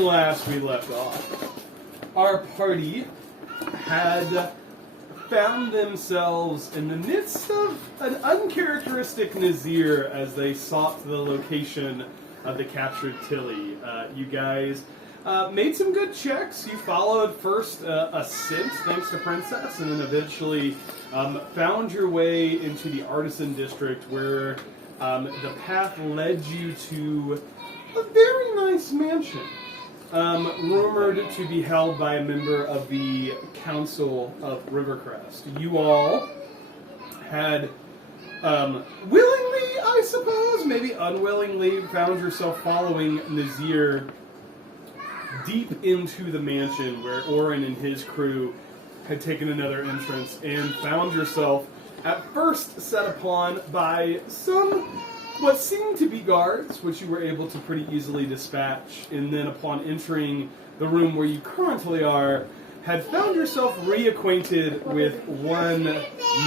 when last we left off, our party had found themselves in the midst of an uncharacteristic Nazir as they sought the location of the captured Tilly. You guys made some good checks. You followed first a scent, thanks to Princess, and then eventually found your way into the Artisan District, where the path led you to a very nice mansion. Rumored to be held by a member of the Council of Rivercrest. You all had, willingly, I suppose, maybe unwillingly, found yourself following Nazir deep into the mansion where Orin and his crew had taken another entrance, and found yourself at first set upon by some what seemed to be guards, which you were able to pretty easily dispatch, and then upon entering the room where you currently are, had found yourself reacquainted with one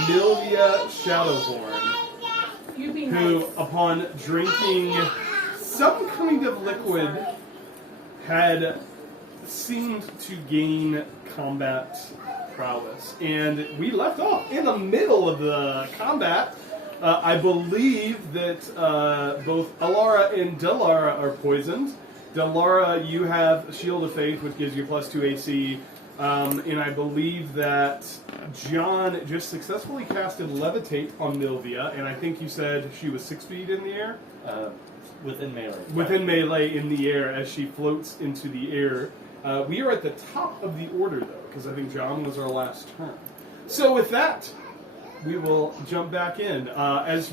Milvia Shadowhorn, who, upon drinking some kind of liquid, had seemed to gain combat prowess. And we left off in the middle of the combat. I believe that both Alara and Delara are poisoned. Delara, you have Shield of Faith, which gives you +2 AC. And I believe that John just successfully casted Levitate on Milvia, and I think you said she was 6 feet in the air? Within melee. Within melee in the air as she floats into the air. We are at the top of the order, though, because I think John was our last turn. So with that, we will jump back in. As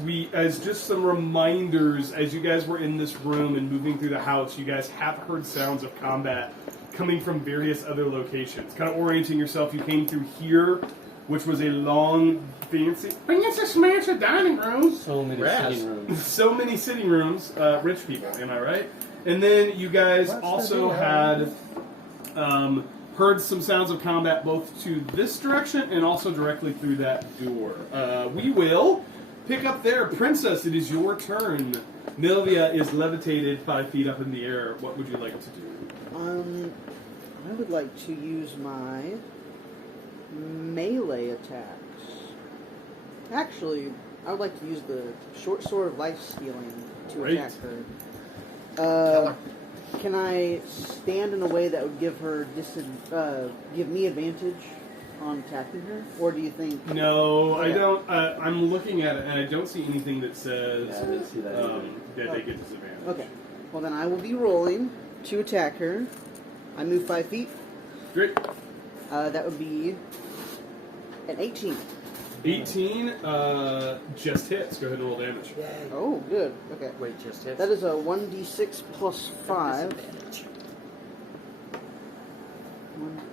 just some reminders, as you guys were in this room and moving through the house, you guys have heard sounds of combat coming from various other locations. Kind of orienting yourself, you came through here, which was a long, fancy mansion dining room. So many sitting rooms. So many sitting rooms, rich people, am I right? And then you guys also had heard some sounds of combat both to this direction and also directly through that door. We will pick up there. Princess, it is your turn. Milvia is levitated 5 feet up in the air. What would you like to do? I would like to use my melee attacks. Actually, I would like to use the short sword of life stealing to attack her. Can I stand in a way that would give her give me advantage on attacking her, or do you think? No, I don't. I'm looking at it, and I don't see anything that says Yeah, I didn't see that that they get disadvantage. Okay. Well, then I will be rolling to attack her. I move 5 feet. Great. That would be an 18. 18 just hits. Go ahead and roll damage. Oh, good. Okay. Wait, just hit. That is a 1d6 plus 5.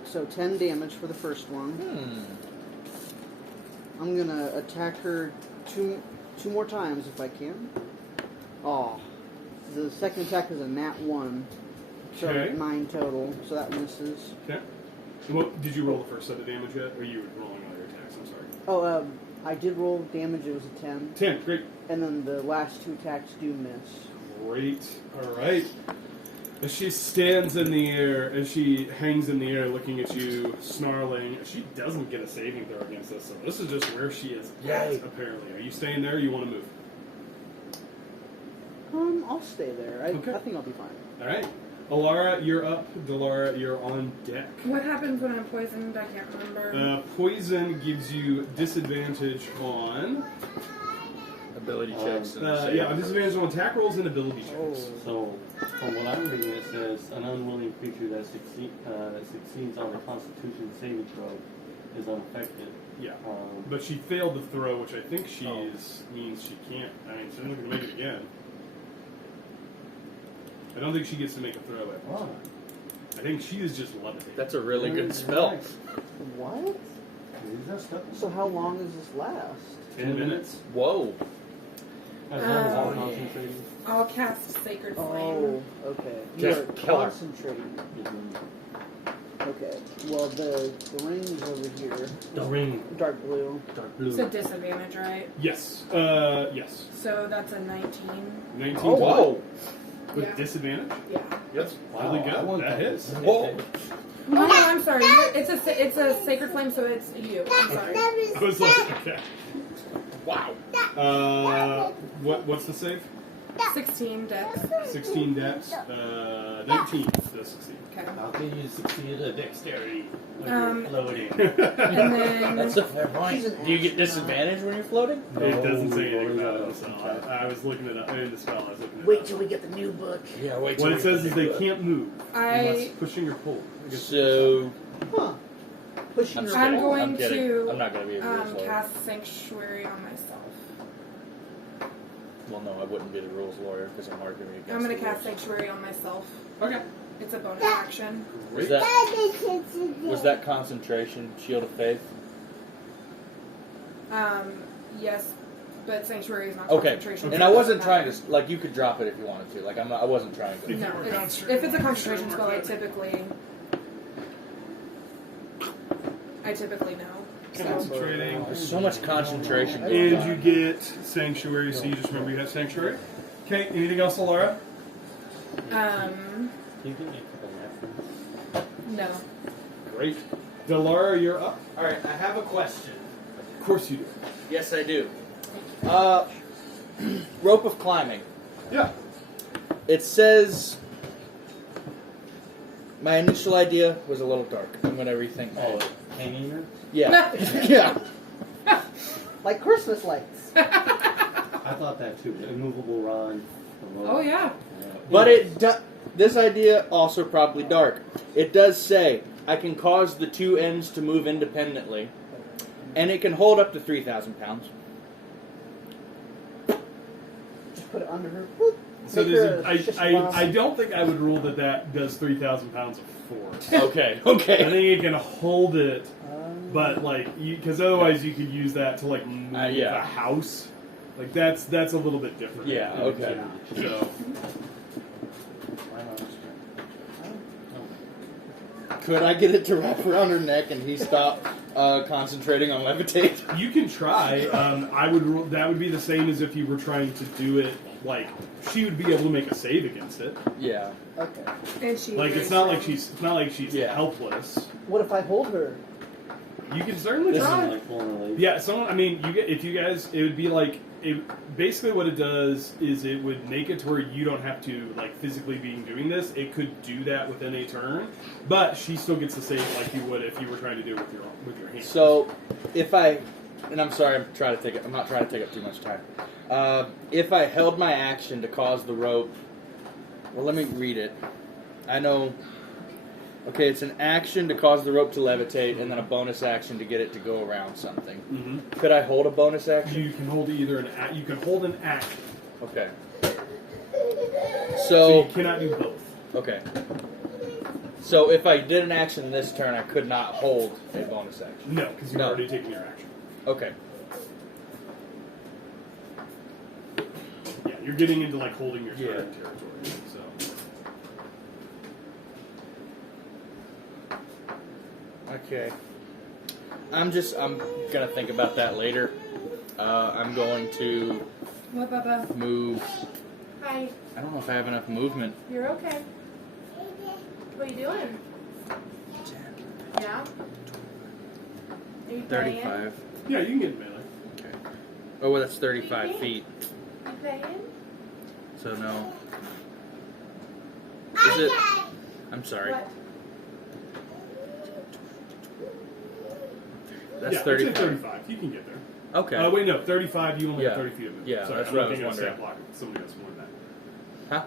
So 10 damage for the first one. I'm gonna attack her two more times if I can. Oh, the second attack is a nat 1. So Okay. 9 total. So that misses. Okay. Well, did you roll the first set of damage yet, or you were rolling all your attacks? I'm sorry. Oh, I did roll damage. It was a 10. 10. Great. And then the last 2 attacks do miss. Great. All right. As she stands in the air, as she hangs in the air looking at you, snarling, she doesn't get a saving throw against us, so this is just where she is at, apparently. Are you staying there, or you want to move? I'll stay there. I think I'll be fine. All right. Alara, you're up. Delara, you're on deck. What happens when I'm poisoned? I can't remember. Poison gives you disadvantage on... Ability checks. disadvantage on attack rolls and ability checks. So, from what I'm reading, it says an unwilling creature that succeeds on the Constitution saving throw is unaffected. Yeah, but she failed the throw, which I think means she can't. I mean, she's not going to make it again. I don't think she gets to make a throw every time. I think she is just levitating. That's a really good spell. What? So how long does this last? 10 minutes. Whoa. As long as I'm concentrating. I'll cast Sacred Flame. Oh, okay. Just You're kill her. concentrating. Okay. Well, the ring is over here. The ring. Dark blue. Dark blue. So disadvantage, right? Yes. Yes. So that's a 19. 19. Oh, whoa. With Yeah. disadvantage? Yeah. That's Wow, really good. I want That that. hits. Whoa. Oh, no, I'm sorry. It's a sacred flame, so it's you. I'm sorry. I was like, okay. Wow. What's the save? 16 dex. 16 dex. 19 does succeed. Okay. How can you succeed at dexterity when Um, you're floating? And then That's a fair point. Do you get disadvantage when you're floating? It doesn't say anything No, about no, it, so okay. I was looking it up in the spell. I was looking it Wait up. till we get the new book. Yeah, wait. What it says is they can't move unless I pushing or pull. I guess So Huh. Pushing I'm her. scared. I'm going I'm kidding. to I'm not gonna be a rules lawyer. cast sanctuary on myself. Well, no, I wouldn't be the rules lawyer because I'm arguing against. I'm going the to cast rules. sanctuary on myself. Okay. It's a bonus action. Was that concentration shield of faith? Yes, but sanctuary is not Okay, concentration. and I wasn't trying to like you could drop it if you wanted to. Like I wasn't trying to. If No, you were if concentrating it's a on concentration it, spell, I typically know. So, Concentrating. There's so much concentration. going And on. you get sanctuary, so you just remember you have sanctuary. Okay, anything else, Alara? Can you give me a couple napkins? no. Great. Delara, you're up. All right, I have a question. Of course you do. Yes, I do. Rope of climbing. Yeah. It says. My initial idea was a little dark. I'm gonna rethink that. Oh, hanging her? Yeah. Yeah. Like Christmas lights. I thought that too. Immovable rod. a rope. Oh yeah. But this idea also probably dark. It does say I can cause the two ends to move independently, and it can hold up to 3,000 pounds. Just put it under her. Whoop. So Make there's her a shish kebab. I don't think I would rule that does 3,000 pounds of force. Okay. I Okay. think it can hold it, but like, because otherwise you could use that to like move Yeah. a house. Like that's a little bit different. Yeah, okay. Yeah, so Why not? Could I get it to wrap around her neck and he stop concentrating on levitate? you can try. I would. That would be the same as if you were trying to do it. Like she would be able to make a save against it. Yeah. Okay. And she. Like it's not like she's Yeah. helpless. What if I hold her? You can certainly This try. is like pulling a leg. Yeah, someone. I mean, if you guys, it would be like basically what it does is it would make it to where you don't have to like physically being doing this. It could do that within a turn, but she still gets to save like you would if you were trying to do it with your hands. So, if I, and I'm sorry, I'm not trying to take up too much time. If I held my action to cause the rope, well, let me read it. I know. Okay, it's an action to cause the rope to levitate, and then a bonus action to get it to go around something. Mm-hmm. Could I hold a bonus action? You can hold either you can hold an action, Okay. so So, you cannot do both. okay. So if I did an action this turn, I could not hold a bonus action. No, because you've No. already taken your action. Okay. Yeah, you're getting into like holding your turn Yeah. territory. So Okay. I'm gonna think about that later. I'm going to What, Bubba? move. Hi. I don't know if I have enough movement. You're okay. What are you doing? Yeah. Are you playing? 35. yeah, you can get in melee. Okay. Oh, well, that's 35 feet. You playing? So no. Is it? I'm sorry. What? That's yeah, 35. It's at 35. You can get there. Okay. Wait, no, 35. You only Yeah. have 30 feet of movement. Yeah, Sorry, that's I'm what I looking was at a stat wondering. block. Somebody else more than that. Huh?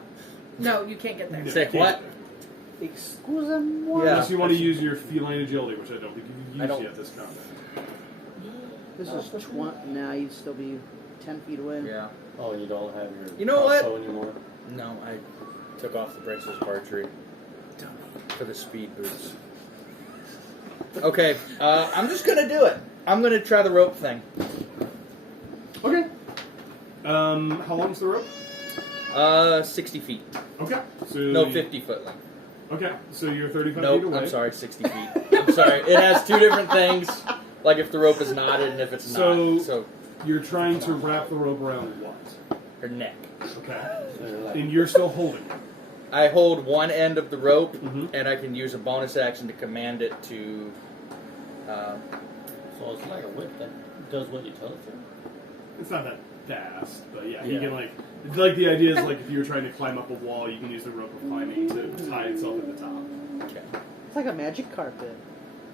No, you can't get there. No, Say you can't what? get there. Excuse-moi. Yeah. Unless you want to use your feline agility, which I don't think you've I used don't- yet this combat. This is 20. Now you'd still be 10 feet away. Yeah. Oh, you don't have your You know what? crossbow anymore? No, I took off the braces of archery for the speed boots. Okay, I'm just gonna do it. I'm gonna try the rope thing. Okay. How long's the rope? 60 feet. Okay. So No, 50 foot length. Okay, so you're 35 feet Nope, away. I'm sorry, 60 feet. I'm sorry. It has two different things, like if the rope is knotted and if it's So- not. So You're trying to wrap the rope around what? her neck. Okay. So they're like, And you're still holding it. I hold one end of the rope, Mhm. and I can use a bonus action to command it to. so it's like a whip that does what you tell it to. It's not that fast, but yeah, Yeah. you can like the idea is like if you're trying to climb up a wall, you can use the rope of climbing to tie itself at the top. Okay. It's like a magic carpet.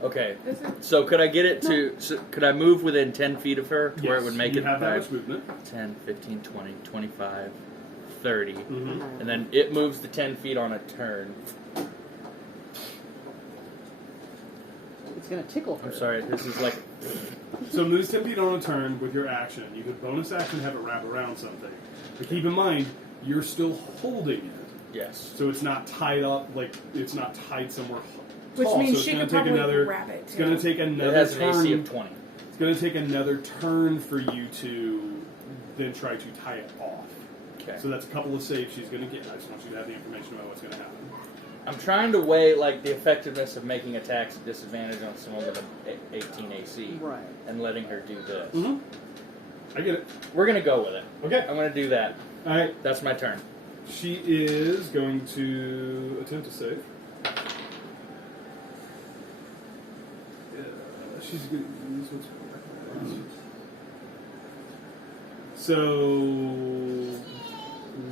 Okay. Is it? So could I get it to? So could I move within 10 feet of her to where it would make you it have that 5, much movement. 10, 15, 20, 25, 30, Mm-hmm. and then it moves the 10 feet on a turn. It's gonna tickle her. I'm sorry. This is like. So moves 10 feet on a turn with your action. You could bonus action have it wrap around something. But keep in mind, you're still holding it. Yes. So it's not tied up, like, it's not tied somewhere Which tall. means so it's she gonna could take probably another, grab it. It's too. going to take It another has an turn. AC of 20. It's going to take another turn for you to then try to tie it off. Okay. So that's a couple of saves she's going to get. I just want you to have the information about what's going to happen. I'm trying to weigh like the effectiveness of making attacks at disadvantage on someone with an 18 AC Right. and letting her do this. Mm-hmm. I get it. We're gonna go with it. Okay. I'm gonna do that. All right. That's my turn. She is going to attempt to save. She's going to use what's. So,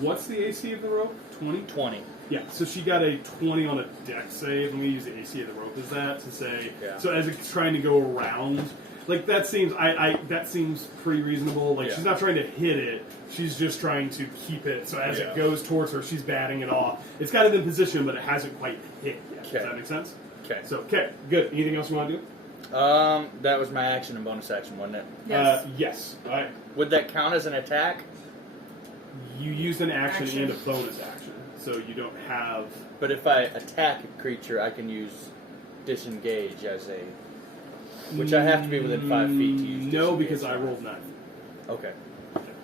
what's the AC of the rope? 20? 20. Yeah, so she got a 20 on a deck save. I'm going to use the AC of the rope as that to say. Yeah. So as it's trying to go around, like that seems that seems pretty reasonable. Like Yeah. she's not trying to hit it; she's just trying to keep it. So as Yeah. it goes towards her, she's batting it off. It's kind of in position, but it hasn't quite hit yet. Okay. Does that make sense? Okay. So okay, good. Anything else you want to do? That was my action and bonus action, wasn't it? Yes. Yes. All right. Would that count as an attack? You used an action Action. and a bonus action, so you don't have. But if I attack a creature, I can use disengage as a. Which I have to be within 5 feet to use. No, disengage. because I rolled 9. Okay.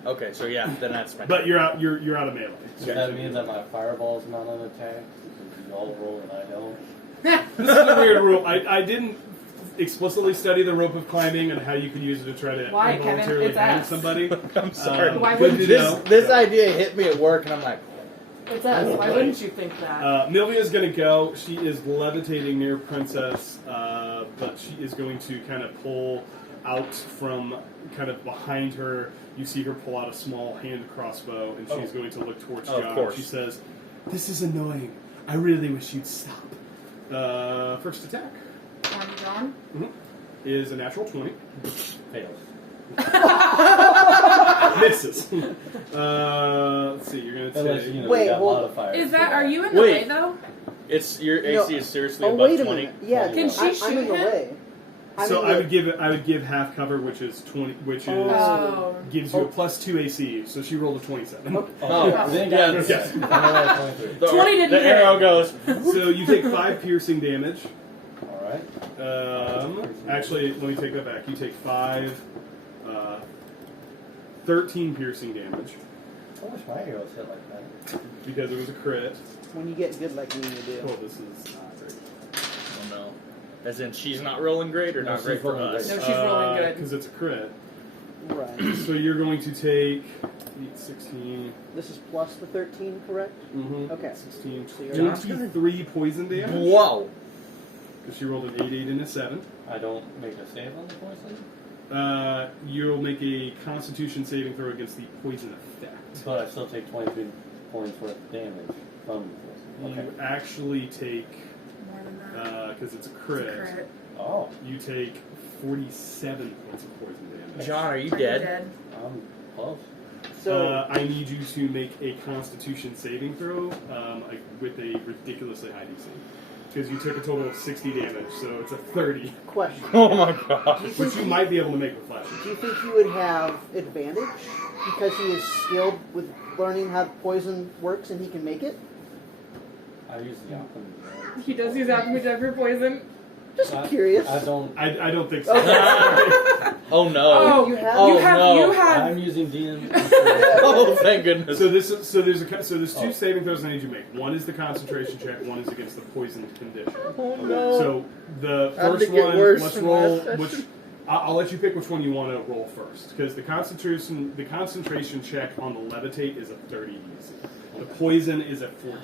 Okay, so yeah, then that's my. But you're out. You're out of melee. Does that mean that my fireball's not an attack? Because you all roll and I don't? This is a weird rule. I didn't explicitly study the rope of climbing and how you could use it to try to Why, Kevin? involuntarily It's hang us. somebody. I'm sorry. Why good wouldn't to you? know. This idea hit me at work, and I'm like, It's us. Why wouldn't you think that? Milvia's going to go. She is levitating near Princess, but she is going to kind of pull out from kind of behind her. You see her pull out a small hand crossbow, and she's going to look towards Oh, of John. course. She says, "This is annoying. I really wish you'd stop." First attack On John? is a natural 20. Fails. Misses. Let's see. You're going to Unless, take. you know, Wait, you got hold- modifiers. Is that? Are you in the Wait. way though? it's your No. AC is seriously Oh, above wait a 20. minute. Yeah, Can she I'm in shoot the him? way. I'm So in I the- would give half cover, which is 20, which is Oh. gives you a +2 AC. So she rolled a 27. Oh, then Yeah, got okay. I'm 23. The, 20 didn't the hit. arrow goes. So you take 5 piercing damage. Alright. Actually, let me take that back. You take 13 piercing damage I wish my arrows hit like that. because it was a crit. when you get good like me, you do. Oh, this is not very. Oh no. As in, she's not rolling great or No, not she's great for rolling us? No, she's rolling good. because it's a crit. Right. So you're going to take 8, 16. This is plus the 13, correct? Mm-hmm. Okay. 16. So you're- 23 poison damage. Whoa. Because she rolled an 8, 8, and a 7. I don't make a save on the poison, You'll make a Constitution saving throw against the poison effect. but I still take 23 points worth of damage from the poison. Okay. You actually take, More than that. because it's a It's a crit, crit. Oh, you take 47 points of poison damage. John, are you Are you dead? I'm close. So, I need you to make a Constitution saving throw with a ridiculously high DC. Because you took a total of 60 damage, so it's a 30, question. Oh my god. Do you which think you might be able to make with flash. Do you think he would have advantage because he is skilled with learning how poison works and he can make it? I use the alchemy. Right? He does use alchemy to for poison. Just I- curious. I don't. I don't think so. Oh no. Oh, you have- Oh, you have, no. you have. I'm using DM. Oh, thank goodness. So there's two Oh. saving throws I need you to make. One is the concentration check. One is against the poison condition. Oh no. So the How did first it get one, worse let's from roll. last Which session? I'll let you pick which one you want to roll first, because the concentration check on the levitate is a 30 easy. The poison is a 14.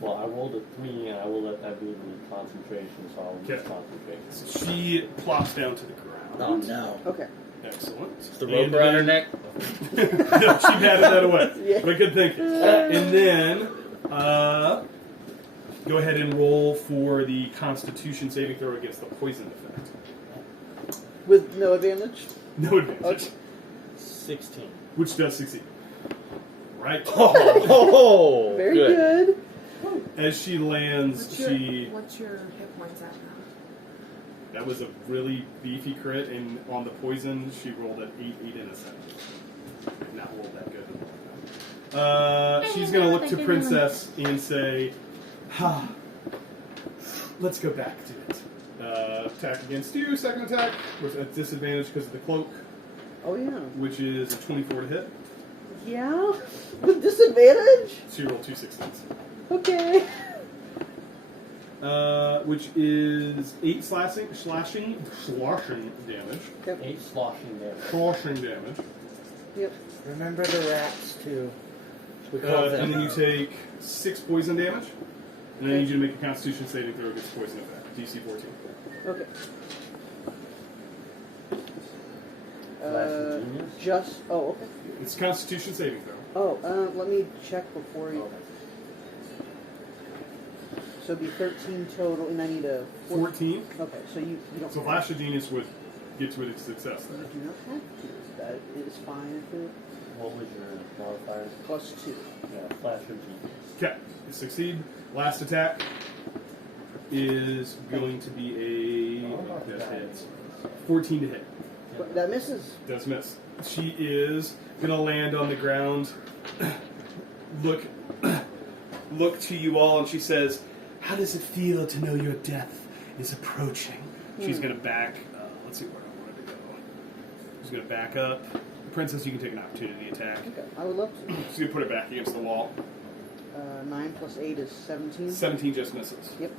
Well, I rolled a 3, and I will let that be the concentration, so I'll use Okay. concentration. So she plops down to the ground. Oh no. Okay. Excellent. Is the rope around her neck? No, she patted that away. Yeah. But good thinking. And then, go ahead and roll for the Constitution saving throw against the poison effect. With no advantage? No advantage. Okay. 16. Which does succeed. Right. Oh, Very good. As she lands, What's your hit points at now? that was a really beefy crit, and on the poison, she rolled an 8, 8, and a 7. Not rolled that good. She's going to look to Princess and say, "Ha, let's go back to it." Attack against you, second attack, with a disadvantage because of the cloak, Oh, yeah. which is a 24 to hit. Yeah? With disadvantage? So you roll 2 16s. Okay. Which is 8 slashing damage. 8 sloshing damage. Slashing damage. Yep. Remember the rats too. We call them. And then you take 6 poison damage. And then I Okay. need you to make a Constitution saving throw against poison effect. DC 14. Okay. Flash of genius? Just. Oh, okay. It's Constitution saving throw. Oh, let me check before you. Okay. So it'd be 13 total, and I need a 14. Okay, so you don't. So Flash of Genius would get to a success You there. do not have to. That is fine if it What was your modifier? +2. Yeah, flash of genius. Okay, you succeed. Last attack is going to be a that hits. 14 to hit. But that misses. Does miss. She is gonna land on the ground. Look to you all, and she says, "How does it feel to know your death is approaching?" She's gonna back. Let's see where I wanted to go. She's gonna back up. Princess, you can take an opportunity attack. Okay, I would love to. She's gonna put it back against the wall. 9 + 8 is 17. 17 just misses. Yep.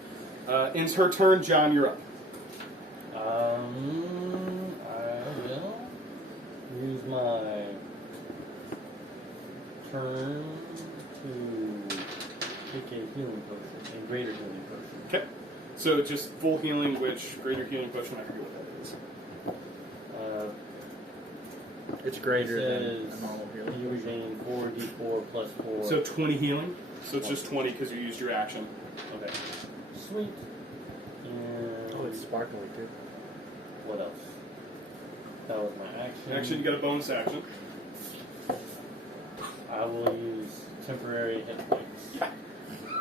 Ends her turn. John, you're up. I will use my turn to take a healing potion, a greater healing potion. Okay. So just full healing, which greater healing potion, I forget what that is. It's greater It than says a normal healing. you regain 4d4 plus 4. So 20 healing. So it's just 20 because you used your action. Okay. Sweet. And Oh, it's sparkly too. what else? That was my action. Actually, you got a bonus action. I will use temporary hit points.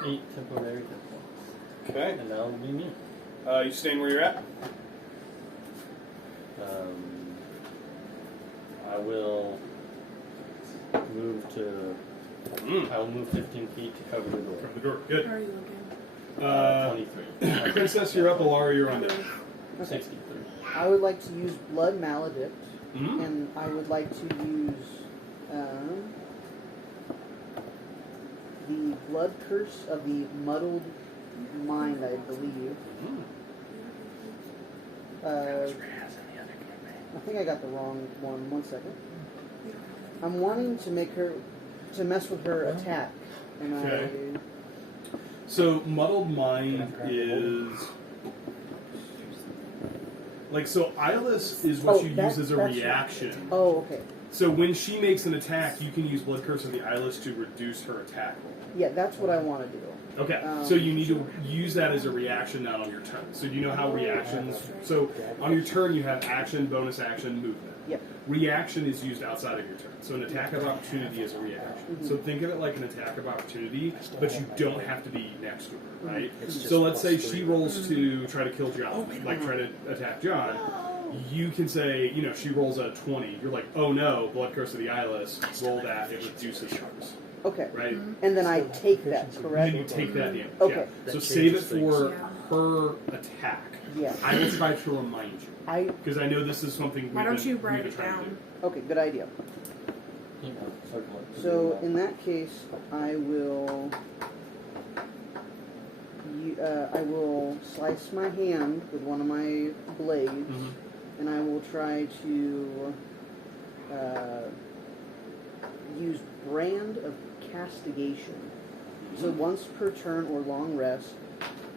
8 temporary hit points. Okay. And that will be me. You staying where you're at? I will move to. I will move 15 feet to cover the door. From the door. Good. How are you looking? 23. Princess, you're up. Alara, you're on deck. 63. I would like to use Blood Maledict, Mhm. and I would like to use the Blood Curse of the Muddled Mind, I believe. I think I got the wrong one. 1 second. I'm wanting to mess with her attack, and Okay. So, Muddled Mind is... Like, so Eyeless is what Oh, you that's use as a right. reaction. Oh, okay. So when she makes an attack, you can use Blood Curse of the Eyeless to reduce her attack roll. Yeah, that's what I want to do. Okay, so you need to use that as a reaction, not on your turn. So do you know how reactions... So on your turn, you have action, bonus action, movement. Yep. Reaction is used outside of your turn. So an attack of opportunity is a reaction. So think of it like an attack of opportunity, but you don't have to be next to her, right? So let's say she rolls to try to kill John, like try to attack John. You can say, you know, she rolls a 20. You're like, oh no, Blood Curse of the Eyeless, roll that, it reduces hers, Okay. right? And then I take that, And correct? then you take that damage. Okay. Yeah. So That save it changes things. for her attack. Yeah. I will try to remind you. Because I know this is something Why don't you we've write been it trying to down? Okay, good idea. Circle it. So in that case, I will. I will slice my hand with one of my blades, and I will try to use Brand of Castigation. So once per turn or long rest,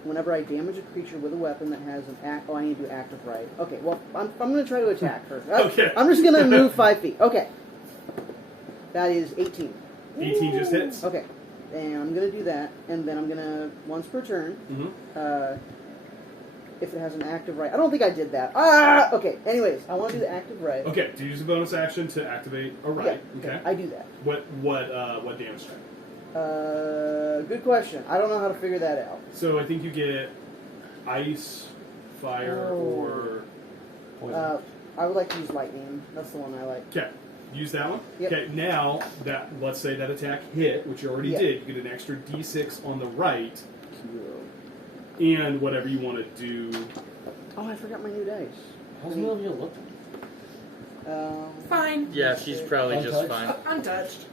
whenever I damage a creature with a weapon that has an act... Oh, I need to do active right. Okay, well, I'm going to try to attack her. Okay. I'm just going to move 5 feet. Okay. That is 18. 18 just hits. Okay. And I'm going to do that, and then I'm going to, once per turn, if it has an active right... I don't think I did that. Ah! Okay, anyways, I want to do the active right. Okay, to use a bonus action to activate a right. Yeah, Okay. I do that. What damage type? Good question. I don't know how to figure that out. So I think you get ice, fire, or poison. I would like to use lightning. That's the one I like. Okay, use that one. Yep. Okay, now that let's say that attack hit, which you already Yeah. did, you get an extra d6 on the right, and whatever you want to do. Oh, I forgot my new dice. How's Melia looking? Fine. Yeah, she's probably just fine. Untouched.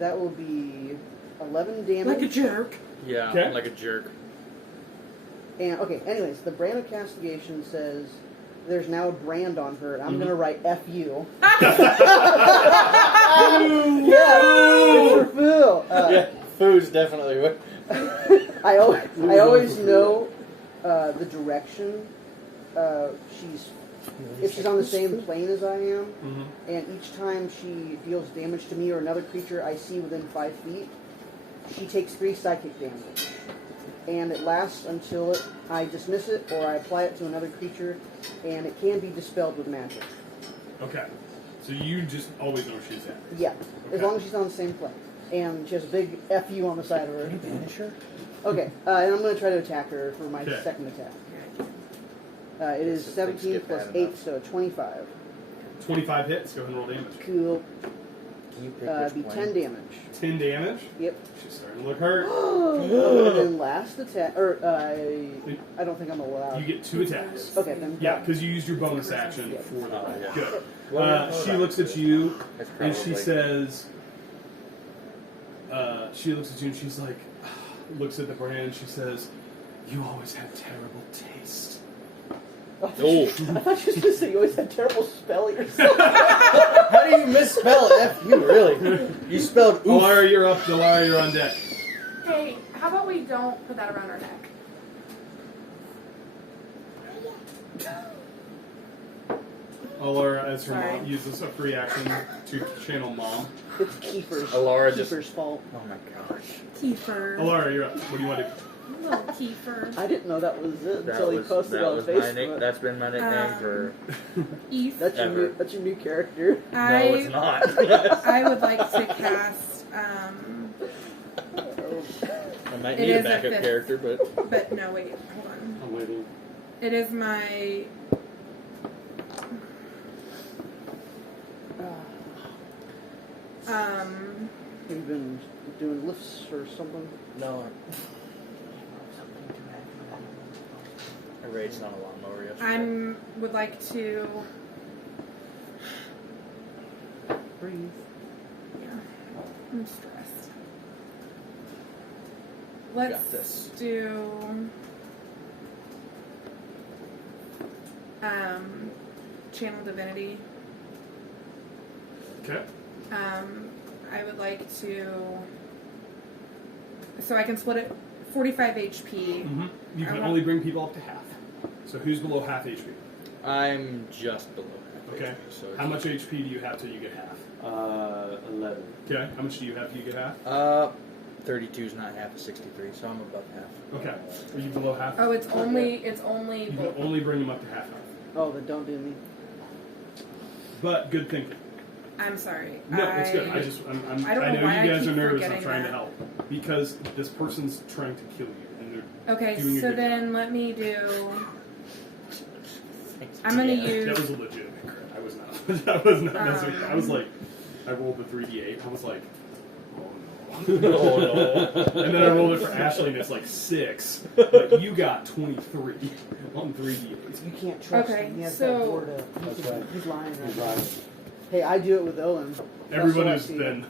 That will be 11 damage. Like a jerk. Yeah, Okay. like a jerk. And okay, anyways, the Brand of Castigation says there's now a brand on her, and I'm gonna write F-U. Yeah, for Phil. Yeah, food's definitely. I always know the direction if she's on the same plane as I am, and each time she deals damage to me or another creature I see within 5 feet, she takes 3 psychic damage. And it lasts until I dismiss it or I apply it to another creature, and it can be dispelled with magic. Okay, so you just always know where she's at. Yeah, as Okay. long as she's on the same plane. And she has a big FU on the side of her. Can you banish her? Okay, and I'm going to try to attack her for my Okay. second attack. It is 17 plus 8, so 25. 25 hits. Go ahead and roll damage. Cool. Can you pick Be which 10 one? damage. 10 damage. Yep. She's starting to look hurt. And then last attack, or I don't think I'm allowed. You get 2 attacks. Okay, then. Yeah, because you used your bonus action Yeah. for that. yeah. Good. Well, She looks at you That's and she probably- says, she looks at you and she's like, looks at the brand. She says, "You always have terrible taste." Oh. I thought she was going to say you always had terrible spelling or something. How do you misspell F-U, really? You spelled oof. Alara, you're up. Alara, you're on deck. Hey, how about we don't put that around our neck? Alara, as her Sorry. mom, uses a free action to channel mom. It's Kiefer's, Alara just- Kiefer's fault. Oh my gosh. Kiefer. Alara, you're up. What do you want to do? Little Kiefer. I didn't know that was it That until he was, posted that on was Facebook. that's been my nickname Um, for... Eve. That's your ever. new new character. No, it's not. I would like to cast, I might It need a is a backup fifth. character, but... but no, wait, hold on. I'm waiting. It is my, You've been doing lifts or something. No. I raged on a lawnmower yesterday. would like to, Breathe. yeah, I'm stressed. Got Let's this. do, Channel Divinity. Okay. I would like to, so I can split it 45 HP. You can I want- only bring people up to half. So who's below half HP? I'm just below half Okay. HP, so How much HP do you have till you get half? 11. Okay. How much do you have till you get half? 32 is not half of 63, so I'm above half. Okay. Are you below half? Oh, it's only You can both. only bring them up to half health. Oh, then don't do me. But good thinking. I'm sorry. No, it's good. I I don't know know why you I guys are keep nervous. I'm forgetting trying to that. help because this person's trying to kill you, and they're Okay, doing a so good then let me do. I'm gonna job. use. That was a legitimate crit. I was not. I was not messing. with you. I was Um, like, I rolled the 3d8. I was like, oh Oh, no. no. And then I rolled it for Ashley, and it's like 6. But you got 23 on 3d8. You can't trust Okay, him. He has so- that board up. That's right. He's lying right He's now. lying. Hey, I do it with Owen. That's Everyone what I is see. then.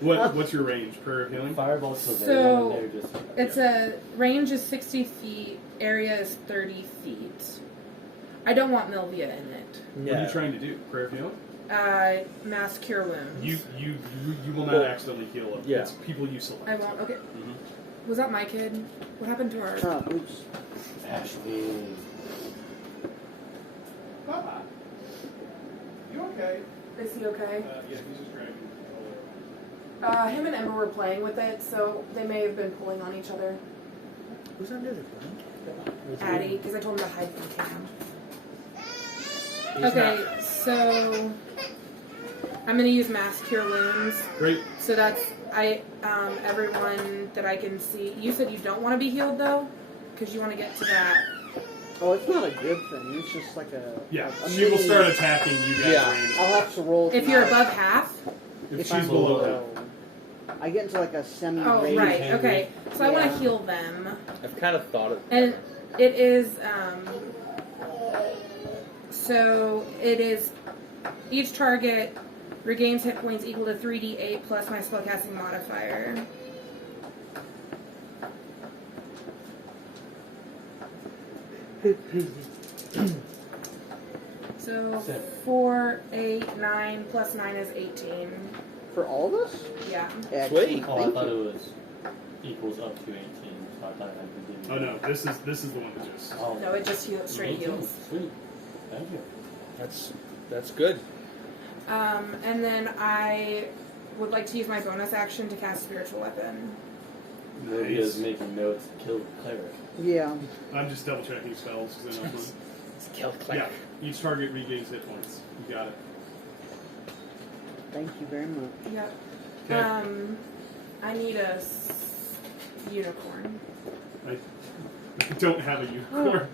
What? What's your range per healing? Fireball, so So, they're just. It's a range is 60 feet, area is 30 feet. I don't want Milvia in it. What are you trying to do? Prayer of healing? Mass cure wounds. You will not Well, accidentally heal them. yeah. It's people you select. I won't. Okay. Mhm. Was that my kid? What happened to our? Oh, oops. Ashley. Papa, you okay? Is he okay? Yeah, he's just dragging. Him and Ember were playing with it, so they may have been pulling on each other. Who's under the blanket? Addie, because I told him to hide from Cam. He's Okay, so I'm gonna use mass cure wounds. Great. So that's everyone that I can see. You said you don't want to be healed though, because you want to get to that. Oh, it's not a good thing. It's just like a. Yeah, a she will mini- start attacking you guys. Yeah. randomly. I'll have to roll. If you're tonight. above half. If If she's I'm below below. I get into like a semi. Oh range. right. Okay. So I want Yeah. to heal them, I've kind of thought it. and it is so it is each target regains hit points equal to 3d8 plus my spellcasting modifier. So 4, 8, 9 plus 9 is 18. For all of us? Yeah. Excellent. Sweet. Oh, I Thank thought you. it was equals up to 18, so I thought I had to give you. Oh no, this is the one that just. Oh, No, it just straight 18. heals. Sweet. Thank you. That's good. And then I would like to use my bonus action to cast Spiritual Weapon. Lydia's making notes to kill the cleric. Yeah. I'm just double checking spells because I know. Kill Yeah, each target regains hit points. You got it. Thank you very much. Yep. Okay. I need a unicorn. I don't have a unicorn.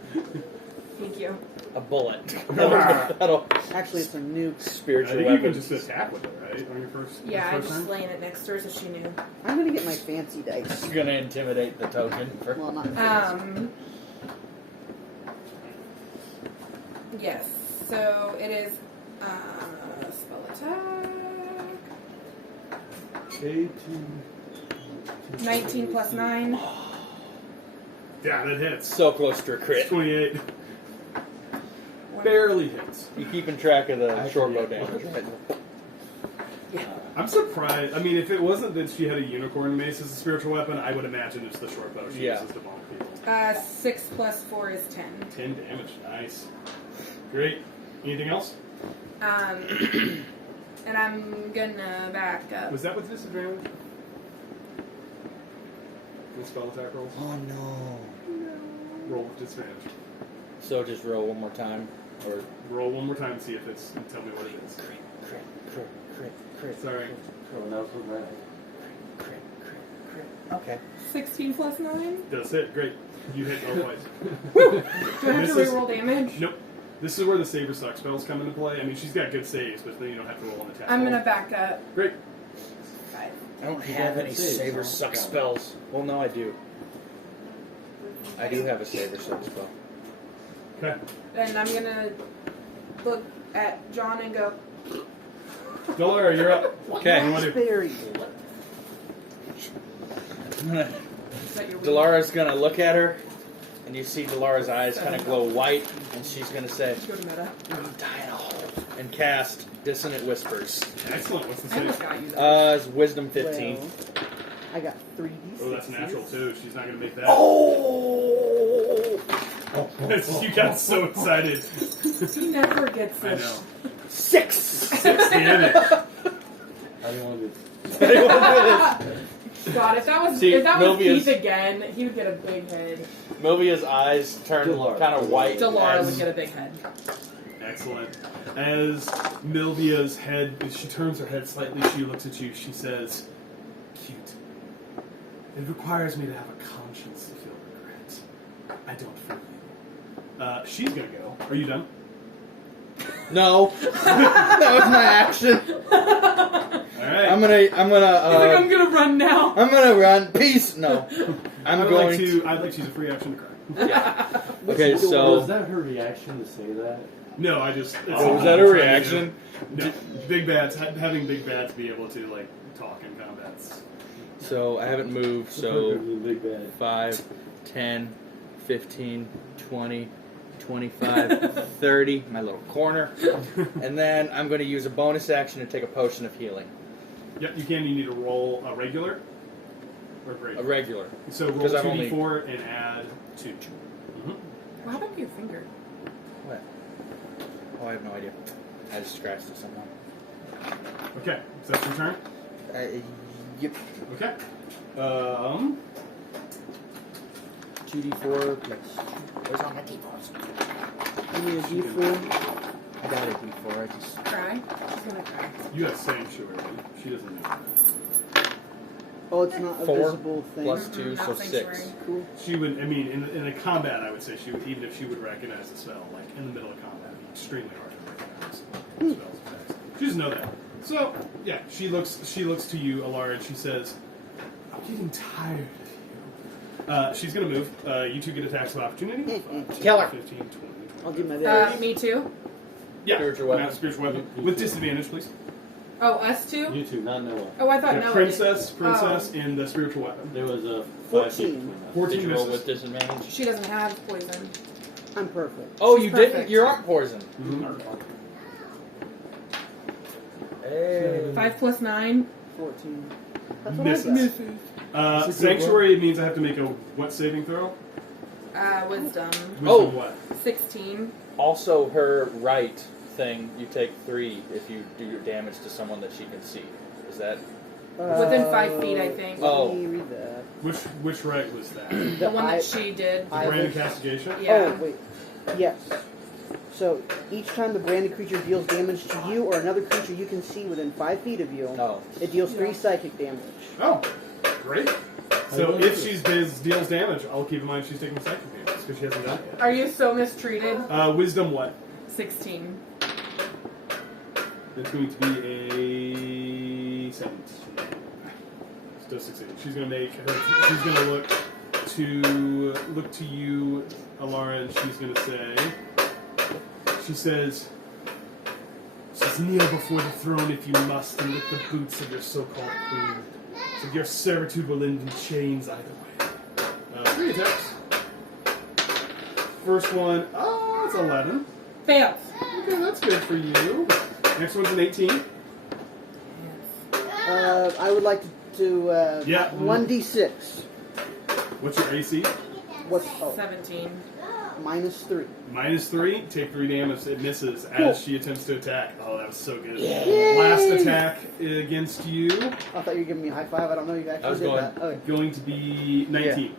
Thank you. A bullet. That'll Actually, it's a nuke. I spiritual think you can weapon. just attack with it, right? On your first. Yeah, your I'm first just turn? laying it next to her so she knew. I'm gonna get my fancy dice. You're gonna intimidate the token. Well, not fancy. Yes. So it is spell attack. 19 plus 9. Yeah, that hits. So close to a It's crit. 28. Barely hits. You keeping track of the Actually, short bow yeah. damage, right? I'm surprised. I mean, if it wasn't that she had a unicorn mace as a spiritual weapon, I would imagine it's the short bow she Yeah. uses to bomb people. 6 plus 4 is 10. 10 damage. Nice. Great. Anything else? And I'm gonna back up. Was that with disadvantage? The spell attack rolls? Oh no. Roll with disadvantage. So just roll one more time, or Roll one more time and see if it's. And tell me what it is. crit, crit, crit, crit. Sorry. Someone else was right. Crit, crit, crit. Okay. 16 plus 9? Does hit. Great. You hit both ways. Do I have This to is- reroll damage? Nope. This is where the Saber Suck spells come into play. I mean, she's got good saves, but then you don't have to roll on the attack. I'm roll. gonna back up. Great. 5. I don't You have got any saves, saber huh? suck Got it. spells. Well, no, I do. I do have a saber suck spell. Okay. And I'm gonna look at John and go, Delara, you're up. Okay. What do you want to do? Very. is that your Delara's gonna look at her, and you see Delara's eyes kind of glow white, and she's gonna say, Go to meta. "I'm dying a hole," and cast Dissonant Whispers. Excellent. What's the I almost save? got you though. It's Wisdom 15. Well, I got 3d6. Oh, that's natural too. She's not going to make that. Oh! You got so excited. He never gets I this. know. 6! Damn it. I didn't want to do God, if that was See, if that was Milvia's- Keith again, he would get a big head. Milvia's eyes turn Delara. kind of white. Delara as- would get a big head. Excellent. As Milvia's head, as she turns her head slightly, she looks at you. She says, "Cute. It requires me to have a conscience to feel regret. I don't feel you." She's gonna go. Are you done? No. That was my action. All right. I'm gonna He's like, I'm gonna run now. I'm gonna run. Peace. No. I'm I'd going like to. I'd like to use a free action to cry. Yeah. Which Okay, door? so Was that her reaction to say that? No, I just. Oh, was that a reaction? No, big bats. Having big bats be able to like talk in combats. So I haven't moved, so big bad. 5, 10, 15, 20, 25, 30, my little corner. And then I'm going to use a bonus action to take a potion of healing. Yep, you can. You need to roll a regular or great. A regular. So roll Because I'm 2d4 and add 2. What happened to your finger? What? Oh, I have no idea. I just scratched it somehow. Okay, is that your turn? Yep. Okay. 2d4 plus. Where's all my d4s? Give me a D4. I got a d4. I just. Cry? She's gonna cry. You have sanctuary. She doesn't know that. Oh, it's not a 4 visible thing. plus 2, Not so sanctuary. 6. Cool. She would. I mean, in a combat, I would say she would. Even if she would recognize the spell, like in the middle of combat, it'd be extremely hard to recognize spells effects. She doesn't know that. So yeah, she looks to you, Alara, and she says, "I'm getting tired of you." She's gonna move. You two get attacks of opportunity. 5, 10, Kill her. 15, 20. I'll do my best. Me too? Yeah. Spiritual weapon. Spiritual weapon with disadvantage, please. Oh, us two? You two, not Noah. Oh, I thought Yeah, Noah princess, did. and the spiritual weapon. There was a 14. 5 between us. 14 Did you roll misses. with disadvantage? She doesn't have poison. I'm perfect. Oh, She's you perfect. didn't? You aren't poisoned. Mhm. Hey. 5 plus 9. 14. That's what Misses. I got. Sanctuary means I have to make a what saving throw? Wisdom. Wisdom Oh. what? 16. Also, her right thing, you take 3 if you do your damage to someone that she can see. Is that? Within 5 feet, I think. Let Oh. me read that. Which right was that? The one I- that she did. I- Branded castigation? Yeah. Oh, wait. Yes. So, each time the branded creature deals damage to you or another creature you can see within 5 feet of you, No. it deals 3 Yeah. psychic damage. Oh, great. So I if she deals damage, I'll keep in mind she's taking psychic damage because she hasn't done it Are you so mistreated? yet. Wisdom what? 16. It's going to be a 17. Still 16. She's going to make her. She's going to look to you, Alara, and she's going to say. She says, kneel before the throne if you must, and lick the boots of your so-called queen. So your servitude will end in chains either way. 3 attacks. First one, it's 11. Fails. Okay, that's good for you. Next one's an 18. I would like to Yeah. 1d6. What's your AC? What's 17. -3? -3. Take 3 damage. It misses Cool. as she attempts to attack. Oh, that was so good. Yay. Last attack against you, I thought you were giving me a high five. I don't know you actually was did going- that. Okay. going to be 19.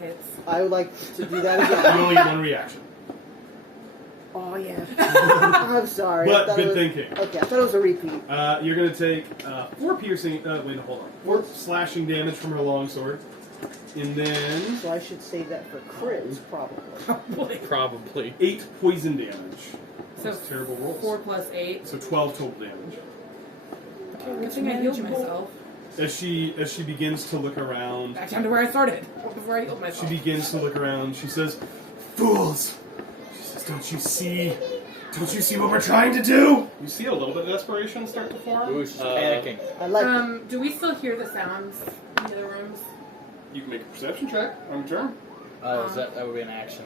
Hits. I would like to do that You again. only get 1 reaction. Oh yeah. I'm sorry. I But thought good it was, thinking. Okay, I thought it was a repeat. You're going to take 4 piercing. Wait, hold on. 4 slashing damage from her longsword. And then So I should save that for crits, probably. Probably. 8 poison damage. So That's terrible rolls. 4 plus 8. So 12 total damage. Good thing I healed myself. As she begins to look around, Back down to where I started. Before I healed she myself. begins to look around. She says, "Fools!" She says, "Don't you see? Don't you see what we're trying to do?" You see a little bit of desperation start to form. Ooh, she's panicking. I like it. Do we still hear the sounds in the other rooms? You can make a perception check on your turn. Oh, that would be an action.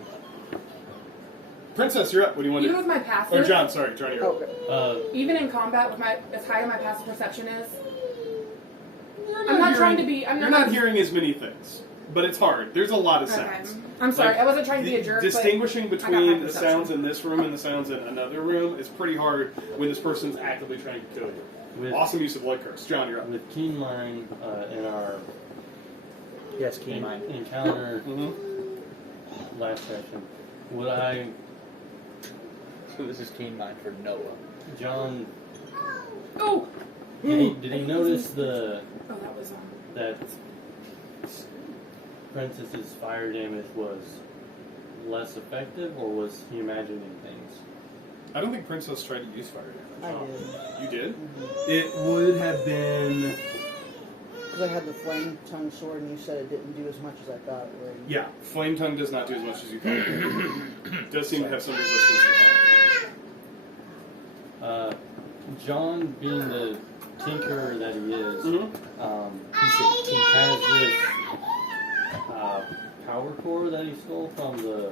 Princess, you're up. What do you want to Even do? with my passive, Or John, sorry, John, you're up. Okay. even in combat with my as high as my passive perception is, You're I'm not hearing- trying to be- I'm you're not- not hearing as many things, but it's hard. There's a lot of okay. sounds. I'm sorry, Like, I wasn't trying to be a jerk. Distinguishing I got high between the perception. sounds in this room and the sounds in another room is pretty hard when this person's actively trying to kill you. With, Awesome use of Blood Curse. John, you're up. with Keen Mind in our Yes, keen mind. encounter Mm-hmm. last session, would I, This is keen mind for Noah. John, Oh, did he notice that was that Princess's fire damage was less effective, or was he imagining things? I don't think Princess tried to use fire I damage. did. You did? Mhm. It would have been... Because I had the flame tongue sword and you said it didn't do as much as I thought it would. Yeah, Flame Tongue does not do as much as you thought. It does seem to have some resistance to fire. John, being the tinkerer that he is, Mhm. he has this power core that he stole from the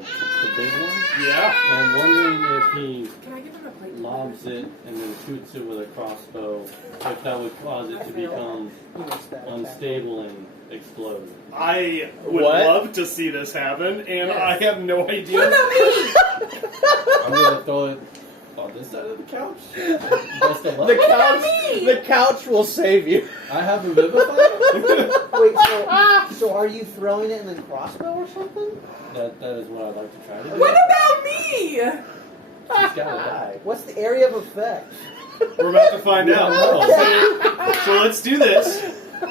big one, Yeah. and wondering if he Can I give him a plate? lobs it and then shoots it with a crossbow, if that would cause it to become You missed that. unstable and explode. I would What? love to see this happen, and Yes. I have no idea. What about me? I'm gonna throw it on this side of the couch. Best of luck. The What about couch, me? the couch will save you. I have a Revivify. Wait, so are you throwing it and then crossbow or something? That is what I'd like to try to do. What about me? She's gotta die. What's the area of effect? We're about to find Yeah, out. no. So let's do this.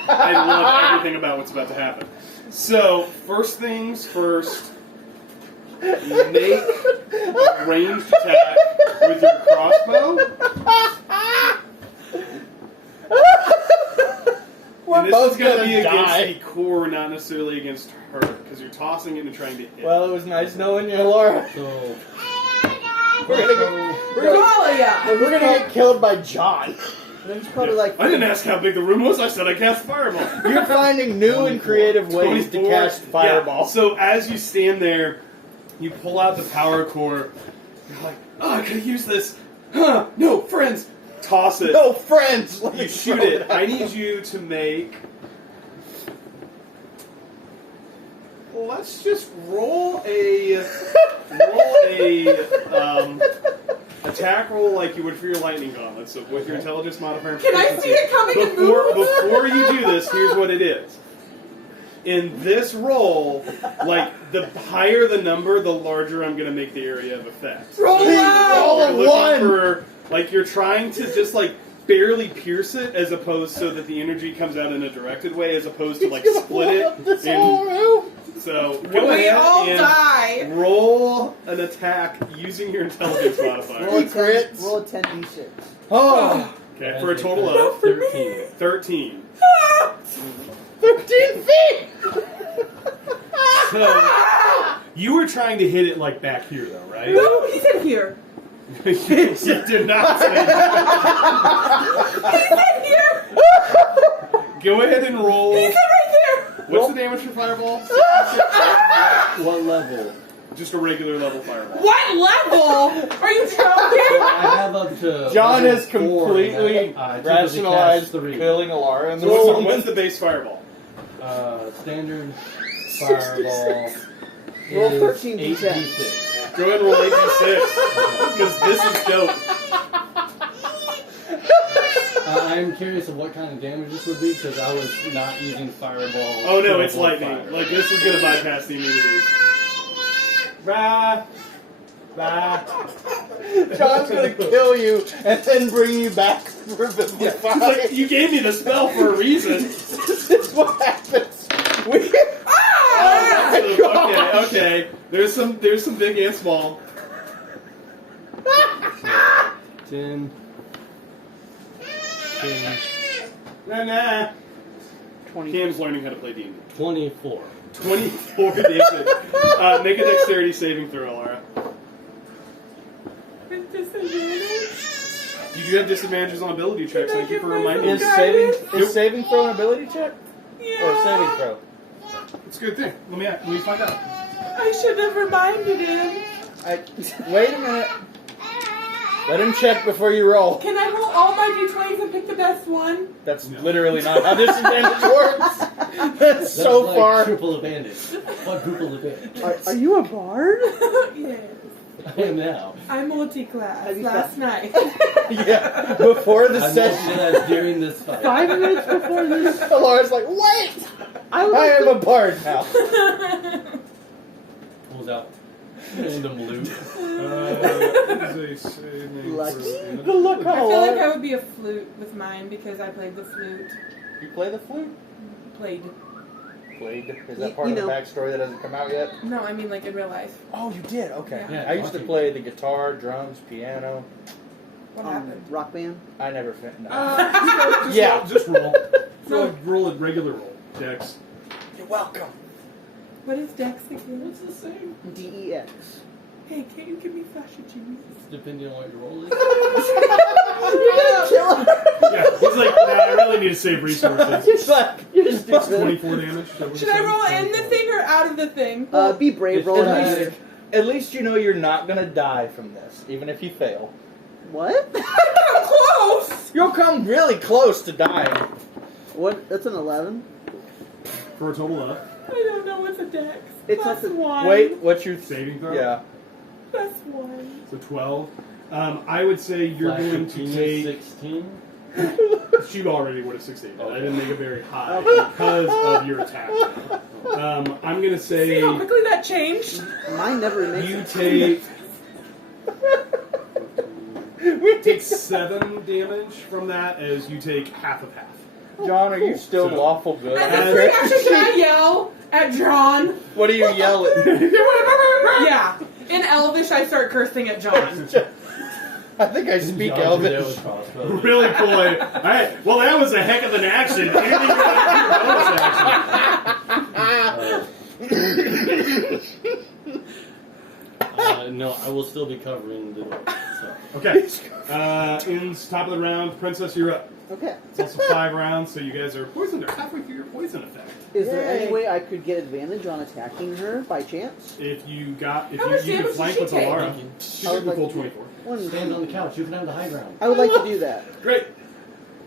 I love everything about what's about to happen. So, first things first, make a ranged attack with your crossbow. And this both is going to gonna be against die. the core, not necessarily against her, because you're tossing it and trying to hit. Well, it was nice knowing you, Laura. So We're gonna get, we're gonna, All of ya. we're gonna get killed by John. Then it's probably like I didn't ask how big the room was. I said I cast fireball. You're finding new and creative ways to 24. cast fireball. Yeah, so as you stand there, you pull out the power core. You're like, oh, I could use this. Huh, no, friends. Toss it. No friends. You Let's shoot throw it. I need you to make. Let's just roll a attack roll like you would for your lightning gauntlet. So with your intelligence modifier. and Can I proficiency. see it coming and move? Before you do this, here's what it is. In this roll, like the higher the number, the larger I'm going to make the area of effect. Roll Roll low. a You're looking one. for, like you're trying to just like barely pierce it, as opposed so that the energy comes out in a directed way, as opposed to like split it. This whole room. So go We ahead all and die. roll an attack using your intelligence modifier. roll a Crits. 10, roll a 10d6. Oh, Okay, for a total of 13. 13. 13 feet. So you were trying to hit it like back here, though, right? No, he said here. You did not say that. He said here. Go ahead and roll. He said right there. What's the damage for fireball? What level? Just a regular level fireball. What level? Are you joking? I have up to. John level has 4 completely and I typically rationalized cast 3. killing Alara in the So moment. what's the base fireball? Standard fireball. Roll is 13 8d6. Go ahead and roll 8d6. Because this is dope. I'm curious of what kind of damage this would be because I was not using fireball. Oh no, it's level lightning. fire. Like this is gonna bypass the immunities. Rah. Rah. John's gonna kill you and then bring you back for It's like, you gave me the spell for a reason. This is what happens. We. Ah! Oh my God. Okay. There's some big and small. 10. 10. Nah. 20. Cam's learning how to play D&D. 24. 24 damage. Make a dexterity saving throw, Alara. With disadvantage? You do have disadvantages on ability checks. Thank you for reminding Is me. saving throw an ability check Yeah. or saving throw? It's a good thing. Let me find out. I should have reminded him. Wait a minute. Let him check before you roll. Can I roll all my d20s and pick the best one? That's No. literally not how disadvantage works. That's That's so like far. triple advantage. Quadruple advantage. Are you a bard? Yes. I am now. I multi-class Have you last night. Yeah, before the I'm session. multi-class during this fight. 5 minutes before this. Laura's like, wait! I would I like am a bard now. Pulls out random loot. Lucky. Look I how feel like I Laura. would be a flute with mine because I played the flute. You play the flute? Played. Played. Is You- that part you of the know. backstory that hasn't come out yet? No, I mean like in real life. Oh, you did? Okay. Yeah, I used to lucky. play the guitar, drums, piano. What happened? Rock band? I never finished. No. Just Yeah. roll, just roll. No. Roll a regular roll. Dex. You're welcome. What is Dex again? What's the same? DEX. Hey, can't you give me Flash of Genius? Depending on what your roll is. Yeah, he's like, nah, I really need to save resources. It's like, you're It's stupid. 24 damage. Should I roll in the thing or out of the thing? Be brave, roll At it. least, at least you know you're not gonna die from this, even if you fail. What? I'm close! You'll come really close to dying. What? That's an 11. For a total of I don't know what's a dex. It's Plus not the- 1. Wait, what's your saving throw. Yeah. Plus 1. So 12. I would say you're Flash going of to Genius, take. 16. She already would have succeeded. I Okay. didn't make it very high Okay. because of your attack. I'm gonna See say how quickly that changed? Mine never makes you it. take 7 damage from that as you take half of half. John, are you still So- lawful good? As a reaction, should I yell at John? What do you yell at? Yeah. In Elvish, I start cursing at John. I think I speak John threw that Elvish. with crossbow. Really cool. Alright, well that was a heck of an action. Anything you want to do bonus action. No, I will still be covering the door. So. Okay. In top of the round, Princess, you're up. Okay. It's also 5 rounds, so you guys are poisoned or halfway through your poison effect. Is there Yay. any way I could get advantage on attacking her by chance? If you How much you damage can does flank she with take? Alara, I you would get the like full to- 24. Stand on the couch. You can have the high ground. I would like to do that. Great.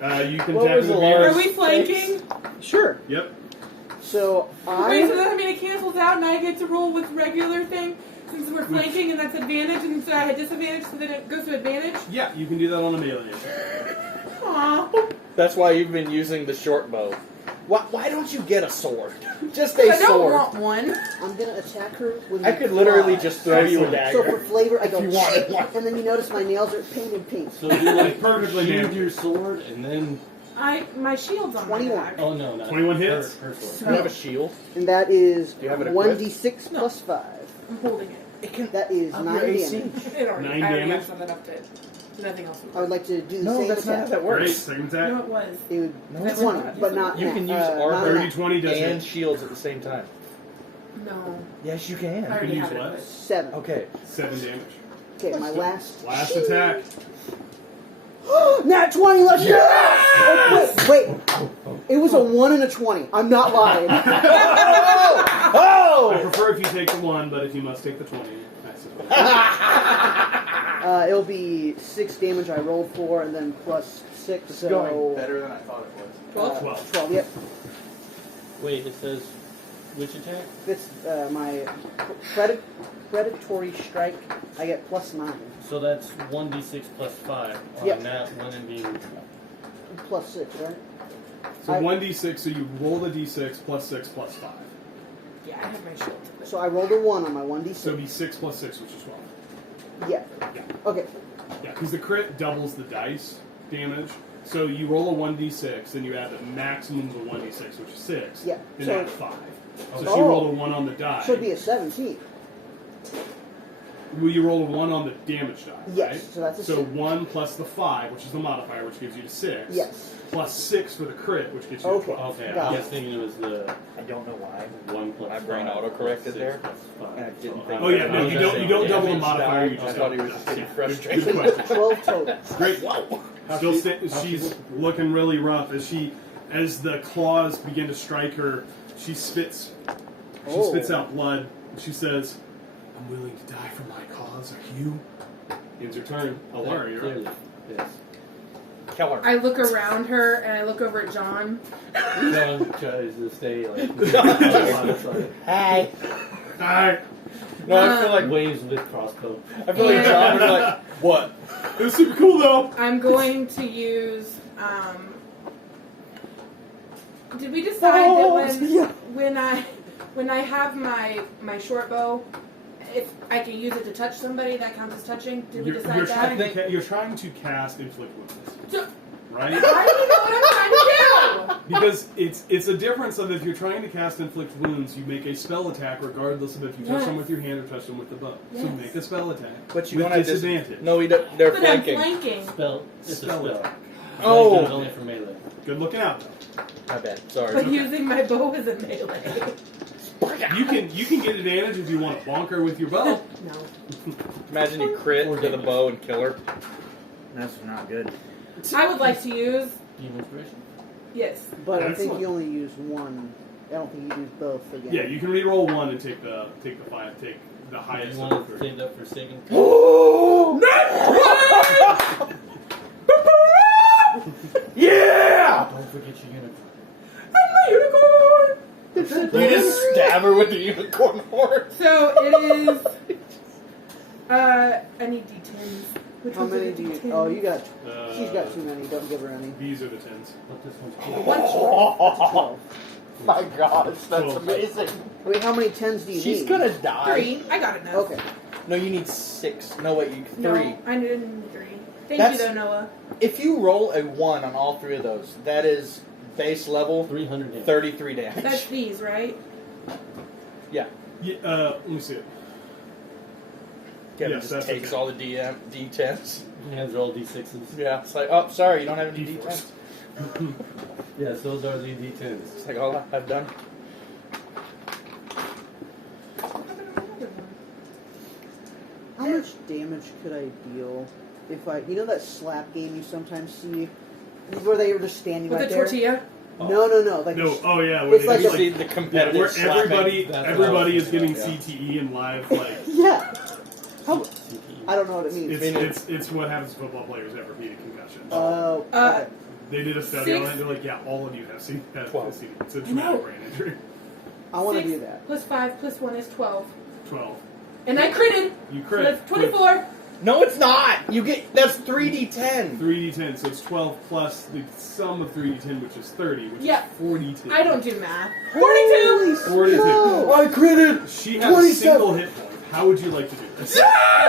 You can What tap was into Alara's- Are advantage. we flanking? Sure. Yep. So Wait, so I. does that mean it cancels out and I get to roll with regular thing? Since we're flanking and that's advantage, and so I had disadvantage, so then it goes to advantage? Yeah, you can do that on a melee. Aww. That's why you've been using the short bow. Why don't you get a sword? Just a I don't sword. want one. I'm gonna attack her with I my could literally claw. just throw you a So dagger. for flavor, I go. If you wanted one. And then you notice my nails are painted pink. So you like Perfectly shield named. your sword and then. My shield's on 21. my back. Oh no, not 21 hits? Her sword. Do you have a shield? And that is Do you have it equipped? 1d6 No. plus 5. I'm holding it. That is Up 9 your AC. damage. It already, 9 I already damage? have something up to it. Nothing else. I would like to do the No, same that's not how attack. that Great. works. Second No, attack. it was. It would No, it's 20, not. but not You can use not armor. enough. 30-20 does And hit. shields at the same time. No. Yes, you I can. already use have it. what? but- 7. Okay. 7 damage. Okay, my last. Last attack. Nat 20, let's go! Oh, wait. It was a 1 and a 20. I'm not lying. I Oh! prefer if you take the 1, but if you must take the 20, that's it. It'll be 6 damage I rolled for, and then plus 6, It's so. going better than I thought it was. 12. 12, yep. Wait, it says which attack? That's my predatory strike. I get plus 9. So that's 1d6 plus 5 on Yep. that one and being. Plus 6, right? So I- 1d6, so you roll the d6 plus 6 plus 5. Yeah, I have my shield. So I rolled a 1 on my 1d6. So it'd be 6 plus 6, which is 12. Yeah. Yeah. Okay. Yeah, because the crit doubles the dice damage. So you roll a 1d6, then you add the maximum of the 1d6, which is 6. Yeah, Then so- add 5. So she Oh. rolled a 1 on the die. Should be a 17. Well, you roll a 1 on the damage die, Yes, right? so that's a So six. 1 plus the 5, which is the modifier, which gives you the 6. Yes. Plus 6 for the crit, which gets you Okay. to 12. Okay, Got I it. was thinking it was the I don't know why. 1 plus My brain 5 auto-corrected plus 6 there. plus 5. And I didn't So think- Oh yeah, I no, was you just don't saying double the damage modifier. die. You I just thought double he was the just dice. getting Yeah. frustrated. Good question. 12 total. Great. Whoa! Still, she's looking really rough as the claws begin to strike her. She spits. She Oh. spits out blood. She says, "I'm willing to die for my cause. Are you?" Ends your turn. Alara, you're Clearly, up. yes. Keller. I look around her and I look over at John. John tries to stay like. Hi. Alright. No, I feel like waves with crossbow. I feel like John was like, what? It was super cool though. I'm going to use. Did we decide that when I have my short bow, if I can use it to touch somebody, that counts as touching? Did we decide You're that? you're trying to cast inflict wounds, So- right? I don't even know what I'm trying to do. Because it's a difference of if you're trying to cast inflict wounds, you make a spell attack regardless of if you touch them with your hand or touch them with the bow. So Yes. make a spell attack. But you with want to disadvantage. No, we don't, they're But flanking. I'm flanking. Spell. It's Spell a it. spell. Oh. Flanking is only for melee. Good looking out though. My bad. Sorry. But using my bow as a melee. You can get advantage if you want to bonk her with your bow. No. Imagine you crit with a bow and kill her. That's not good. I would like to use. Even inspiration. Yes. But I Excellent. think you only use one. I don't think you use both again. Yeah, you can reroll one and take the highest You of want the to three. save that for second? Yeah! Don't forget your unicorn. You just stab her with the unicorn horn. So it is. I need D10s. Which How ones are many the do you? D10s? Oh, you got. She's got too many. Don't give her any. These are the tens. But this one's cool. One short. 12. My gosh, that's Well, amazing. Wait, how many tens do you She's need? gonna die. 3. I got enough. Okay. No, you need 6. No, wait, you 3. No, I need 3. Thank That's- you, though, Noah. If you roll a 1 on all 3 of those, that is base level 300 damage. 33 damage. That's these, right? Yeah, let me see it. Kevin Yes, just that's takes okay. all the D10s. Hands roll D6s. Yeah, it's like, oh, sorry, you don't have any D4s. D10s. Yes, those are the D10s. It's like all I've done. How much damage could I deal if I? You know that slap game you sometimes see, where they were just standing With right the there. tortilla. No. Like No, oh yeah, It's they like do, a- See the competitive where slapping. everybody That's everybody what is getting Yeah. CTE and live like yeah. How, CTE. I don't know what it means. it's what happens to football players that repeat a concussion. Oh. Uh, They did a study on 6. it. They're like, yeah, all of you have seen that. 12. It's a know. traumatic brain injury. I want to 6 do that. Plus 5 plus 1 is 12. 12. And I critted. You So crit. that's 24. No, it's not. You get that's 3d10. 3d10, so it's 12 plus the sum of 3d10, which is 30, which Yeah. is 42. I don't do math. 42! 42. No. I critted. She has a 27. single hit point. How would you like to do this?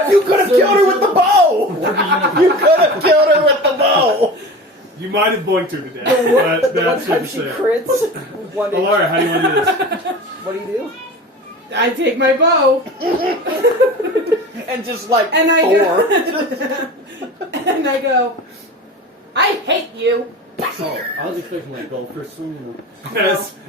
You could have killed her with the bow. You could have killed her with the bow. You might have boinked her to death, but that's what Time you she say. crits. One inch. Alara, how do you want to do this? What do you do? I take my bow. And just like And I Thor. go. And I go. I hate you. Oh, I was expecting like go first swing.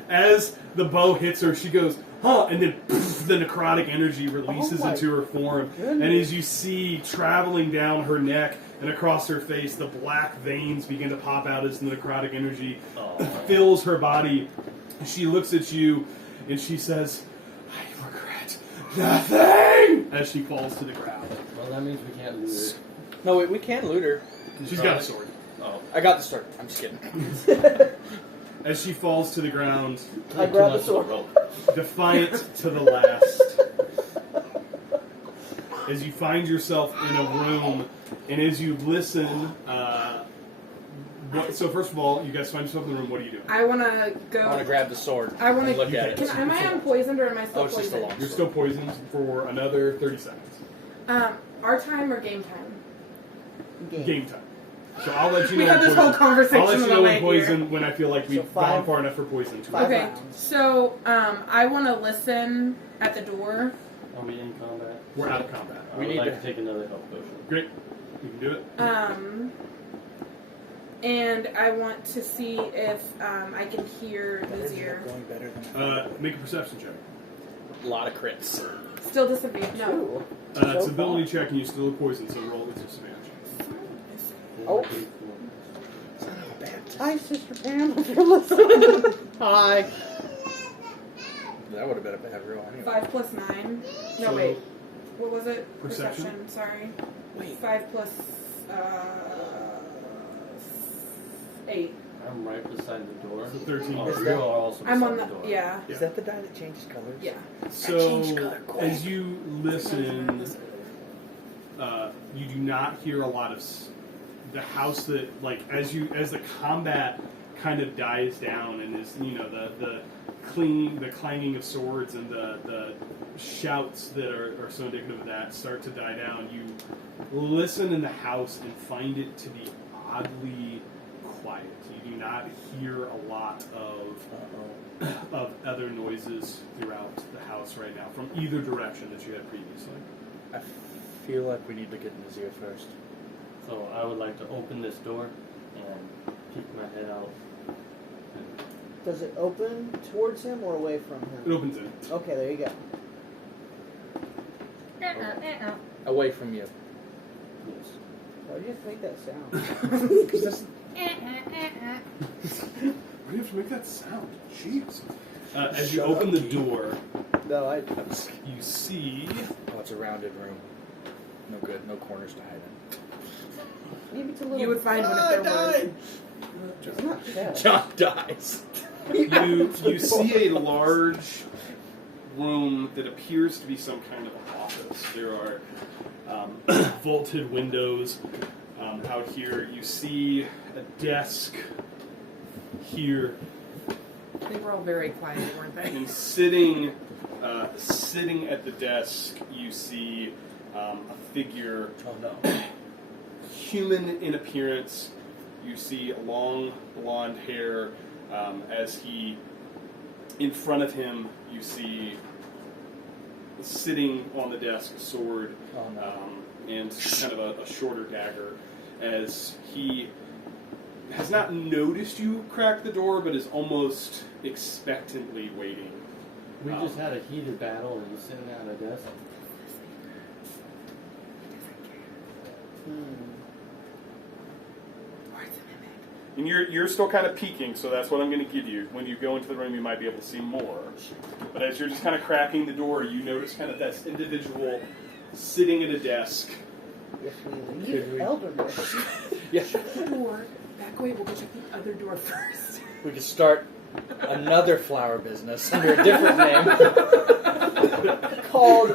As the bow hits her, she goes, huh, and then poof, the necrotic energy releases Oh my into her form. goodness. And as you see traveling down her neck and across her face, the black veins begin to pop out as the necrotic energy Oh. fills her body. She looks at you and she says, I regret nothing, as she falls to the ground. Well, that means we can't lose it. No, wait, we can loot her. She's got a sword. Oh. I got the sword. I'm just kidding. As she falls to the ground, I Too grab much the sword. of a rope. defiant to the last. As you find yourself in a room, and as you listen, so first of all, you guys find yourself in the room. What are you doing? I want to I want to go. grab the sword. I wanna- and look at You it. Am I unpoisoned or am I still Oh, it's just a poisoned? long You're still poisoned for another 30 seconds. Our time or game time? Game time. So I'll let you know. We had when this whole poison- conversation I'll let on you the know way when poison when I feel like we've So 5 gone far enough for poison to. 5 Okay, rounds. so I want to listen at the door. Are we in combat? We're out of combat. I We would need like to- to take another health potion. Great. You can do it. And I want to see if I can hear Nazir. Going better than Make a perception check. a lot of crits. Still disadvantage. No. Ooh. It's So ability check, and you still have poison, so roll with disadvantage. Oh. 4, 8, 4. Hi, Sister Pam. If you're listening. Hi. That would have been a bad roll anyway. 5 plus 9. No, So- wait. What was it? Perception? Sorry. Wait. 5 plus 8. I'm right beside the door. So 13. Oh, Is you that- are also I'm beside on the the. door. Yeah. Is that the die that changes colors? Yeah. So, changed color quick. as you listen, you do not hear a lot of the house that, like, as the combat kind of dies down and is, the clanging of swords and the shouts that are so indicative of that start to die down. You listen in the house and find it to be oddly quiet. You do not hear a lot of other noises throughout the house right now from either direction that you had previously. I feel like we need to get Nazir first. So I would like to open this door and peek my head out. Does it open towards him or away from It him? opens in. Okay, there you go. Away from you. Why do you have to make that sound? Because that's. Why do you have to make that sound? Jeez. As you Shut open up, the Keith. door, No, I. you see. Oh, it's a rounded room. No good. No corners to hide in. Maybe it's a little. You would find one if there was. It's not chest. John dies. You see a large room that appears to be some kind of office. There are vaulted windows out here. You see a desk here, They were all very quiet, weren't they? and sitting at the desk, you see a figure, Oh no. human in appearance. You see long blonde hair. As he, in front of him, you see sitting on the desk a sword Oh no. and kind of a shorter dagger. As he has not noticed you crack the door, but is almost expectantly waiting. We just had a heated battle and he's sitting at a desk. And you're still kind of peeking, so that's what I'm going to give you. When you go into the room, you might be able to see more. But as you're just kind of cracking the door, you notice kind of that individual sitting at a desk. If we Could leave we- Elderbush. Yeah. Or back away, we'll go check the other door first. We could start another flower business under a different name. Called.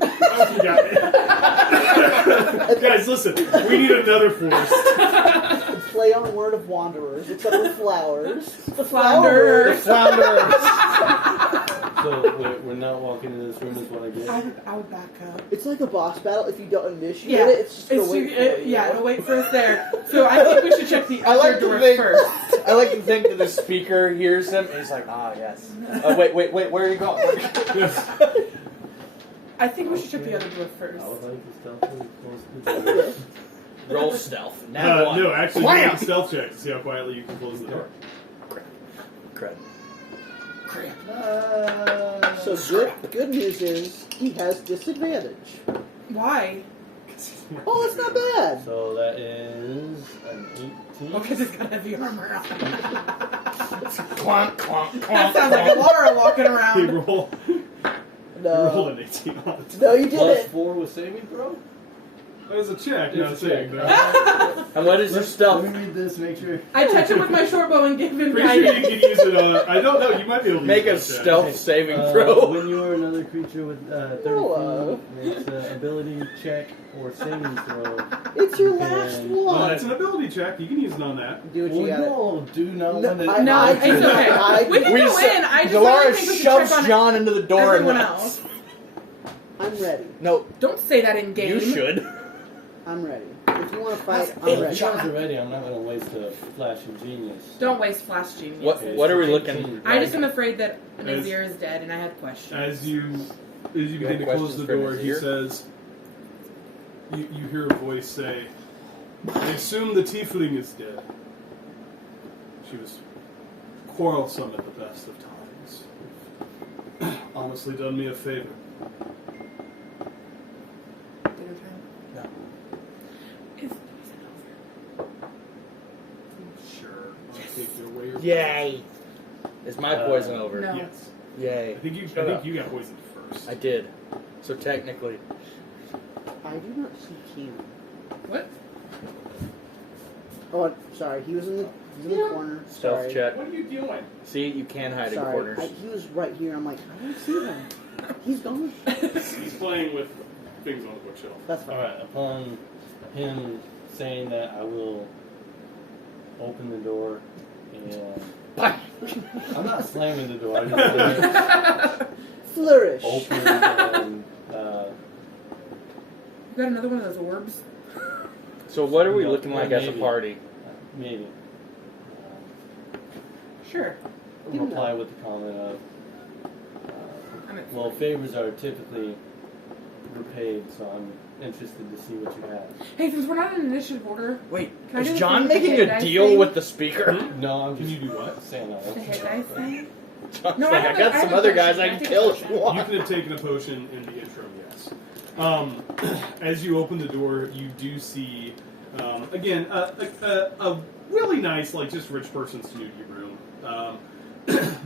Oh, you got it. Guys, listen. We need another force. Play on word of wanderers, except with flowers. The flounder. The flounders. So we're not walking into this room is what I get. I would back up. It's like a boss battle. If you don't initiate Yeah, it, it's just gonna wait for you. yeah, it'll wait for us there. So I think we should check the I other like to door think. first. I like to think that the speaker hears him and he's like, "Ah, yes." Wait. Where are you going? I think we should check the other door first. I would like to stealthily close the door. Roll stealth. Now one. No, actually, Wham! make a stealth check to see how quietly you can close the door. Crap. So good news is he has disadvantage. Why? Oh, it's not bad. So that is an 18. Okay, it's got heavy armor on. Clonk, clonk, clonk. That sounds like a Laura walking Hey, around. roll. No. Roll an 18 on it. No, you Plus didn't. 4 with saving throw? That was a check, not It's a saying check. that. And what is your stealth? Let me read this, make sure. I touch him with my short bow and give him Pretty sure you guidance. can use it on. I don't know. You might be able to Make a use that check. stealth saving throw. When you or another creature with 30 Hello. feet makes an ability check or saving throw. It's your You last can- Well, one. that's an ability check. You can use it on that. Do what Well, you you got. all do not No, want to. I- No, it's okay. We can We go just- in. I just Delora really think we should shoves check on John into the door everyone and else. I'm ready. No, Don't say that in game. you should. I'm ready. If you want to fight, Well, I'm if ready. you guys are ready, I'm not going to waste a flash of genius. Don't waste flash genius. What are we looking? I just am afraid that As- Nazir is dead, and I had questions. As you You begin have to close questions the for door, he Nazir? says, you hear a voice say, "I assume the tiefling is dead. She was quarrelsome at the best of times. Honestly, done me a favor. Dinner time. Is- Sure, I'll take your way. Or Yay! Is my poison over? No. Yes. Yay! I think Shut up. you got poisoned first. I did. So technically, I do not see Keenan. What? Oh, sorry. He was in the corner. stealth Sorry. check. What are you doing? See, you can hide in Sorry. corners. He was right here. I'm like, I don't see him. He's gone. He's playing with things on the bookshelf. That's fine. Alright, upon him saying that, I will open the door and. I'm not slamming the door, I just Flourish. open and. You got another one of those orbs? So what are we No, looking like as a maybe. party? Maybe. Sure. Reply with the comment of. I'm at Well, favors are typically paid, so I'm interested to see what you have. Hey, since we're not in initiative order, Wait, Can I do is the John thing making with the a dice deal thing? with the speaker? No, I'm Can just you do what? saying that. the hit dice thing. John's No, like, I got I some have a other guys question. I can I kill think if you You want. could have taken a potion in the interim, yes. As you open the door, you do see, again, a really nice, like, just rich person's snooty room.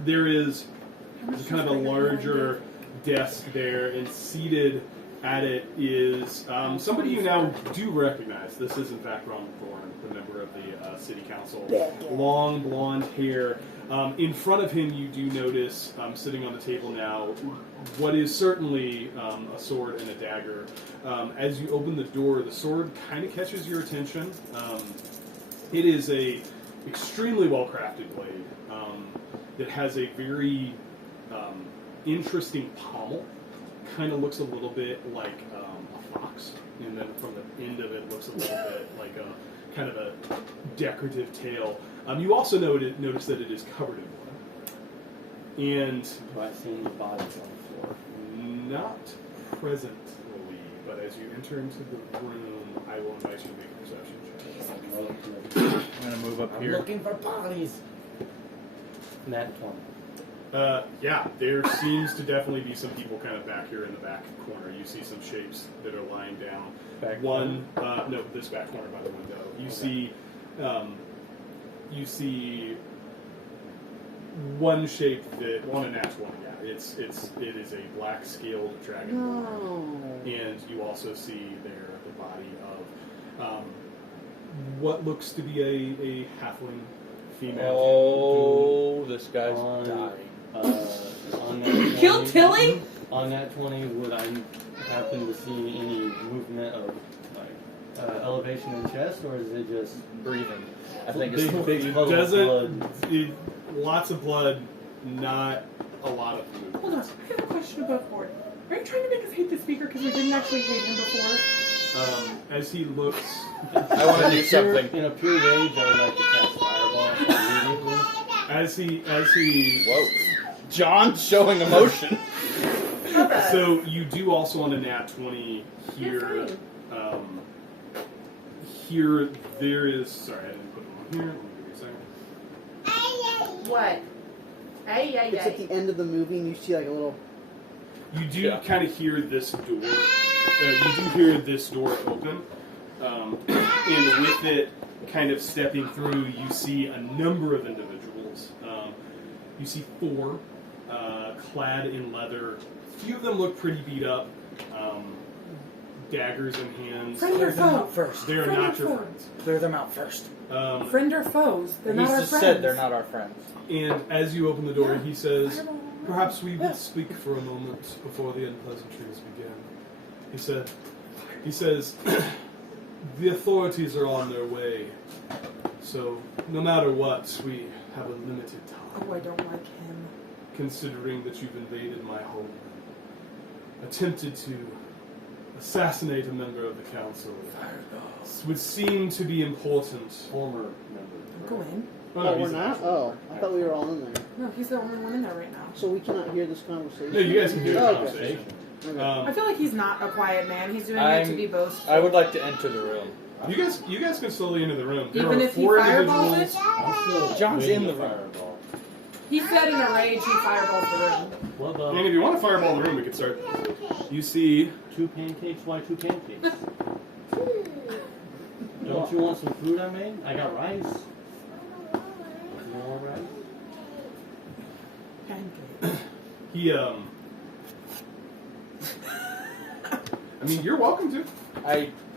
There is kind of a larger desk there, and seated at it is somebody you now do recognize. This is, in fact, Ron Thorne, the member of the city council. Long blonde hair. In front of him, you do notice, sitting on the table now, what is certainly a sword and a dagger. As you open the door, the sword kind of catches your attention. It is a extremely well-crafted blade that has a very interesting pommel. Kind of looks a little bit like a fox, and then from the end of it looks a little bit like a kind of a decorative tail. You also notice that it is covered in blood, and Do I see any bodies on the floor? not presently. But as you enter into the room, I will invite you to make a perception check. I'm gonna move up I'm here. looking for bodies. Nat 20. Yeah, there seems to definitely be some people kind of back here in the back corner. You see some shapes that are lying down. Back One, no, this back corner by the window. You see one shape that on a natural one. Yeah, it is a black scaled dragonborn, No. and you also see there the body of what looks to be a halfling female. Oh, this guy's On- dying. On that 20, Kill Tilly? On that 20, would I happen to see any movement of like elevation in chest, or is it just Breathing. I think it's big It puddle of doesn't. blood? Lots of blood, not a lot of food. Hold on, I have a question above board. Are you trying to make us hate the speaker because we didn't actually hate him before? As he looks, I want to do something. In a pure rage, I would like to cast fireball immediately. as he. Whoa. John showing emotion. So you do also on a nat 20 here. You're fine. Here there is. Sorry, I didn't put it on here. Let me give you a second. What? Ay, ay, It's at the end of the movie, and you see like a little. You do Yeah. kind of hear this door. You do hear this door open, and with it kind of stepping through, you see a number of individuals. You see four, clad in leather. A few of them look pretty beat up. Daggers in hands. Friend or foe? First. They are Friend not or your foe? friends. Clear them out first. Friend or foes? They're He not our just friends. said they're not our friends. And as you open the door, he says, Fireball. "Perhaps we would speak for a moment before the unpleasantries begin." He says, "The authorities are on their way, so no matter what, we have a limited time. Oh, I don't like him. Considering that you've invaded my home, attempted to assassinate a member of the council, this would seem to be important." Former member. Go in. Oh, Oh, he's we're an not? actual Oh, member. I thought we were all in there. No, he's the only one in there right now. So we cannot hear this conversation. No, you guys can hear the Oh, okay. conversation. Okay. I feel like he's not a quiet man. He's doing it to be boastful. I would like to enter the room. You guys can slowly enter the room. There Even are if he four fireballs individuals. it? I'm still John's waiting in to the room. fireball. He said in a rage he fireballs the room. What And about if you want to fireball the room, we could start. You see, 2 pancakes? Why 2 pancakes? Don't you want some food I made? I got rice. You want rice? Pancake. he I mean, you're welcome to.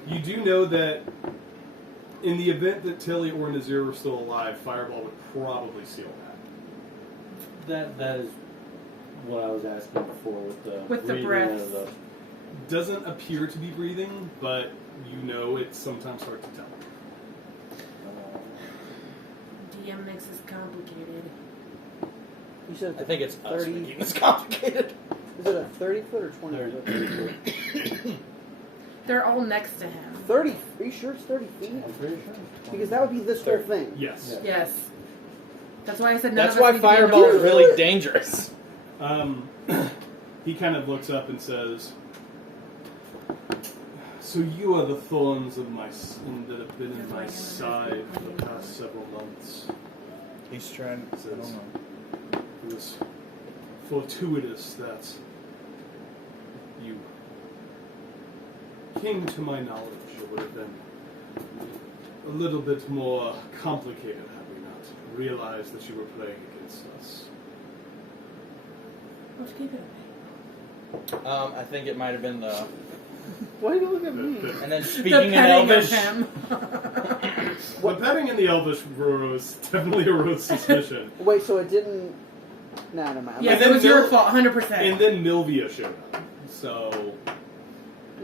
You do know that in the event that Tilly or Nazir were still alive, Fireball would probably seal that. That is what I was asking before with the the breathing breaths. of the. Doesn't appear to be breathing, but you know it's sometimes hard to tell. DM makes this complicated. You said I think it's us 30. making this complicated. Is it a 30 foot or 20 foot? They're all next to him. 30. Are you sure it's 30 feet? I'm pretty sure. Because that would be this whole thing. Yes. Yeah. Yes. That's why I said none That's of us why need to be in the fireball is room. really dangerous. He kind of looks up and says, So you are the thorns of that have been in my side for the past several months. He's trying. I don't know. It was fortuitous that you came to my knowledge. It would have been a little bit more complicated had we not realized that you were playing against us. Let's keep it I think it might have been the. Why do you look at me? And then The speaking in petting of Elvish. him. The petting in the Elvish rose definitely arose suspicion. Wait, so it didn't. Nah, never mind. Yes, then it was your Mil- fault, 100%. And then Milvia showed up. So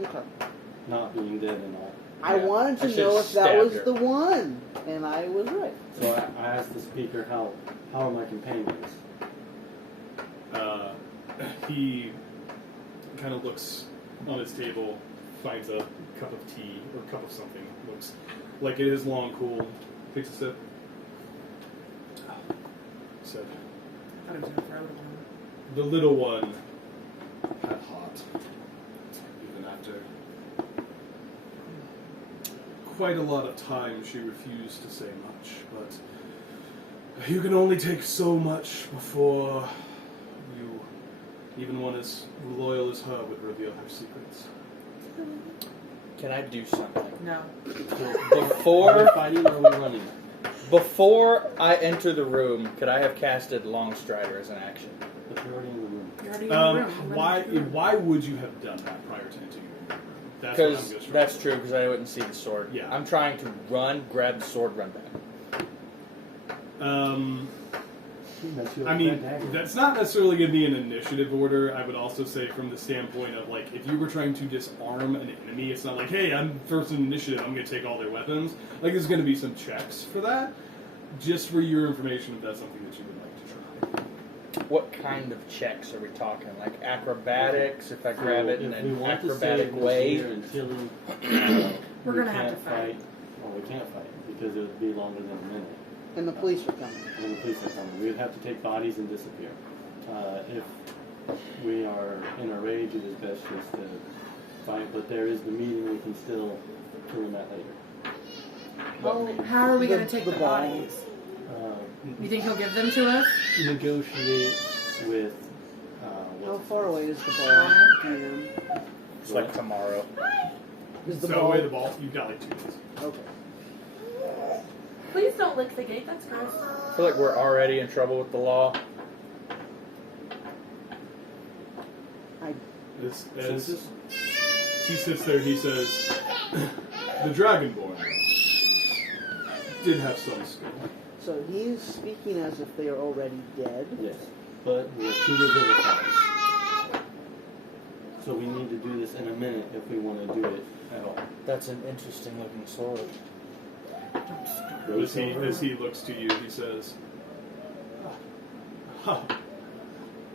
Okay. Not being dead and all. I Yeah, wanted I to should've know if that stabbed was her. the one, and I was right. So I asked the speaker how are my companions? he kind of looks on his table, finds a cup of tea or cup of something. Looks like it is long cool. Takes a sip. Said, I thought it was going to throw it on. the little one had hot, even after quite a lot of time. She refused to say much, but you can only take so much before you, even one as loyal as her, would reveal her secrets. Can I do something? No. Are Before we fighting or are we running? before I enter the room, could I have casted Longstrider as an action? But you're already in the room. You're already in the room. You Why? went into the room. Why would you have done that prior to entering the room? That's what I'm Because just that's true. Because I wouldn't see the sword. Yeah. I'm trying to run, grab the sword, run back. I mean, that's not necessarily going to be an initiative order. I would also say from the standpoint of, like, if you were trying to disarm an enemy, it's not like, hey, I'm first in initiative, I'm going to take all their weapons. Like, there's going to be some checks for that. Just for your information, if that's something that you would like to try. What kind of checks are we talking? Like acrobatics? If I grab it in if we an want to acrobatic save this way? here until We're we gonna have can't to fight. Well, we can't fight because it would be longer than a minute. And the police are coming. When the police are coming, we would have to take bodies and disappear. If we are in a rage, it is best just to fight. But there is the meeting; we can still kill them at later. How are we The- going to take the the ball. bodies? You think he'll give them to us? Negotiate with. How far away is the ball? DM? It's like tomorrow. Is the So ball? away the ball, you've got like 2 minutes. Okay. Please don't lick the gate. That's gross. I feel like we're already in trouble with the law. As Census? he sits there, he says, the Dragonborn did have some skill. So he's speaking as if they are already dead. Yes, but we have 2 revivifiers. So we need to do this in a minute if we want to do it at all. That's an interesting looking sword. As he looks to you, he says, "Ha,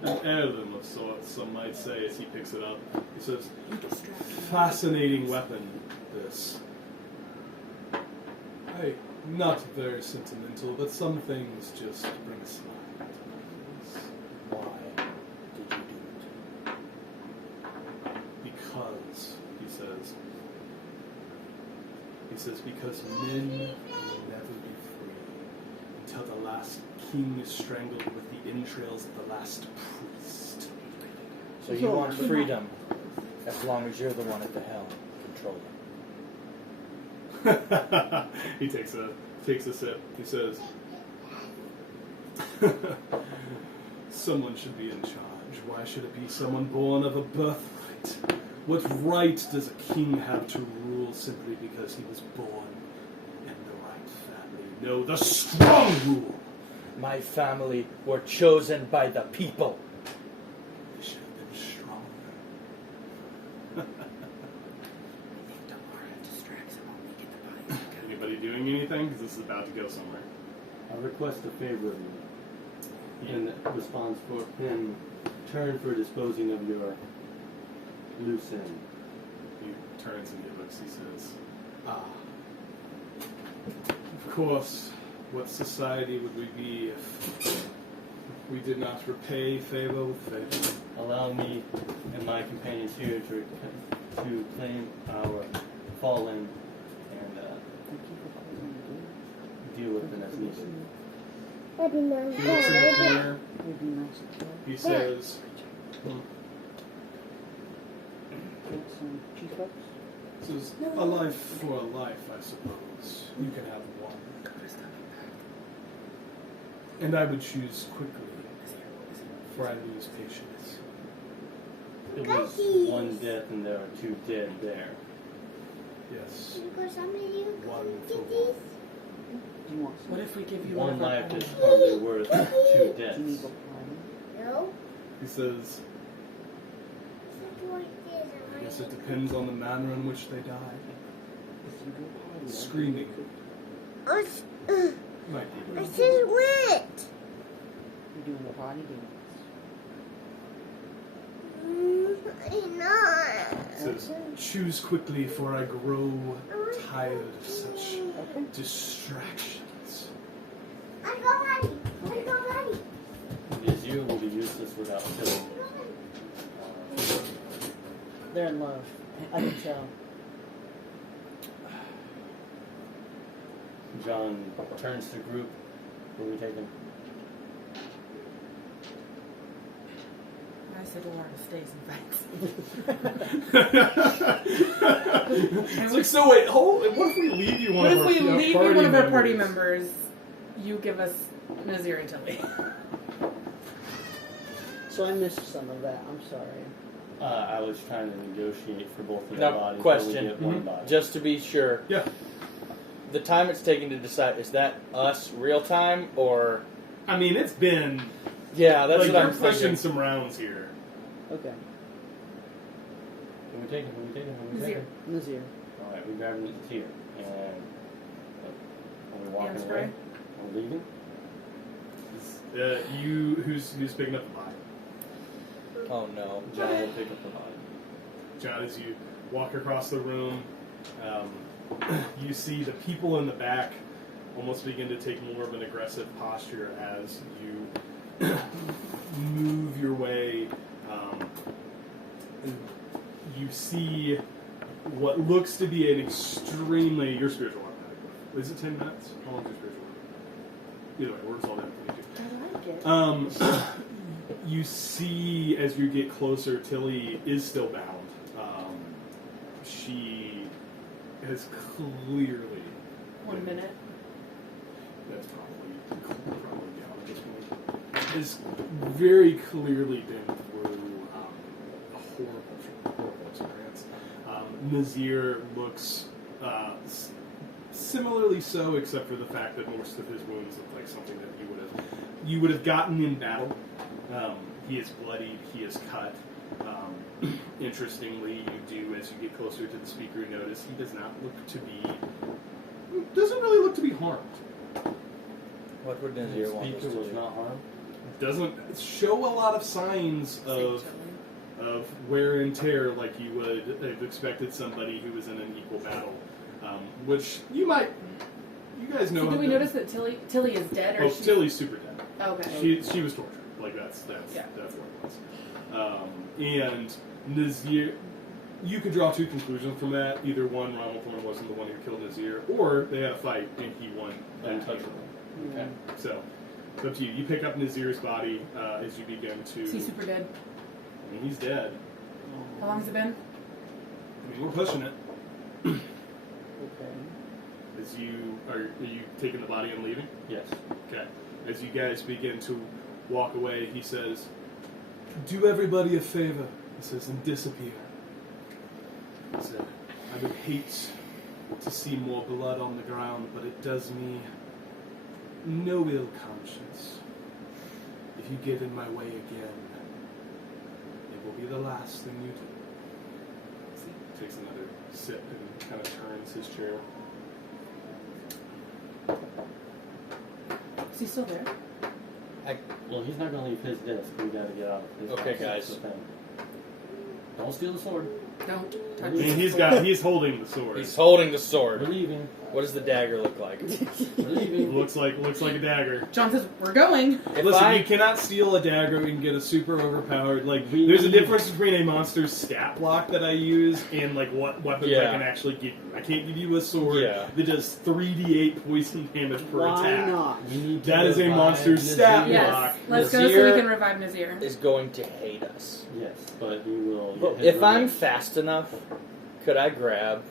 an heirloom of sorts, some might say," as he picks it up. He says, "Fascinating weapon, this. Not very sentimental, but some things just bring a smile to my face. Why did you do Because," he says, "because men will never be free until the last king is strangled with the entrails of the last priest." it? So you want freedom as long as you're the one at the helm controlling. He takes a sip. He says, "Someone should be in charge. Why should it be someone born of a birthright? What right does a king have to rule simply because he was born in the right family? No, the strong rule. My family were chosen by the people. They should have been stronger." Anybody doing anything? Because this is about to go somewhere. I request a favor of you. In response for in turn for disposing of your loose end. He turns and he looks. He says, of course, what society would we be if we did not repay favor with favor?" Allow me and my companions here to to claim our fallen and deal with them as needed. He looks in the corner. It'd be nice to kill. He says, Get some cheese puffs. "This is a life for a life, I suppose. You can have one. And I would choose quickly, for I lose patience." It was one death and there are 2 dead there. Yes. Because I'm gonna use One for cookies. one. Do you want some? What if we give you One one of our life is hardly worth 2 Do you need deaths. a pie? No. He says, Something like this. "I guess it depends on the manner in which they died. If you go pie, Screaming. I Might be. just went. You're doing the potty dance. I'm not. He says, "Choose quickly, for I grow tired of such Okay. distractions." I go potty. I go potty. Vizier will be useless without killing. They're in love. I can tell. John turns to group. Where we take him? I said Laura stays and fights. It's like, so wait, what if we leave you one What of if our we leave you one of our party members? members? You give us Nazir and Tilly. So I missed some of that. I'm sorry. I was trying to negotiate for both of their Now, bodies. question. So we get one body. Just to be sure, Yeah. the time it's taking to decide, is that us real time or? I mean, it's been Yeah, that's like what you're I'm pushing thinking. some rounds here. Okay. Can we take him? Can we take him? Can we take Nazir. him? Nazir. All right, we grab him here, and are we walking Hand away? spray? Are we leaving? Who's picking up the body? Oh no. John will pick up the body. John, as you walk across the room, you see the people in the back almost begin to take more of an aggressive posture as you move your way. You see what looks to be an extremely your spiritual automatic. Is it 10 minutes? How long is your spiritual? Either way, we're just all there. I like it. You see as you get closer, Tilly is still bound. She has clearly 1 minute. that's probably down at this point. Has very clearly been through a horrible experience. Nazir looks similarly so, except for the fact that most of his wounds look like something that you would have gotten in battle. He is bloodied. He is cut. Interestingly, you do, as you get closer to the speaker, notice he does not look to be. Doesn't really look to be harmed. What would The Nazir want us speaker to was do? not harmed. Doesn't show a lot of signs of wear and tear like you would have expected somebody who was in an equal battle. Which you guys know. So do we notice that Tilly is dead, or Oh, she's... Tilly's super dead. Okay. She was tortured. Like that's Yeah. what it was. And Nazir, you could draw 2 conclusions from that. Either one, Ronald Thorne wasn't the one who killed Nazir, or they had a fight and he won. Untouchable. Okay. So it's up to you. You pick up Nazir's body as you begin to. Is he super dead? I mean, he's dead. How long's it been? I mean, we're pushing it. Okay. As you are you taking the body and leaving? Yes. Okay. As you guys begin to walk away, he says, "Do everybody a favor," he says, "and disappear." He said, "I would hate to see more blood on the ground, but it does me no ill conscience. If you get in my way again, it will be the last thing you do." So he takes another sip and kind of turns his chair. Is he still there? Well, he's not going to leave his desk. We got to get out of his Okay, house. guys. That's the thing. Don't steal the sword. Don't. touch. And he's holding the sword. He's holding the We're sword. leaving. What does the dagger look like? We're leaving. Looks like a dagger. John says, "We're going." If Listen, I- you cannot steal a dagger and get a super overpowered. Like, We there's a need- difference between a monster's stat block that I use and like what weapons I Yeah. can actually give you. I can't give you a sword Yeah. that does 3d8 poison damage per Why attack. not? We need to That is a revive monster's stat Nazir. block. Yes. Let's go so Nazir we can revive Nazir. is going to hate us. Yes, but he will. But get his if I'm revenge. fast enough, could I grab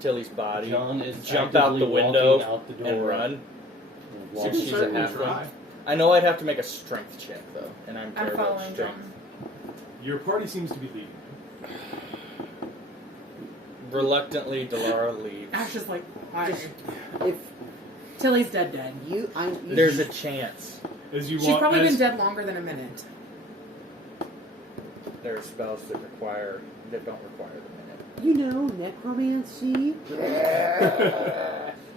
Tilly's body, John is jump out actively the window, walking out the door and run? and You walking- can She's a certainly halfling. try. I know I'd have to make a strength check though, and I'm I'm terrible at following John. strength. Your party seems to be leading. Reluctantly, Delara leaves. Ash is like, "Hi." If Tilly's dead. There's a chance. As you She's walk, probably as, been dead longer than a minute. There are spells that don't require the minute. you know necromancy.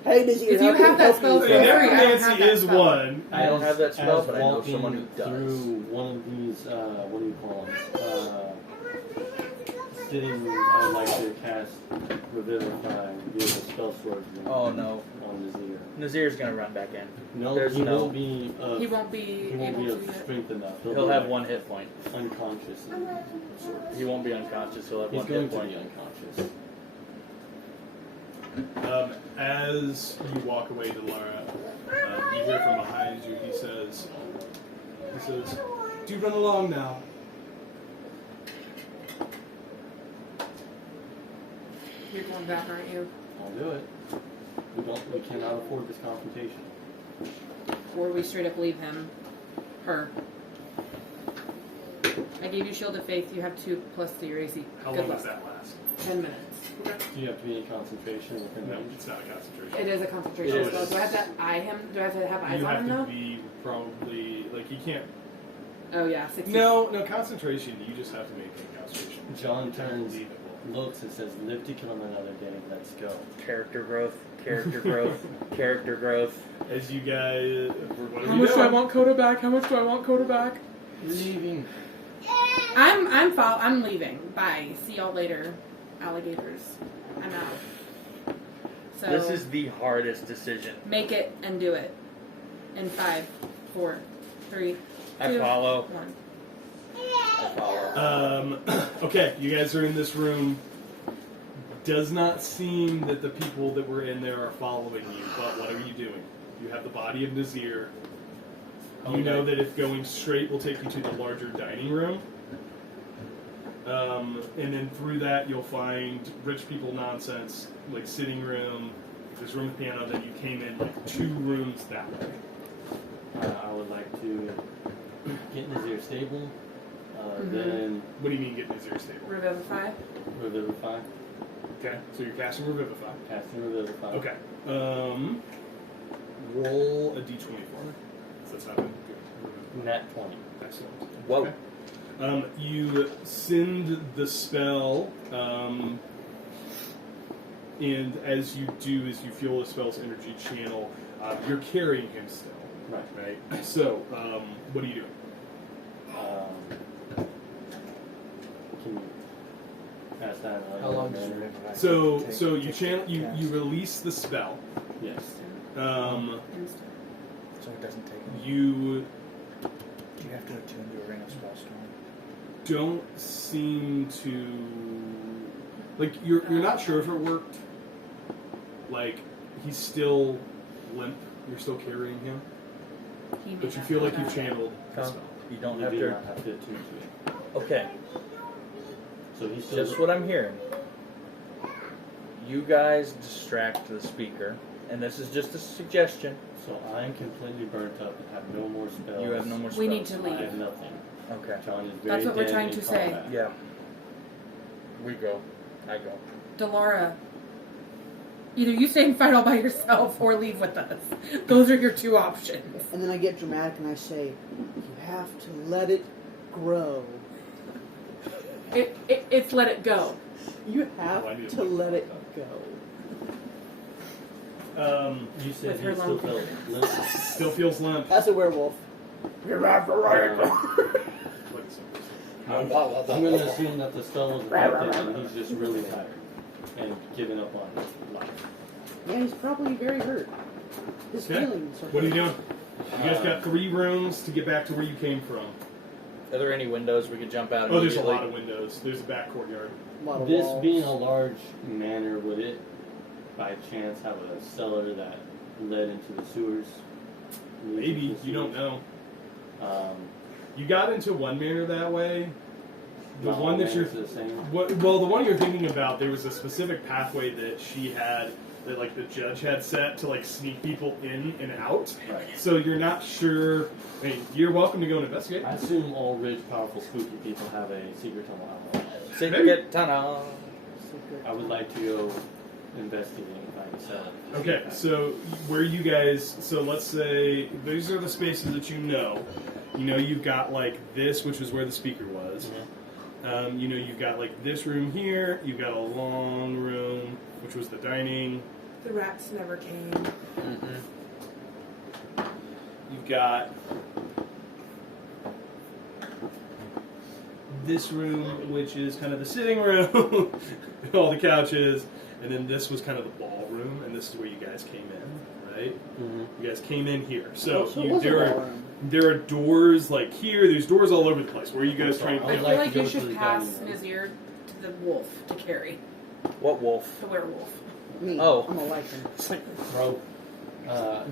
Hey, Nazir, If how you can have I that help spell you? for free, I don't have necromancy that is spell. one. I don't have that spell, as but I know walking someone who does. through one of these, what do you call them? Sitting, I would like to cast Revivify, use a spell sword Oh no, on Nazir. Nazir's gonna run back in. No, There's he no- won't be. He won't be He won't able be to of do it. strength enough. He'll be have like one hit point. unconscious. And He won't be unconscious. He'll have He's one going hit to point. be unconscious. As you walk away to Lara, you hear from behind you. He says, "Do run along now." You're going back, aren't you? I'll do it. We cannot afford this confrontation. Or we straight up leave him. Her. I gave you Shield of Faith. You have 2 plus to your AC. How Good long luck. does that last? 10 minutes. Do you have to be in concentration within No, range? it's not a concentration. It is a concentration It spell. is. Do I have to eye him? Do I have to have eyes You on have him to though? be probably like you can't. Oh yeah, 60. No concentration. You just have to maintain concentration. John turns, Unbelievable. looks, and says, "Live to kill him another day. Let's go." Character growth. Character growth. Character growth. As you guys, what are How you much do I doing? want Coda back? How much do I want Coda back? Leaving. I'm leaving. Bye. See y'all later, alligators. I'm out. So This is the hardest decision. make it and do it. In 5, 4, 3, 2, I follow. 1. I follow. Okay, you guys are in this room. Does not seem that the people that were in there are following you, but what are you doing? You have the body of Nazir. You know that if going straight will take you to the larger dining room. And then through that you'll find rich people nonsense, like sitting room, this room with piano, then you came in like 2 rooms that way. I would like to get Nazir stable, Mhm. then What do you mean get Nazir stable? Revivify. Revivify, Okay, so you're casting Revivify. casting Revivify. Okay. Roll a d20 for me. So that's not good. Nat 20. Excellent. Whoa. Okay. You send the spell, and as you do, as you feel the spell's energy channel, you're carrying him still. Right. Right. So, what are you doing? Can you pass that on? How long does Revivify So, take so to you channel, you cast? release the spell. Yes. Instant. So it doesn't take. You Do you have to attune to a ring of spellstorm? don't seem to like you're not sure if it worked. Like he's still limp. You're still carrying him, He may but you not feel know like you've that. channeled the Huh? spell. You don't You have do to. not have to attune to it. Okay, So he's still. just what I'm hearing. You guys distract the speaker, and this is just a suggestion. So I'm completely burnt up and have no more spells. You have no more spells. We need to I have leave. nothing. Okay. John is very That's what we're dead trying in to say. combat. Yeah. We go. I go. Delara, either you stay and fight all by yourself or leave with us. Those are your 2 options. And then I get dramatic and I say, "You have to let it grow. It's let it go. You have Oh, I need to to look let that it go." You said With her he still long felt finger. limp. Still feels limp. That's a werewolf. Like so. I'm going to assume that the spell was effective and he's just really tired and giving up on life. Yeah, he's probably very hurt. His Okay. feelings are What are you doing? You guys got 3 rooms to get back to where you came from. Are there any windows we could jump out? Oh, there's a immediately? lot of windows. There's a back courtyard. a lot of This walls. being a large manor, would it by chance have a cellar that led into the sewers? Maybe. You don't know. Um, You got into one manor that way. The not one all that you're... manors are the same. Well, the one you're thinking about, there was a specific pathway that she had, that like the judge had set to like sneak people in and out. Right. So you're not sure. I mean, you're welcome to go and investigate. I assume all rich, powerful, spooky people have a secret tunnel outlet. Secret tunnel. Secret. I would like to go investigate if I can sell it. Okay, so where you guys? So let's say these are the spaces that you know. You know, you've got like this, which is where the speaker was. You know, you've got like this room here. You've got a long room, which was the dining. The rats never came. You've got this room, which is kind of the sitting room, all the couches, and then this was kind of the ballroom, and this is where you guys came in, right? You guys came in here, so So it was a ballroom. there are doors like here. There's doors all over the place. Where are you guys trying to I I would feel go? like like to you go to should the pass dining room. Nazir to the wolf to carry. What wolf? The werewolf. Me. Oh. I'm a lichen. Bro,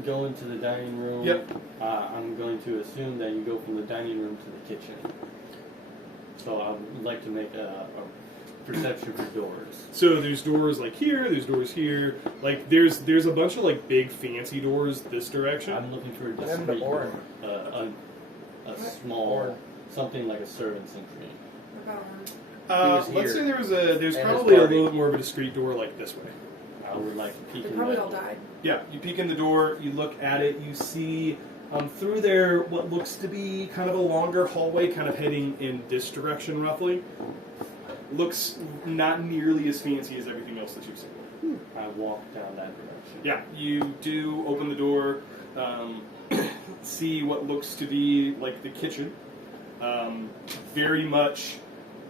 go into the dining room. Yep. I'm going to assume that you go from the dining room to the kitchen. So I would like to make a perception for doors. So there's doors like here. There's doors here. Like there's a bunch of like big fancy doors this direction. I'm looking for a What happened to discreet Orin? door. A small, something like a servant's entry. About was Let's here. say there's And probably his a party. little bit more of a discreet door like this way. I would like to peek They in probably that all door. died. Yeah, you peek in the door, you look at it, you see through there what looks to be kind of a longer hallway, kind of heading in this direction roughly. Looks not nearly as fancy as everything else that you've seen. I walk down that direction. Yeah, you do open the door, see what looks to be like the kitchen. Very much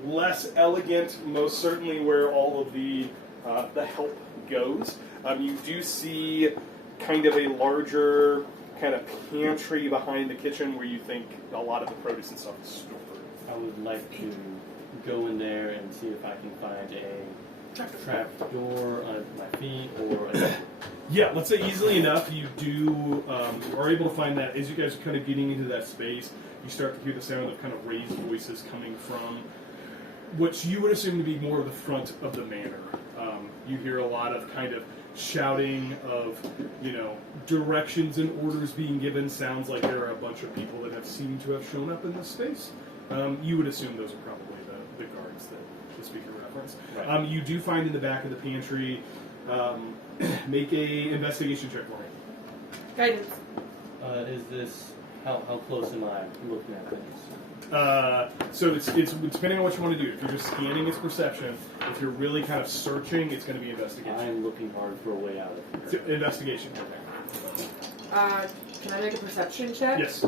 less elegant, most certainly where all of the help goes. You do see kind of a larger kind of pantry behind the kitchen where you think a lot of the produce and stuff is stored. I would like to go in there and see if I can find a trap door under my feet or a Yeah, let's say easily enough you do are able to find that as you guys are kind of getting into that space, you start to hear the sound of kind of raised voices coming from what you would assume to be more of the front of the manor. You hear a lot of kind of shouting of, you know, directions and orders being given. Sounds like there are a bunch of people that have seemed to have shown up in this space. You would assume those are probably the guards that the speaker referenced. Right. You do find in the back of the pantry, make a investigation check for me. Guidance. is this how close am I looking at things? So it's depending on what you want to do. If you're just scanning, it's perception. If you're really kind of searching, it's going to be investigation. I'm looking hard for a way out of here. Investigation. Can I make a perception check? Yes.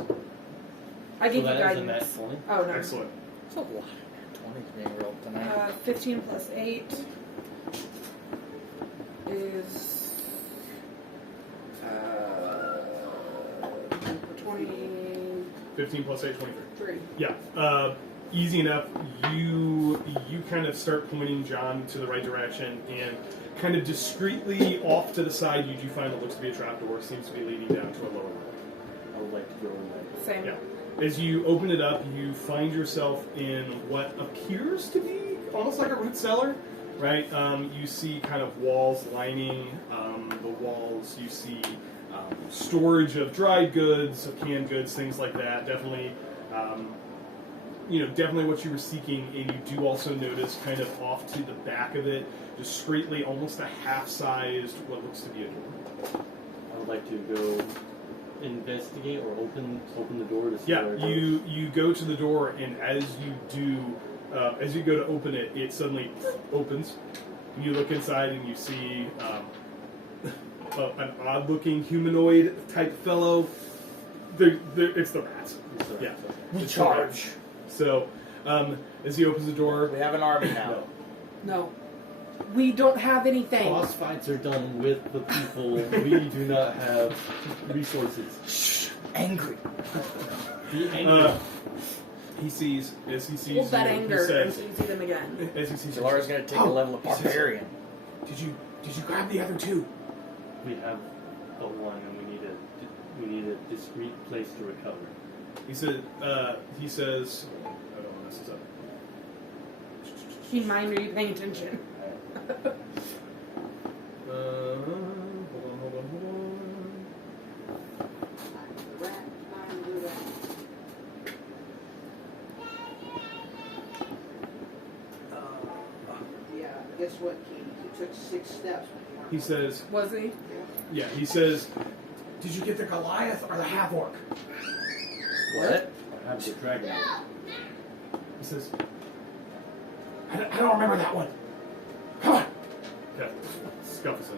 I give so you that is a guidance. nat 20. Oh, no. Excellent. It's a lot of 20s being rolled tonight. 15 plus 8 is 23. 15 plus 8, 23. Yeah. Easy enough. You kind of start pointing John to the right direction, and kind of discreetly off to the side, you do find what looks to be a trapdoor. Seems to be leading down to a lower level. I would like to go in there. Same. Yeah. As you open it up, you find yourself in what appears to be almost like a root cellar, right? You see kind of walls lining the walls. You see storage of dried goods, of canned goods, things like that. Definitely, definitely what you were seeking. And you do also notice kind of off to the back of it, discreetly, almost a half-sized, what looks to be a door. I would like to go investigate or open the door to see Yeah, where it you go to the door, and as you do, as you go to open it, it suddenly opens. And you look inside, and you see an odd-looking humanoid type fellow. It's the rats. goes. Yeah, We It's the rats. charge. So As he opens the door, We have an army now. No. We don't have anything. Boss fights are done with the people. We do not have resources. Shh, angry. Be angry. he sees as he sees Hold that you, anger He says, until you see them again. as he sees you, Delara's gonna take a level of he says, barbarian. Did you grab the other two? We have the one, and we need a discreet place to recover. He says. I don't want to mess this up. Keep in mind, are you paying attention? Hold on. Yeah, guess what, Katie? He took 6 steps. He says, Was he? yeah, he says, did you get the Goliath or the half-orc? What? I have the dragon. He says, I don't remember that one. Come on. Okay, scuffles him.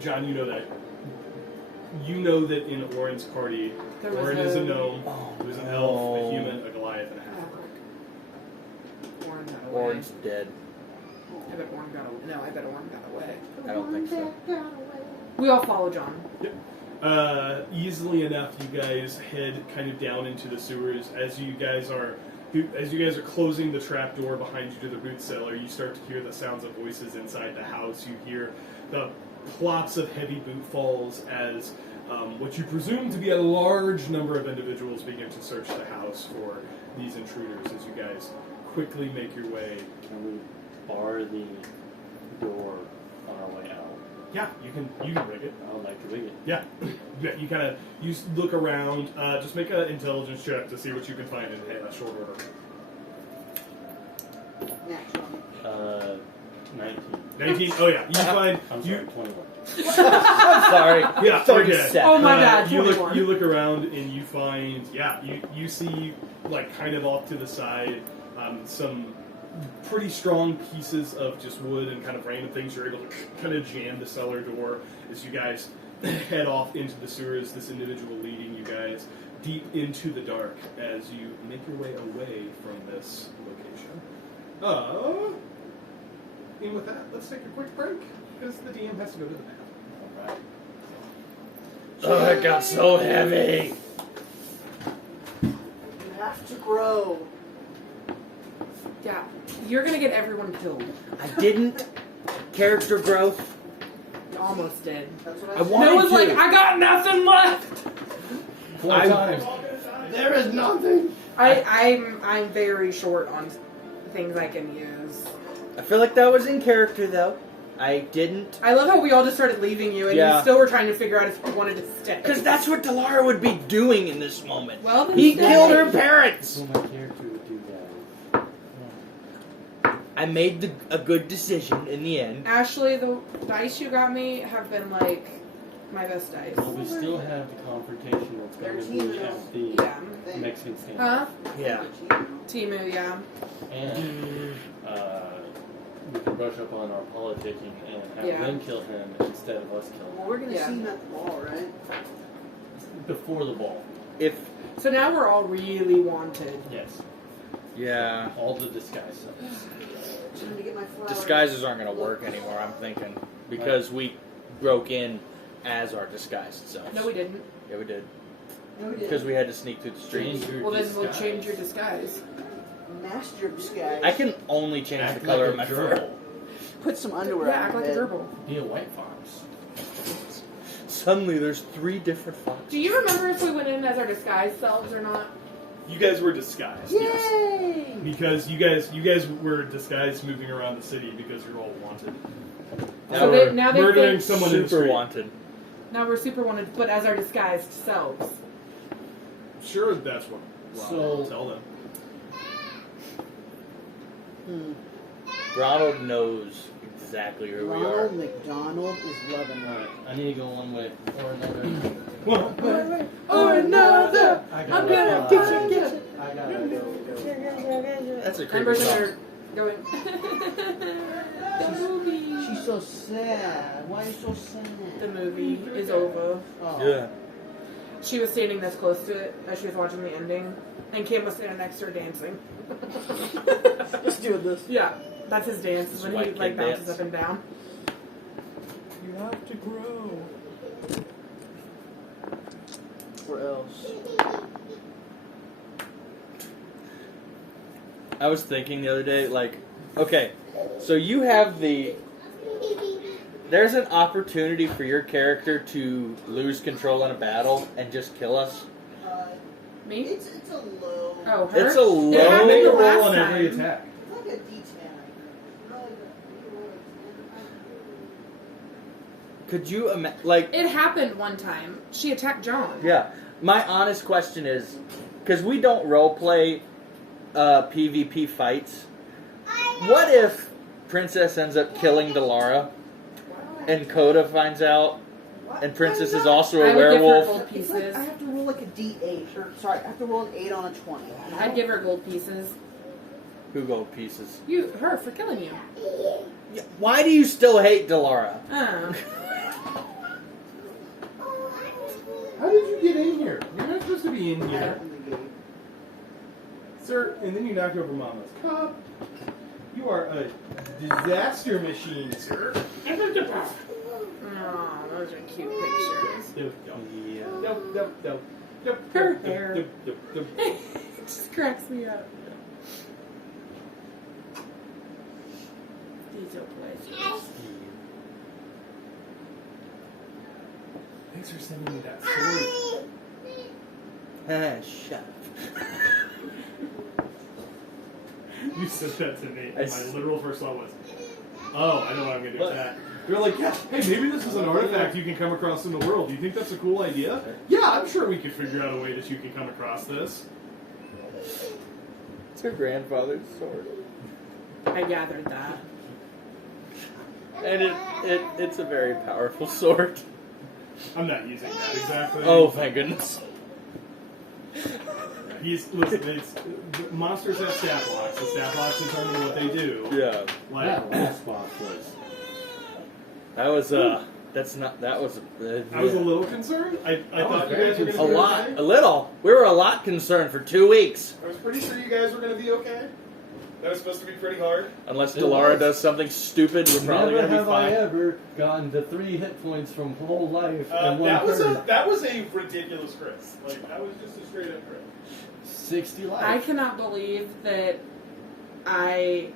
John, you know that. You know that in Orin's party, There was Orin is a a- gnome, there's an elf, a human, a Goliath, and a half-orc. Orin got away. Orange dead. I bet Orin got away. No, I bet Orin got away. I don't think so. We all follow John. Easily enough, you guys head kind of down into the sewers as you guys are closing the trap door behind you to the root cellar. You start to hear the sounds of voices inside the house. You hear the plops of heavy boot falls as what you presume to be a large number of individuals begin to search the house for these intruders as you guys quickly make your way. Can we bar the door on our way out? Yeah, you can rig it. I would like to rig it. Yeah, you kind of look around. Just make an intelligence check to see what you can find in short order. Natural. 19. 19. Oh yeah, you find I'm you. sorry, 21. I'm sorry. Yeah, 37. okay. Oh my bad, You 21. look around and you find you see like kind of off to the side some pretty strong pieces of just wood and kind of random things. You're able to kind of jam the cellar door as you guys head off into the sewers. This individual leading you guys deep into the dark as you make your way away from this location. And with that, let's take a quick break because the DM has to go to the bathroom. Alright. Oh, it got so heavy. You have to grow. Yeah. You're gonna get everyone killed. I didn't. Character growth. You almost did. That's what I I said. wanted Noah's to. like, I got nothing left. 4 I- times. There is nothing. I'm very short on things I can use. I feel like that was in character, though. I didn't. I love how we all just started leaving you, and Yeah. you still were trying to figure out if you wanted to stay. Because that's what Delara would be doing in this moment. Well, then He stay. killed her parents. So my character would do that. I made a good decision in the end. Ashley, the dice you got me have been like my best dice. But we still have the confrontation that's going to be at the Yeah. Mexican stand. Huh? Yeah. Timu, yeah. And we can brush up on our politicking and have Yeah. them kill him instead of us kill Well, him. we're gonna Yeah. see him at the ball, right? Before the ball. If So now we're all really wanted. Yes. yeah, All the disguise selves. Time to get my flower. disguises aren't going to work anymore. I'm thinking because we broke in as our disguised selves. No, we didn't. Yeah, we did. No, we Because didn't. we had to sneak through the streets. Change your Well, then disguise. we'll change your disguise. Master disguise. I can only change Act the color like of my a fur. gerbil. put some underwear Yeah, on act my like a head. gerbil. Be a white fox. Suddenly, there's 3 different foxes. Do you remember if we went in as our disguised selves or not? You guys were disguised, yes. Yay! Because you guys were disguised moving around the city because you're all wanted. So we're now they murdering think someone in the super street. wanted. now we're super wanted, but as our disguised selves. Sure, that's what Ron will So- tell them. Ronald knows exactly who we are. Ronald McDonald is loving it. Alright, I need to go one way or another. Or another. I I'm gonna get you. I gotta go. That's a creepy Embers song. are going. The movie. She's so sad. Why are you so sad? The movie is over. Oh. Yeah. she was standing this close to it as she was watching the ending, and Kim was standing next to her dancing. Just doing this. Yeah, that's his dance, is when he White like kid bounces dance. up and down. You have to grow. Where else? I was thinking the other day, like, okay, so you have there's an opportunity for your character to lose control in a battle and just kill us. Me? It's a low. Oh, her? It's a low. It happened Make the a roll last on every time. attack. It's like a D10. Could you like? It happened one time. She attacked John. Yeah. My honest question is, because we don't roleplay PvP fights, what if Princess ends up killing Delara, and Coda finds out, and Princess is also I a would give her werewolf? gold It's like pieces. I have to roll like a D8. Or, sorry, I have to roll an 8 on a 20. And I I'd don't- give her gold pieces. Who gold pieces? Her for killing you. Yeah, why do you still hate Delara? Oh. How did you get in here? You're not supposed to be in I here. opened the gate. Sir, and then you knocked over Mama's cup. You are a disaster machine, sir. Oh, those are cute pictures. Her hair. It just cracks me up. These are places. Thanks for sending me that sword. Shut up. You said that to me. I My s- literal first thought was, oh, I know what I'm going to do with that. You're like, yeah, hey, maybe this is an artifact you can come across in the world. Do you think that's a cool idea? Yeah, I'm sure we could figure out a way that you can come across this. It's her grandfather's sword. I gathered that. And it's a very powerful sword. I'm not using that exactly. Oh, thank goodness. Listen, monsters have stat blocks. The stat blocks determine what they do. Yeah. Like, That last boss was. That was, that was I was a little concerned. I thought you guys were going to be a lot, okay. a little. We were a lot concerned for 2 weeks. I was pretty sure you guys were going to be okay. That was supposed to be pretty hard. Unless It Delara was. does something stupid, we're probably Never going to be have I fine. ever gotten to 3 hit points from whole life and one That was turn. a ridiculous crit. Like, that was just a straight up crit. 60 life. I cannot believe that I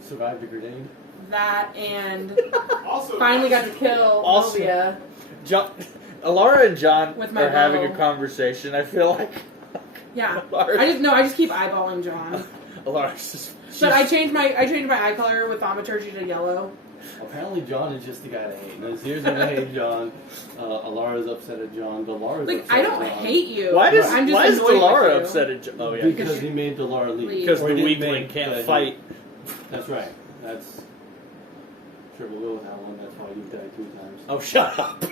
Survived a grenade. that and Also, finally got to kill Also- Olivia. John, Alara and John With my are having a bow. conversation. I feel like Yeah. Alara, I just keep eyeballing John. Alara's just. But I changed my eye color with thaumaturgy to yellow. Apparently, John is just the guy to hate. Nazir's gonna hate John. Alara's upset at John. Delara's Like upset I at don't John. hate you. Why does I'm just why is annoyed with Delara you. upset at John? Oh yeah, Because he made Delara leave. because Or the he didn't weakling make can't that- fight. That's right. That's Triple Will with that one. That's why you died 2 times. Oh, shut up.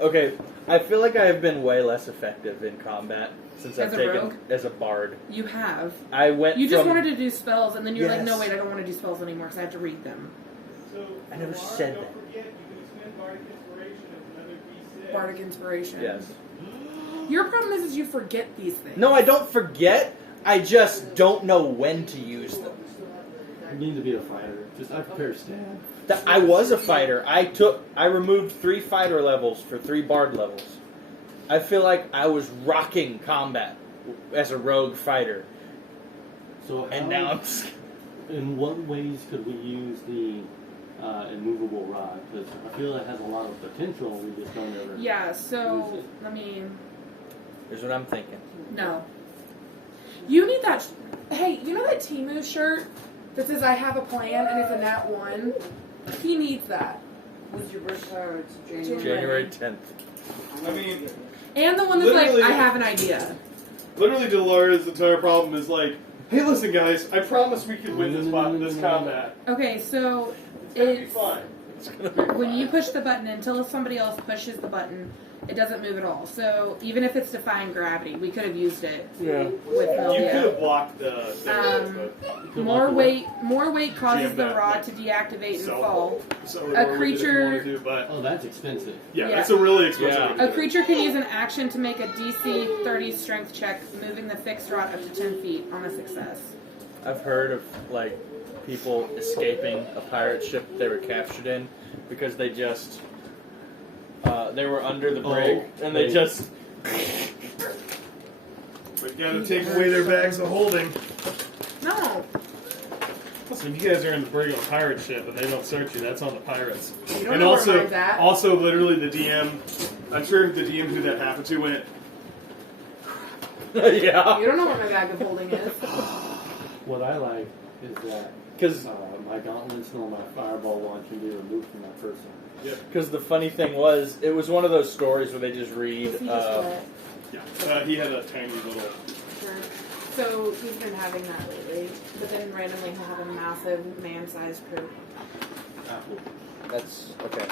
Okay, I feel like I have been way less effective in combat since As I've a taken rogue? as a bard. You have. I went. You just from, wanted to do spells, and then you're like, Yes. no, wait, I don't want to do spells anymore because I have to read them. So, I never Lamar, said don't that. forget, you can spend Bardic Inspiration as another D6. Bardic Inspiration. Yes. Your problem is you forget these things. No, I don't forget. I just don't know when to use them. You need to be a fighter. Just I prepare stab. I was a fighter. I removed 3 fighter levels for 3 bard levels. I feel like I was rocking combat as a rogue fighter, So and how- now I'm. Just, in what ways could we use the immovable rod? Because I feel it has a lot of potential. We just don't ever. Yeah, use so, it. I mean, here's what I'm thinking. no. You need that. Hey, you know that Timu shirt that says I have a plan and it's a nat 1? He needs that. When's your birthday? Or it's January. January 10th. I mean, And the one that's like, Literally- I have an idea. literally, Delara's entire problem is like, hey, listen, guys, I promise we can win this combat. Okay, so It's gonna be it's fine. it's gonna be When you push the button, until somebody else pushes the button, it doesn't move at all. So even if it's defying gravity, we could have used it Yeah. with You could Elvia. have blocked the More weight causes Jam the that, rod like, to deactivate and cell fall. So A or with it if you creature- wanted to, but Oh, that's expensive. yeah, Yeah. that's a really expensive. Yeah. way to A do it. creature can use an action to make a DC 30 strength check, moving the fixed rod up to 10 feet on a success. I've heard of like people escaping a pirate ship they were captured in because they just they were under the brig and they just But you gotta take away their bags of holding. No, Listen, if you guys are in the brig of a pirate ship and they don't search you, that's on the pirates. you don't And know also, where mine's at. also, literally, the DM. I'm sure the DM who that happened to went. yeah. You don't know where my bag of holding is. What I like is that Because my gauntlets nor my fireball launch can be removed from my person. the funny thing was, it was one of those stories where they just read. Is he just wet? Yeah, he had a tiny little. Sure. So he's been having that lately, but then randomly he'll have a massive man-sized poop. Apple. That's okay.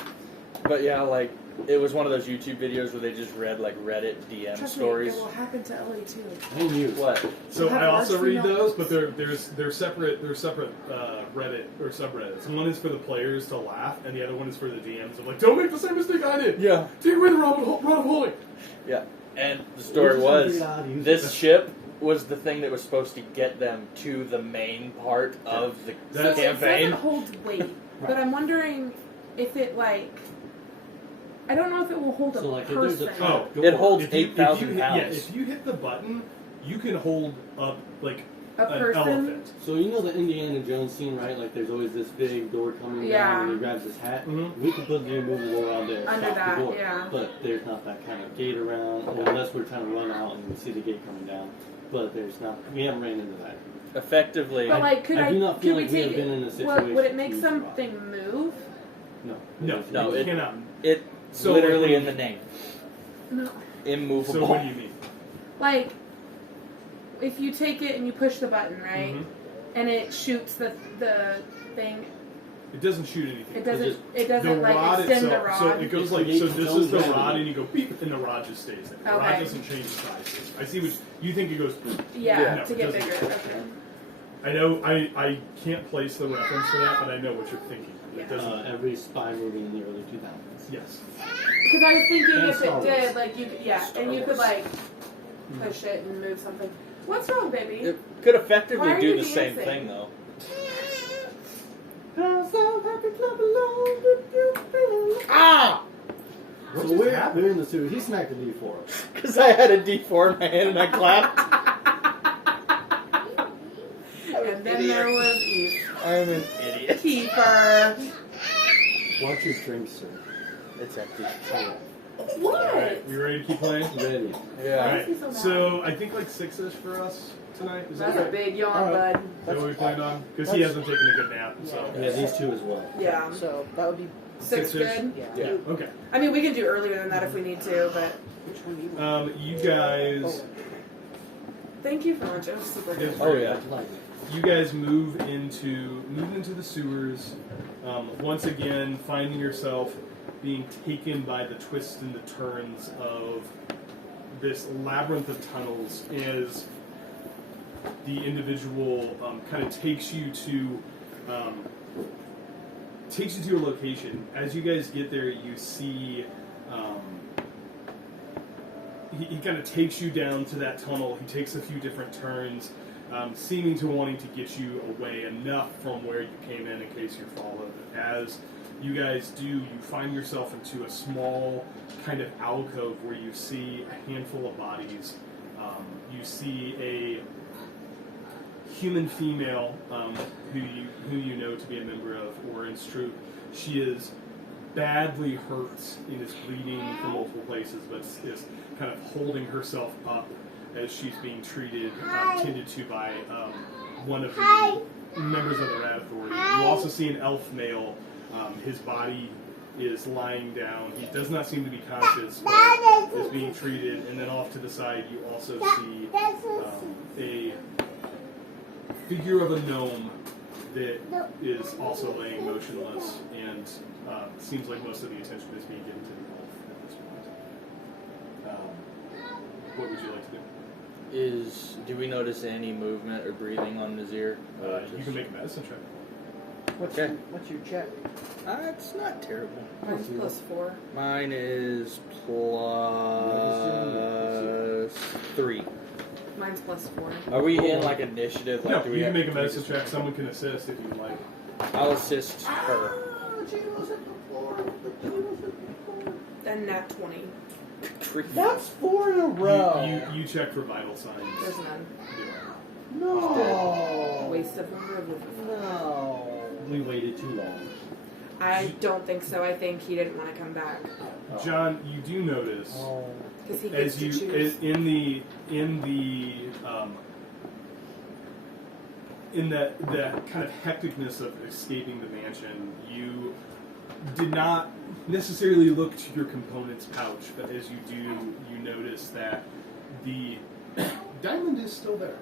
But yeah, like it was one of those YouTube videos where they just read like Reddit DM Trust stories. me, it will happen to Ellie too. I knew. What? So You have I also large read female those, books? but they're separate. They're separate Reddit or subreddits. One is for the players to laugh, and the other one is for the DMs. I'm like, don't make the same mistake I did. Yeah. Take away the rod of holding. Yeah. And the story was this ship was the thing that was supposed to get them to the main part of the So That's- it campaign. doesn't hold weight, but I'm wondering if it I don't know if it will hold a So like if there's person. a trap door, It holds If you- if you 8,000 hit- pounds. Yeah, if you hit the button, you can hold up like A an person? elephant. So you know the Indiana Jones scene, right? Like there's always this big door coming Yeah. down and he grabs his hat. Mhm. We could put the removable around there, Under stop that, the door. yeah. But there's not that kind of gate around, unless we're trying to run out and we see the gate coming down. But there's not. We haven't ran into that. Effectively, But like, could I do not feel could like we we take have been in a Would situation it make to something move? No. No, No, you it- cannot. it's So, literally like, in the name. No. Immovable. So what do you mean? Like, if you take it and you push the button, right, Mhm. and it shoots the thing, It doesn't shoot anything. it doesn't just- The like rod extend itself, the rod. so it goes It like, so creates this its own is the gravity. rod, and you go beep, and the rod just stays there. The rod Okay. doesn't change size. I see what you think. It goes. yeah, No, to it get doesn't. bigger. Okay. I know. I can't place the reference for that, but I know what you're thinking. It Yeah. doesn't. Every spy movie in the early 2000s. Yes. Because I was thinking And if Star it Wars. did, like you, yeah, Star and you could Wars. like push it and move something. What's wrong, baby? It could Why effectively are do you the same dancing? thing though. Ah! So just we're happened? in the sewer. He smacked a D4. Because I had a D4 in my hand and I clapped. And then there was Eve. I'm an idiot. Kiefer. Watch your drink, sir. It's empty. What? All right. You ready to keep playing? Ready. Yeah. All Why right. is he so mad? So I think like 6-ish for us tonight. Is That's that a right? big yawn, Alright. bud. Is that what we planned on? Because he hasn't taken a good nap. So. Yeah, these two as well. Yeah. So that would be Six Six-ish? good. yeah. Yeah. Okay. I mean, we can do earlier than that if we need to, but Which one do you want? You guys. thank you for lunch. It was super good. Oh yeah. Like, You guys move into the sewers. Once again, finding yourself being taken by the twists and the turns of this labyrinth of tunnels as the individual kind of takes you to a location. As you guys get there, you see he kind of takes you down to that tunnel. He takes a few different turns, seeming to wanting to get you away enough from where you came in case you're followed. As you guys do, you find yourself into a small kind of alcove where you see a handful of bodies. You see a human female who you know to be a member of Orin's troop. She is badly hurt and is bleeding from multiple places, but is kind of holding herself up as she's being treated, tended to by one of the members of the Rat Authority. You also see an elf male. His body is lying down. He does not seem to be conscious, but is being treated. And then off to the side, you also see a figure of a gnome that is also laying motionless, and seems like most of the attention is being given to the wolf at this point. What would you like to do? Do we notice any movement or breathing on Nazir? You can make a medicine check. What's your check? It's not terrible. Mine's +4. Mine is +3. Mine's +4. Are we in like initiative? Like, No, do we you can have- make a medicine check. Someone can assist if you'd like. I'll assist her. And nat 20. That's 4 in a row. You check for vital signs. There's none. No. Waste of number. No. We waited too long. I don't think so. I think he didn't want to come back. John, you do notice Because he gets as to you choose. in that kind of hecticness of escaping the mansion, you did not necessarily look to your component's pouch, but as you do, you notice that the diamond is still there.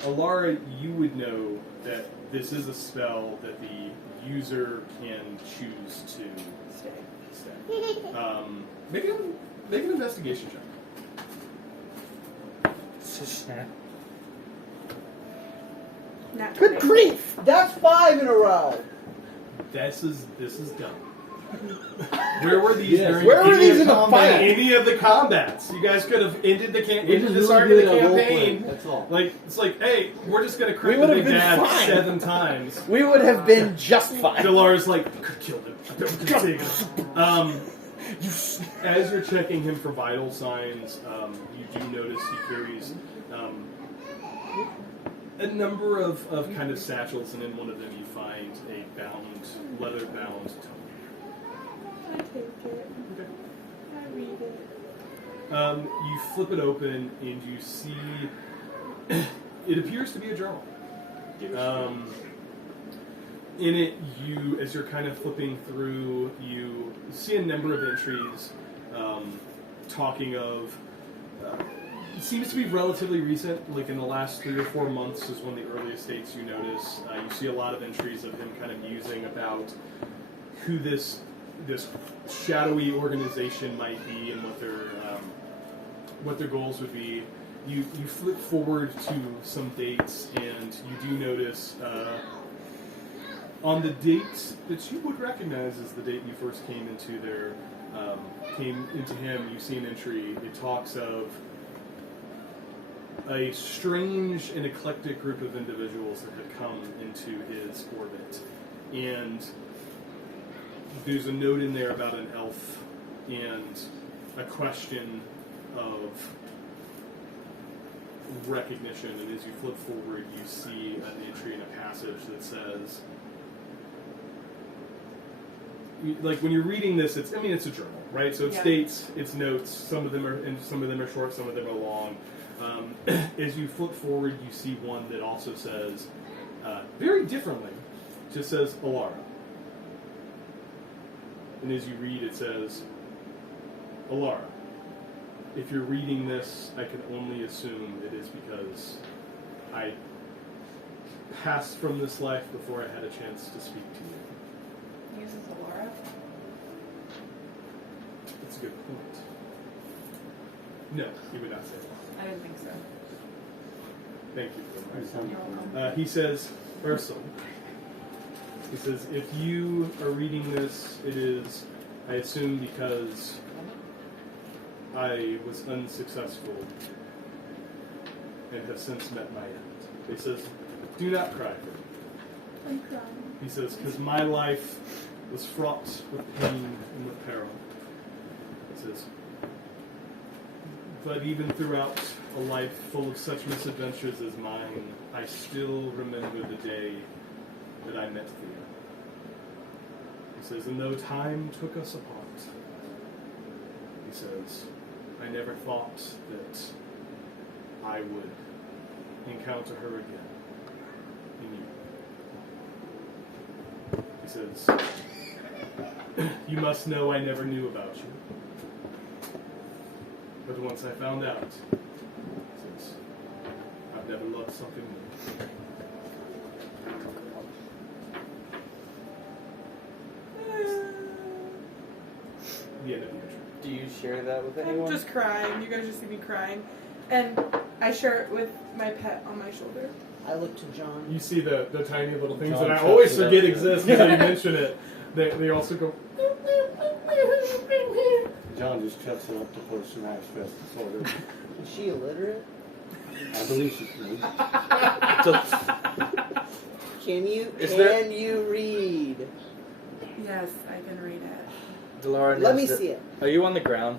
Alara, you would know that this is a spell that the user can choose to stay. Make an investigation check. Nat Good 20. grief! That's 5 in a row. This is dumb. Where were these during Where were any these of in the fight? any of the combats? You guys could have ended We're ended just this really arc of the good at role-playing, campaign. that's all. Like it's like, hey, we're just gonna We crit the would have big been dad fine. 7 times. We would have been just fine. Delar's like, I could kill him. I could take him. As you're checking him for vital signs, you do notice he carries a number of kind of satchels, and in one of them you find a leather-bound tome. I take it. I read it. You flip it open, and you see it appears to be a journal. In it, as you're kind of flipping through, you see a number of entries talking of. It seems to be relatively recent, like in the last 3 or 4 months is one of the earliest dates you notice. You see a lot of entries of him kind of musing about who this shadowy organization might be and what their goals would be. You flip forward to some dates, and you do notice on the date that you would recognize as the date you first came into him. You see an entry. It talks of a strange and eclectic group of individuals that had come into his orbit, and there's a note in there about an elf and a question of recognition. And as you flip forward, you see an entry in a passage that says, like when you're reading this, it's a journal, right? So it's dates, it's notes. Some of them are short, some of them are long. As you flip forward, you see one that also says, very differently, just says Alara. And as you read, it says, Alara, if you're reading this, I can only assume it is because I passed from this life before I had a chance to speak to you. Uses Alara. That's a good point. No, he would not say that. I didn't think so. Thank you for that. He says, Ursula. He says, if you are reading this, it is, I assume, because I was unsuccessful and have since met my end. He says, do not cry for me. I'm crying. He says, because my life was fraught with pain and with peril. He says, but even throughout a life full of such misadventures as mine, I still remember the day that I met thee. He says, and though time took us apart, he says, I never thought that I would encounter her again in you. He says, you must know I never knew about you. But once I found out, since I've never loved something more. share that with I'm anyone? just crying. You guys just see me crying. And I share it with my pet on my shoulder. I look to John. You see the tiny little things John that I chucks always it up forget there. exist until you mention it. They also go. John just chucks it up to push an axe fest disorder. Is she illiterate? I believe she can. Can you Is there- you read? Yes, I can read it. Delora Let me kneels see it. Are you on the ground?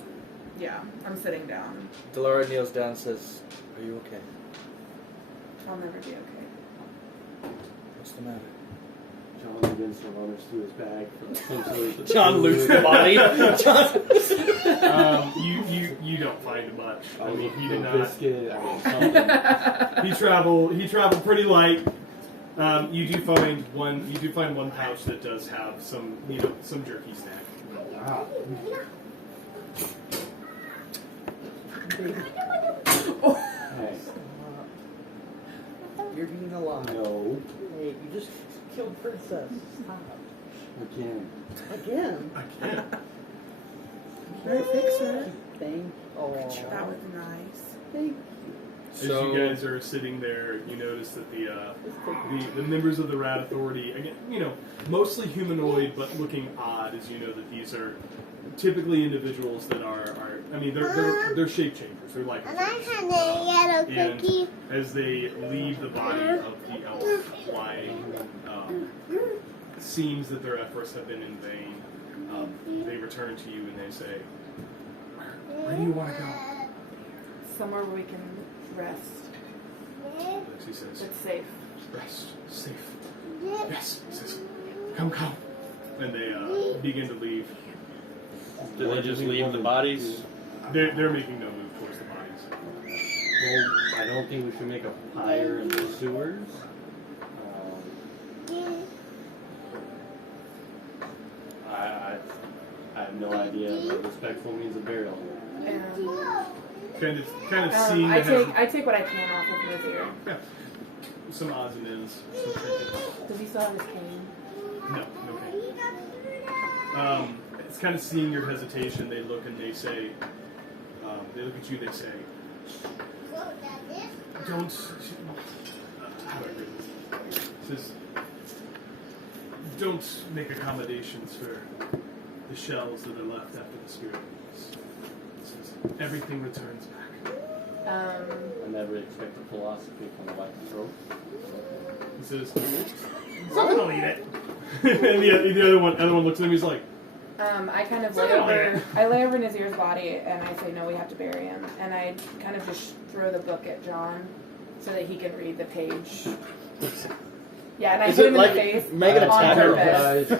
Yeah, I'm sitting down. Delora kneels down and says, "Are you okay? I'll never be okay. What's the matter?" John begins to rummage through his bag for essentially the John food. loots the body. You don't find much. I mean, he did a not. biscuit, I mean, something. He traveled pretty light. You do find one pouch that does have some jerky snack. Wow. Hey, You're being alive. no. Hey, you just killed Princess. Stop. Again. Again. Again. Can I fix it? Thank. Oh. That was nice. Thank you. As So you guys are sitting there, you notice that the members of the Rat Authority, again, mostly humanoid but looking odd, as you know that these are typically individuals that are they're shape changers. They're like And I had a yellow and cookie. as they leave the body of the elf flying, seems that their efforts have been in vain. They return to you and they say, "Where do you want to go?" Somewhere where we can rest. She says, It's safe. "Rest, safe." Yes, he says, "Come." And they begin to leave. do they just leave the bodies? They're making no move towards the bodies. Well, I don't think we should make a fire in the sewers. I have no idea what respectful means of burial here. And Kind of seeing I that has take what I can off of Nazir. some odds and ends. Some trinkets. Does he still have his cane? No pain. It's kind of seeing your hesitation. They look and they say, they look at you. They say, "Don't." How do I read this? It says, "Don't make accommodations for the shells that are left after the spirit leaves." It says, "Everything returns back." I never expected philosophy from the white throat. He says, "Someone will eat it." And the other one looks at him. He's like, I kind of lay over Nazir's body and I say, no, we have to bury him. And I kind of just throw the book at John so that he can read the page. Yeah, and I Is hit it him like in the face make it a on tackle, purpose. Guys,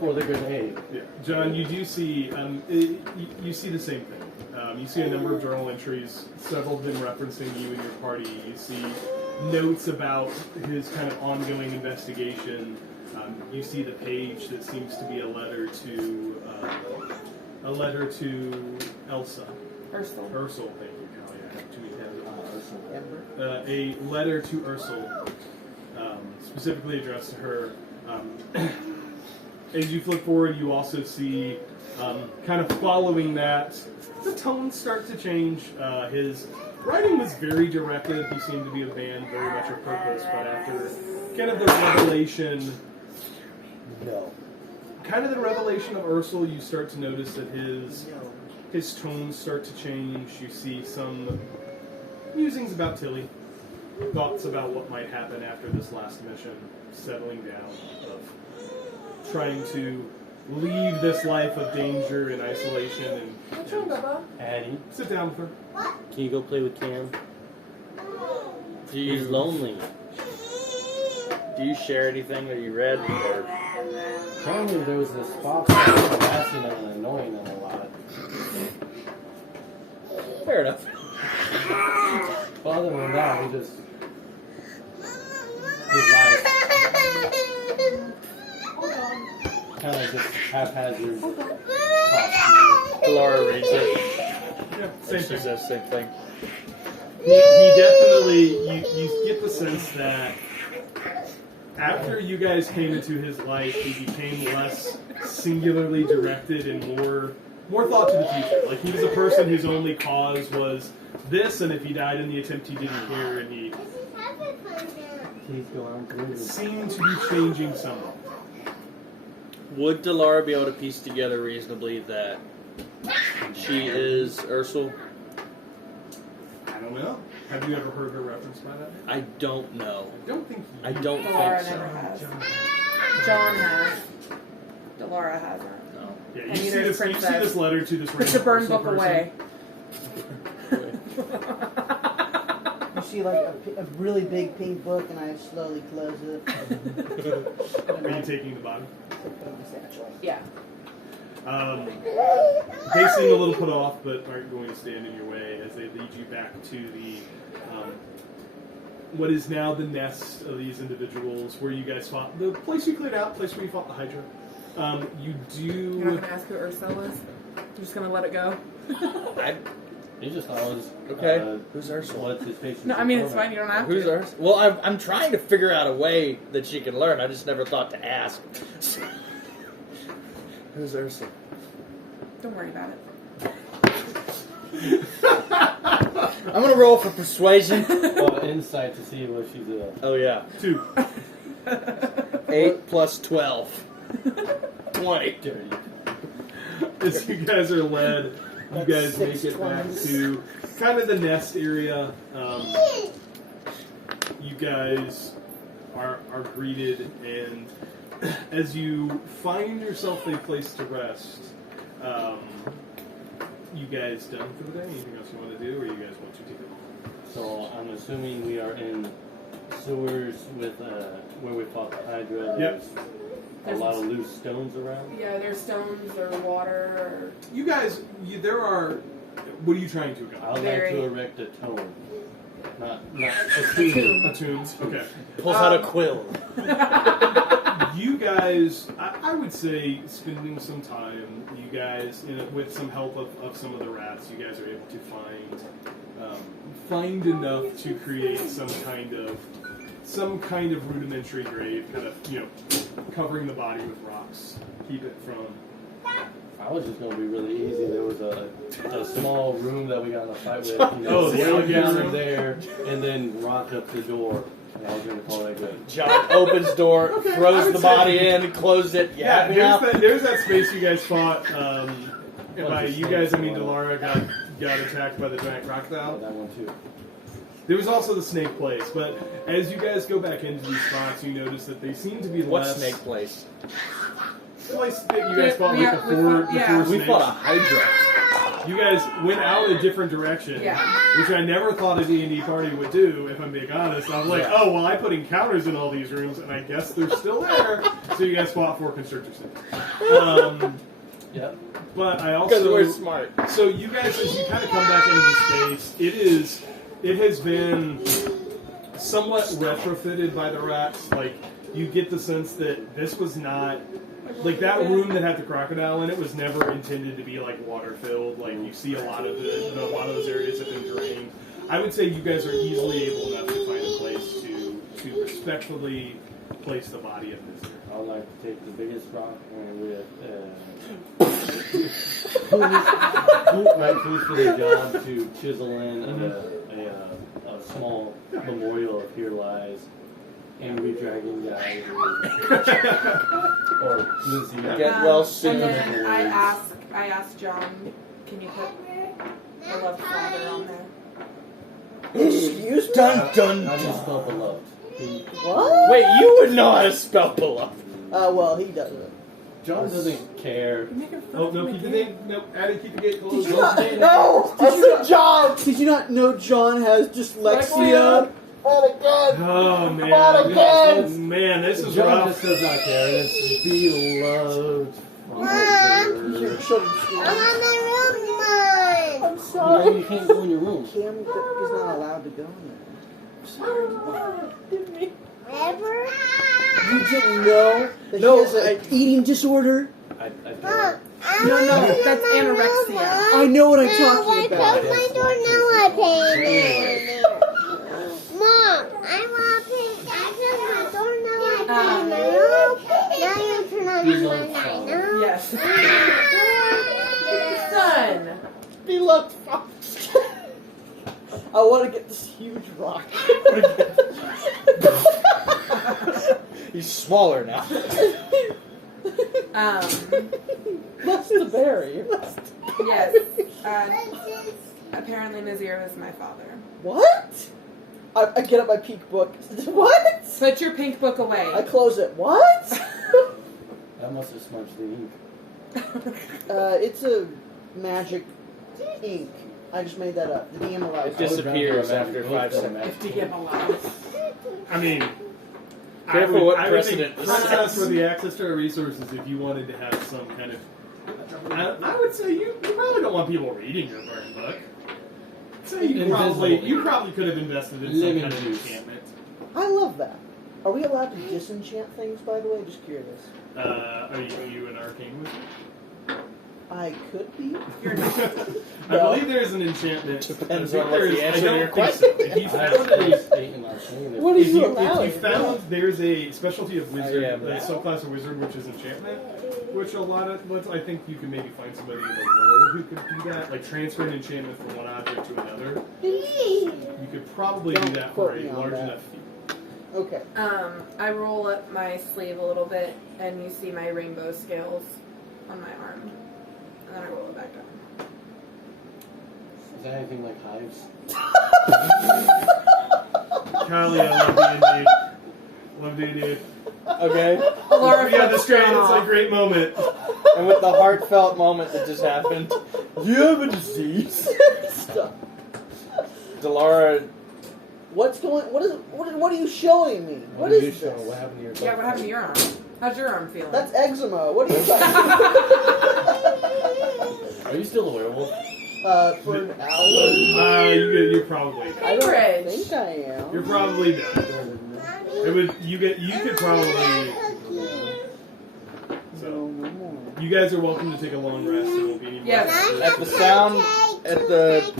for the grenade. Yeah. John, you do see you see the same thing. You see a number of journal entries, several of them referencing you and your party. You see notes about his kind of ongoing investigation. You see the page that seems to be a letter to Elsa. Ursula. Ursel, thank you, Callie. I have too many tabs. Ember. A letter to Ursel, specifically addressed to her. As you flip forward, you also see, kind of following that, the tones start to change. His writing was very directed. He seemed to be a man very much of purpose, but after kind of the revelation, of Ursel, you start to notice that his tones start to change. You see some musings about Tilly, thoughts about what might happen after this last mission, settling down, of trying to leave this life of danger and isolation and Addie, sit down with her. can you go play with Cam? Do He's you lonely. share anything that you read? Or Apparently there was this fox that was harassing him and annoying him a lot. fair enough. But other than that, he just... his life kind of just haphazard. Laura reads it. Yeah, And same she thing. says same thing. He definitely, you get the sense that after you guys came into his life, he became less singularly directed and more more thought to the future. Like, he was a person whose only cause was this, and if he died in the attempt, he didn't care, and he Please go on to the seemed to be changing somewhat. Would Delara be able to piece together reasonably that she is Ursula? I don't know. Have you ever heard her referenced by that? I don't know. I don't think you I don't Delara think never so. has. John has. Delara hasn't. No. Yeah, And you see, neither this, you see princess. this letter to this Put the random burn Ursula book person. away. You see like a really big pink book, and I slowly close it. Are you taking the bottom? Put it in the satchel. Yeah. They seem a little put off, but aren't going to stand in your way as they lead you back to the what is now the nest of these individuals, where you guys fought. The place you cleared out, the place where you fought the Hydra. You do. You're not gonna ask who Ursula is? You're just gonna let it go? You just always Okay. Who's Ursula? What's his face? No, I mean it's fine. You don't have Who's to. Ursula? Well, I'm trying to figure out a way that she can learn. I just never thought to ask. Who's Ursula? Don't worry about it. I'm gonna roll for persuasion. Insight to see what she's Oh yeah. 2. 8 plus 12. 20. dirty. As you guys are led, you guys make it back to kind of the nest area. You guys are greeted, and as you find yourself a place to rest, you guys done for the day? Anything else you want to do, or you guys want to take it home? So I'm assuming we are in sewers with where we fought the Hydra. Yep. There's a lot of loose stones around. Yeah, there's stones or water. You guys, there are. What are you trying to I accomplish? would Very- like to erect a tomb. Not a tomb. A tomb. Okay. Pulls out a quill. You guys, I would say, spending some time, you guys, with some help of some of the rats, you guys are able to find enough to create some kind of rudimentary grave, kind of, covering the body with rocks, keep it from. I was just gonna be really easy. There was a small room that we got in a fight with. Oh, the lay alligator down room? there, and then rock up the door. And I was gonna call that good. John opens door, Okay, I throws would the say- body in, closes it. Yeah, there's that space you guys fought. And Well, by just you guys, I snakes mean or Delara got attacked by the giant crocodile. That one too. There was also the snake place, but as you guys go back into these spots, you notice that they seem to be What less. snake place? The place that you guys fought Yeah, like we before. fought- yeah. We fought a Hydra. You guys went out a different direction, Yeah. which I never thought a D&D party would do, if I'm being honest. I was like, Yeah. oh, well, I put encounters in all these rooms, and I guess they're still there. So you guys fought 4 constrictor snakes. Yep. But I Because we're also... smart. So you guys, as you kind of come back into space, it has been somewhat retrofitted by the rats. Like, you get the sense that this was not... Like, that room that had the crocodile in it was never intended to be, like, water-filled. Like, you see a lot of those areas have been drained. I would say you guys are easily able enough to find a place to respectfully place the of this. I would like to take the biggest rock and with who's for the job to chisel in a small memorial of Here Lies Angry Dragon Guy or Lucy. Get well soon. And then I asked John, can you put beloved father on there? Excuse me? Dun dun How do you dun. spell beloved? What? Wait, you would know how to spell beloved. Well, he doesn't. John doesn't care. Oh, no, keep the name. No, Addie, keep the gate closed. Did you not? No, Did you not? John. Did you not know John has dyslexia? Not again. Oh, man. Not again. Oh, man, this is John rough. just does not care. And it's beloved You father. should have I want my room, Mom. No, you can't go in your room. Cam is not allowed to go in there. Ever? You didn't know that No, he has an eating disorder? I don't. Mom, I No, want no, my that's room, anorexia. Mom. I know what I'm Now, talking I about. close my door, now I pay there. Mom, I want to pay. I close my door, now I pay my room. Now you turn on You my love light, Father. no? Yes. Ah. He looked fast. I want to get this huge rock. He's smaller now. That's the berry. Yes. Apparently Nazir was my father. What? I get up my peek book. What? Put your pink book away. I close it. What? That must have smudged the ink. It's a magic ink. I just made that up. The DM allows It disappears after 5 seconds. If DM allows. I mean, Careful what I would think precedent this process sets. for the access to our resources if you wanted to have some kind of. I would say you probably don't want people reading your burn book. So you probably could have invested in some Lemon kind of juice. enchantment. I love that. Are we allowed to disenchant things, by the way? Just curious. Are you an arcane wizard? I could be. You're not. I believe there's an enchantment. Depends I think on what's there's- the answer to I don't your think question. so. If you I found have a state in Arcane. What is if you you allowing? found there's a specialty of wizard, I am a now. subclass of wizard, which is enchantment, which I think you can maybe find somebody in the world who could do that, like transfer an enchantment from one object to another. You could probably do Don't that for quote a me on large that. enough fee. Okay. I roll up my sleeve a little bit, and you see my rainbow scales on my arm. And then I roll it back down. Is that anything like hives? Kylie, I love D&D. Okay? Laura Yeah, this flips great. down It's a off. great moment. And with the heartfelt moment that just happened, you have a disease. Stop. Delara, What's going? What are you showing me? What do is you this? show? What happened to your Yeah, what happened to your arm? How's your arm feeling? That's eczema. What are you talking? Are you still a werewolf? For an hour. You probably. I don't Cambridge. think I am. You're probably done. You could probably. So No more. you guys are welcome to take a long rest. There won't be any more Yes. resting. at the sound, at the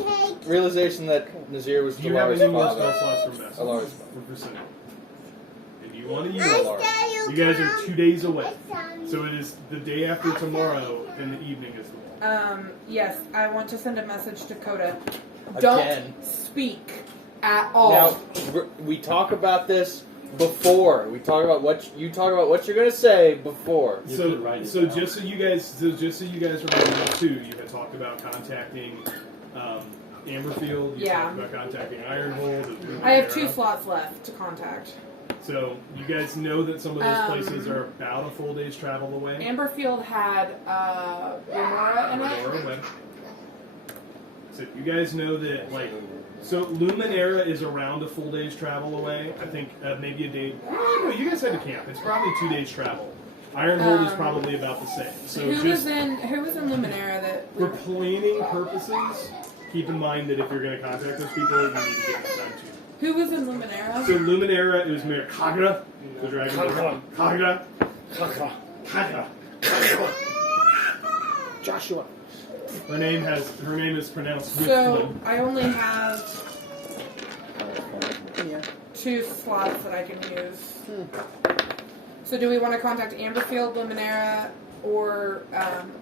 realization that Nazir was Do you have Delara's any more spell father. slots for best? Delara's For percent. If you want to use I it, still you guys are come. 2 days away. It's So it is the day after tomorrow in the evening is the one. Yes, I want to send a message to Coda. Again. Don't speak at all. Now, we talk about this before. We talk about what you're gonna say before. You So, could write it so down. just so you guys remember too, you had talked about contacting Amberfield. You Yeah. talked about contacting Ironhold. and I have 2 Luminera. slots left to contact. So you guys know that some of those places Um, are about a full day's travel away. Amberfield had Remora in it. Aurora Web. So you guys know that, like, so Luminera is around a full day's travel away. I think maybe a day. No, you guys had to camp. It's probably 2 days travel. Ironhold is probably about the same. So Who just was in Luminera that for planning purposes, keep in mind that if you're going to contact those people, you need to get them to. Who was in Luminera? So Luminera, it was Mayor Kagura, the dragon. Kagura. Kagura. Joshua. Her name is pronounced So Whitflin. I only have Yeah. 2 slots that I can use. So do we want to contact Amberfield, Luminera, or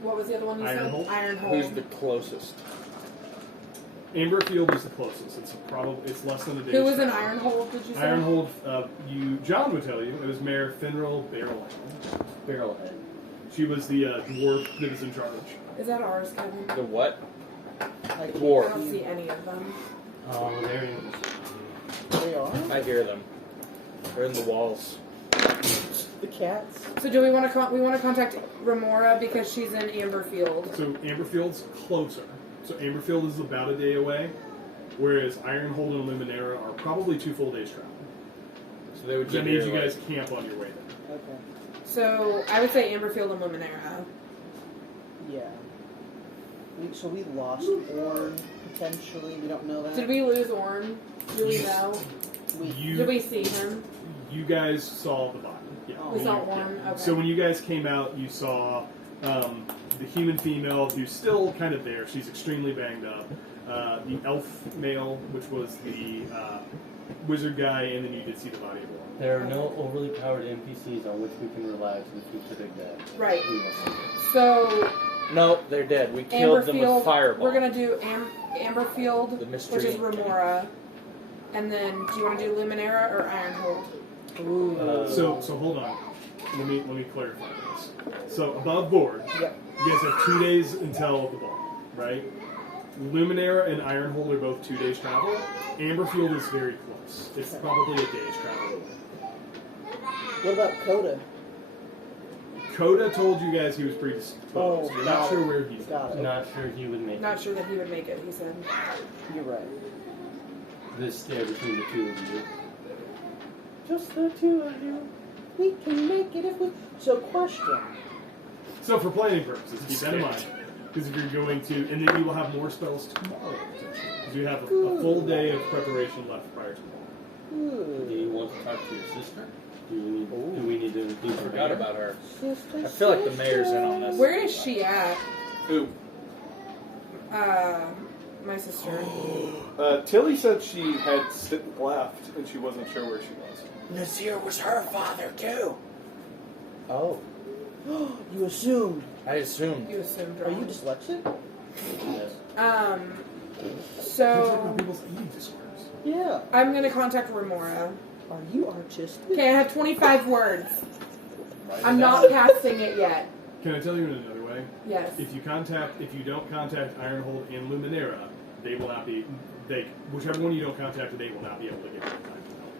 what was the other one you Ironhold? said? Who's Ironhold. the closest? Amberfield is the closest. It's less than a day. Who was in Ironhold? Did you say? Ironhold, John would tell you, it was Mayor Finral Barrelhead. Barrelhead. She was the dwarf that was in charge. Is that ours, Kevin? The what? I can't I Dwarf. don't see any of them. Oh, there he is. They are I hear them. They're in the walls. the cats. So do we want to contact Remora because she's in Amberfield? So Amberfield's closer. So Amberfield is about a day away, whereas Ironhold and Luminera are probably 2 full days travel. So they would That give means you you like, guys camp on your way there. Okay. So I would say Amberfield and Luminera. Yeah. So we lost Orn potentially. We don't know that. Did we lose Orn? Do we know? Did we see him? You guys saw the body. Yeah. Oh. We saw Orn. Okay. So when you guys came out, you saw the human female who's still kind of there. She's extremely banged up. The elf male, which was the wizard guy, and then you did see the body of Orn. There are no overly powered NPCs on which we can rely to defeat the big bad. Right. We will see. So No, they're dead. We killed them with Amberfield. fireball. We're gonna do Amberfield, The mystery. which is Remora, and then do you want to do Luminera or Ironhold? So hold on. Let me clarify this. So above board, Yep. you guys have 2 days until the ball, right? Luminera and Ironhold are both 2 days travel. Amberfield is very close. It's probably a day's travel away. What about Coda? Coda told you guys he was predisposed. Oh, You're got not it. sure where he's Got it. Not sure he would make Not sure that he would make it. He said. You're right. this stay between the two of you. Just the two of you. We can make it if we. So, question. So for planning purposes, keep that in mind. Because if you're going to, and then you will have more spells tomorrow, because you have a full day of preparation left prior to the ball. Do you want to talk to your sister? Do we need to include I her? forgot here? about her. Sister, I feel like the mayor's in on this. Where is she at? Who? My sister. Tilly said she had left, and she wasn't sure where she was. Nazir was her father too. Oh, You assumed. I assumed. You assumed Are you wrong. dyslexic? Yes. So People's eating disorders. Yeah. I'm gonna contact Remora. Are you artistic? Okay, I have 25 words. I'm not casting it yet. Can I tell you in another way? Yes. If you don't contact Ironhold and Luminera, they will not be. Whichever one you don't contact, they will not be able to give you time to help.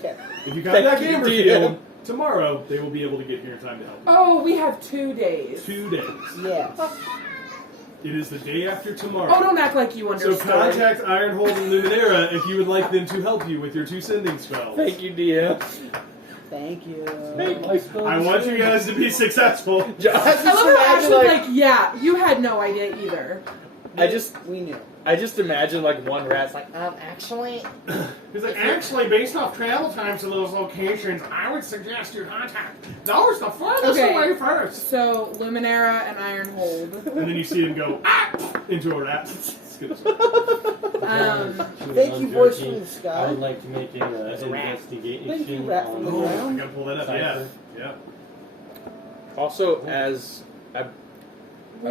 Okay. If you contact Thank you, Amberfield DM. tomorrow, they will be able to get here in time to help. Oh, we have 2 days. 2 days. Yes. It is the day after tomorrow. Oh, don't act like you So understood. contact Ironhold and Luminera if you would like them to help you with your 2 sending spells. Thank you, DM. Thank you. I want you guys to be successful. I love how Ashley's like, yeah, you had no idea either. We knew. I just imagine like one rat's like, actually. He's like, actually, based off travel times to those locations, I would suggest you contact those the farthest Okay. away first. So, Luminera and Ironhold. And then you see him go into a rat. It's good. She was Thank you, voice from unjerking. the sky. I would like to make an investigation Thank you, rat from the on Oh, I ground. gotta pull that up. Cipher. Yeah. Also, as I was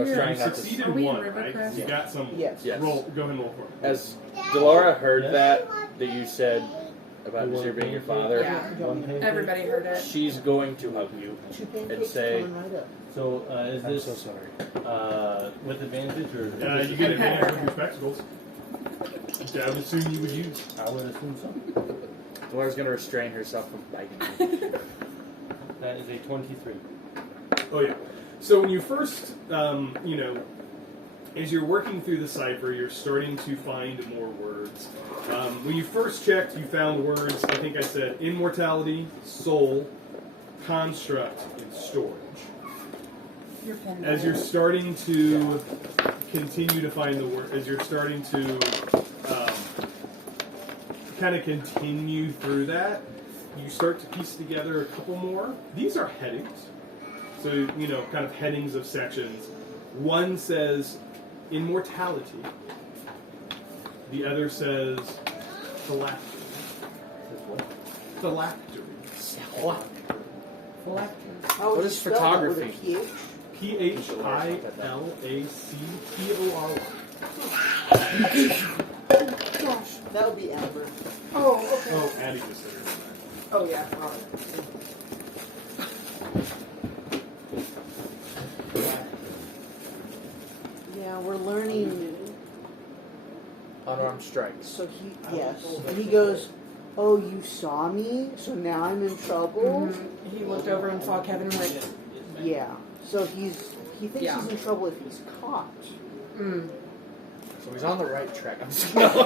Weird. trying You not to. succeeded Are we in one, right? Rivercrest? You got some. Yes. Yes. Roll. Go ahead and roll for it. As Delora heard Yes. that you said about You Nazir want being your pancake? father, Yeah. One pancake? Everybody heard it. she's going to hug you. 2 pancakes say- coming right up. So is I'm this so sorry. with advantage or? You get advantage with your spectacles. I would assume you would use. I would assume so. Delora's going to restrain herself from biting you. That is a 23. Oh yeah. So when you first, as you're working through the cipher, you're starting to find more words. When you first checked, you found words. I think I said immortality, soul, construct, and storage. Your pen. As you're starting to continue to find the word, as you're starting to kind of continue through that, you start to piece together a couple more. These are headings. So, kind of headings of sections. One says immortality. The other says phylactery. Phylactery. How would What you is spell that? With a photography? PH? Philactery. Gosh. That would be Amber. Oh, okay. Oh, Addie just said it. Oh, yeah. Yeah, we're learning. Unarmed strikes. So yes. And he goes, "Oh, you saw me? So now I'm in trouble." He looked over and saw Kevin and went, Yeah. So he thinks Yeah. he's in trouble if he's caught. So he's on the right track. I'm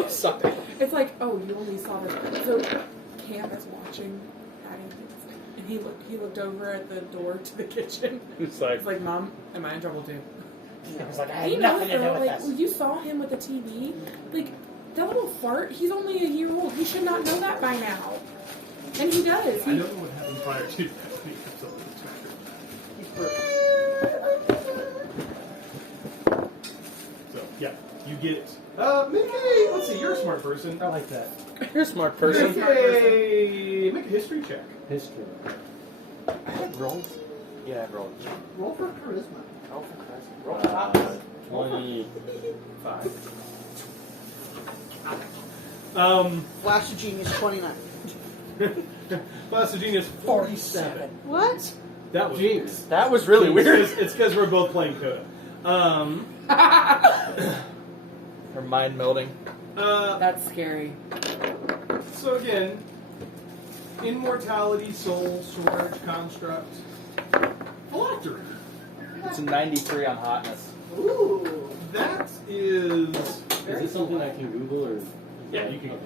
sorry. It's like, oh, you only saw this. So Cam is watching Addie, and he looked over at the door to the kitchen. It's like, He's like, Mom, am I in trouble too? He was like, I He had knows nothing to do though, with like, this. well, you saw him with the TV. Like, that little fart, he's only a year old. He should not know that by now. And he does. I don't know what happened prior to So, yeah, you get. Mickey, let's see, you're a smart person. I like that. you're a smart Make person. a history check. History. I had rolls. Yeah, roll. Roll for charisma. Roll for Christ. Roll for hotness. 25. Flash of Genius 29. Class of Genius 47. What? That was Jinx. That was really weird. It's because we're both playing Coda. Her mind melding. That's scary. So again, immortality, soul, storage, construct, phylactery. It's a 93 on hotness. Ooh. That is. Is this something I can Google or? Yeah, you can. Okay.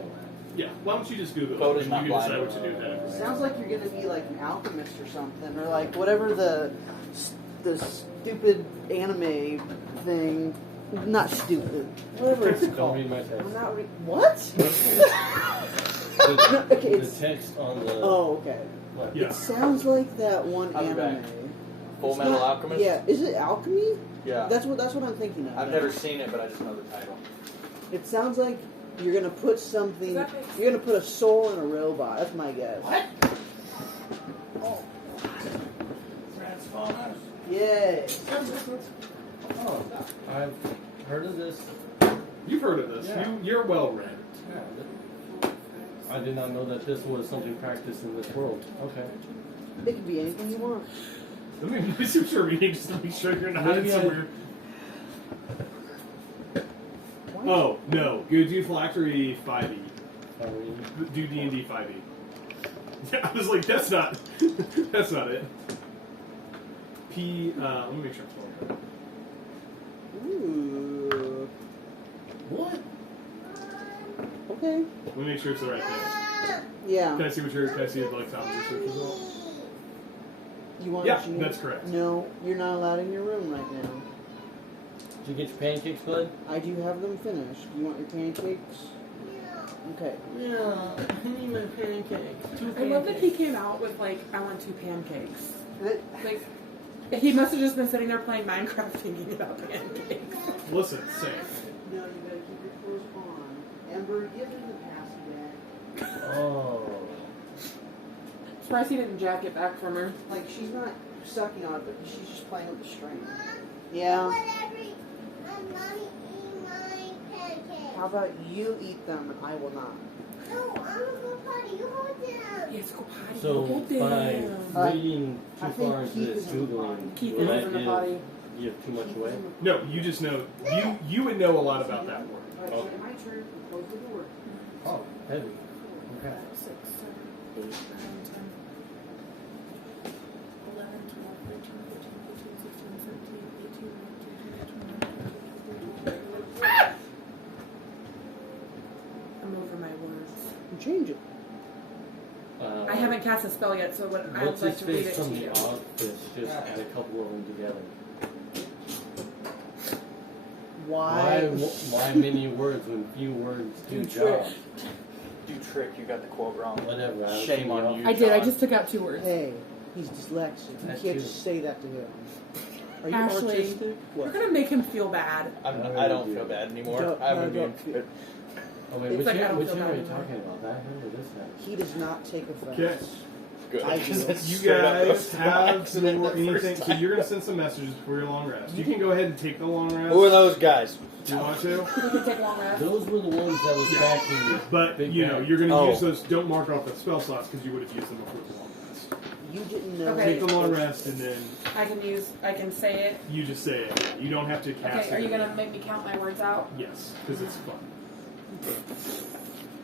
Yeah, why don't you just Google Coda's it and not you can decide blind. what to do with that information. Sounds like you're gonna be like an alchemist or something, or like whatever the stupid anime thing. Not stupid. Whatever it's Don't called. read my text. I'm not what? The, Okay, the it's- text on the. Oh, okay. What? Yeah. It sounds like that one I'll be anime. back. Full It's Metal not- Alchemist? Yeah, is it alchemy? Yeah. That's what I'm thinking of. I've never seen it, but I just know the title. It sounds like you're gonna put something. Does that make You're gonna put a soul in a robot. That's my guess. What? Yay! Oh, I've heard of this. You've heard of this. Yeah. You're well read. I did not know that this was something practiced in this world. Okay. It could be anything you want. Let me see what you're reading just to make sure you're not Maybe in I- somewhere. Oh, no. Go do Phylactery 5e. Do D&D 5e. Yeah, I was like, that's not that's not it. Let me make sure I'm spelling it. Ooh. What? Okay. Let me make sure it's the right thing. Yeah. Can I see what your like Tom's research result? You want? Yeah, what you need? that's correct. No, you're not allowed in your room right now. Did you get your pancakes, bud? I do have them finished. Do you want your pancakes? Okay. Yeah, I need my pancakes. I love that he came out with like, I want 2 pancakes. That- Like, he must have just been sitting there playing Minecraft thinking about pancakes. Listen, same. No, you gotta keep your clothes on. Ember, give her the pass back. Oh. Surprised he didn't jack it back from her. Like, she's not sucking on it, but she's just playing with the string. I Yeah. want mommy eat my pancakes. How about you eat them and I will not? No, I'm gonna go potty. You hold them. Yes, go potty. So Go by down. reading I too think far into Keith this is in the googling, potty. Keith will is that in the potty. give too much away? No, you just know you would know a lot about that word. Alright, so my turn. Close the door. Oh, heavy. Okay. 6, 7, 8, 9, 10, 11, 12, 13, 14, 15, 16, 17, 18, 19, 20, 21, 22, 23, 24. I'm over my words. And change it. I haven't cast a spell yet, so what I would What's like his to read face it to from you. the office? Just add a couple of them together. Why? Why many words when few words do Do job? Do trick, you got the quote wrong. Whatever. I was Shame thinking on of- you. I did, I John. just took out 2 words. Hey, he's dyslexic. You That's can't you. just say that to him. Are you Ashley, autistic? You're What? gonna make him feel bad. I don't feel bad anymore. Don't- I'm no, immune don't to it. Oh wait, It's which like I year, don't which feel year bad are you anymore. talking about? I remember this now. He does not take offense. Okay. Good. I do. Because it's You straight up guys roasted by have accident your the first anything, so time. you're gonna send some messages before your long rest. You can go ahead and take the long rest. Who are those guys? Do you want to? We can take a long rest. Those were the ones that was backing. But Big you know, bang. you're gonna Oh. use those. Don't mark off the spell slots because you would have used them before the long rest. You didn't know. Okay. Take the long rest and then I can say it. you just say it. You don't have to cast Okay, are it. you gonna make me count my words out? Yes, because it's fun.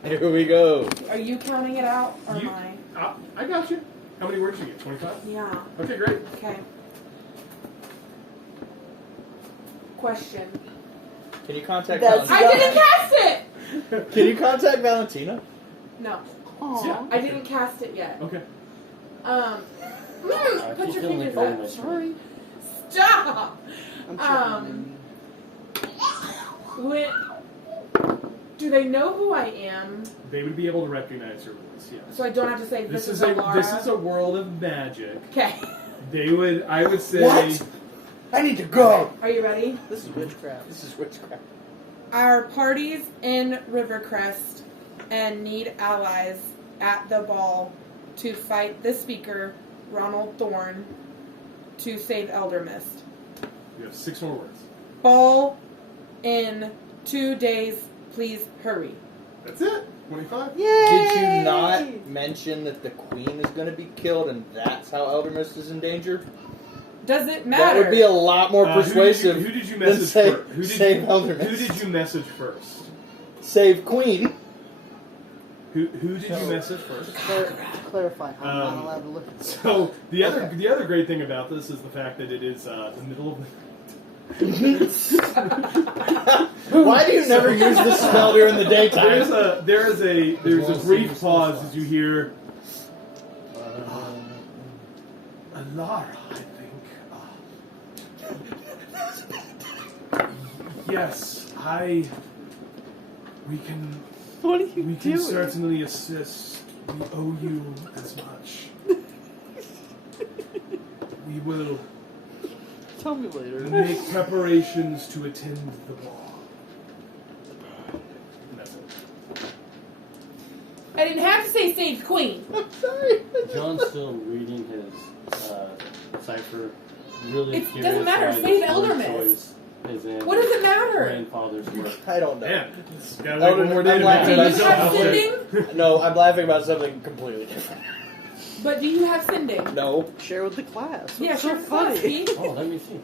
Here we go. Are you counting it out or You- am I got you. How many words did you get? 25? I? Yeah. Okay, great. Okay. Question. Can you contact That's- I Valentina? didn't cast it! Can you contact Valentina? No, Aw. Yeah. I didn't cast it yet. Okay. I Put keep your feeling fingers like up. my Sorry. Stop. I'm checking. When do they know who I am? They would be able to recognize your voice. Yes. So I don't have to say This is Alara. this is a world of magic. Okay. They would. I would say. What? I need to go. Are you ready? This is witchcraft. This is witchcraft. Our party's in Rivercrest and need allies at the ball to fight the speaker, Ronald Thorne, to save Elder Mist. You have 6 more words. Ball in 2 days. Please hurry. That's it. 25. Yay! Did you not mention that the queen is going to be killed and that's how Elder Mist is endangered? Does it matter? That would be a lot more persuasive. Who did you than message save, first? Who did save you, Elder who Mist. did you message first? Save queen. Who did you message first? Clarify. I'm not Um, allowed to look at this. So the other Okay. the other great thing about this is the fact that it is the middle of the Why do you never use this spell during the daytime? there's a brief pause as you hear Alara, I think. Yes, we can What are you we can certainly assist. We owe you as much. We will Tell me later. make preparations to attend the ball. And that's it. I didn't have to say save Queen. John's still reading his cipher. Really It curious doesn't matter. why Save this Elder word Mist. choice is in What does it matter? grandfather's work. I don't know. Yeah. Gotta Elder- wait one more I'm day to laughing Do make you it about have myself. sending? No, I'm laughing about something completely different. But do you have sending? No. Share with the class. Yeah, What's sure. so funny? Keith. Oh, let me see.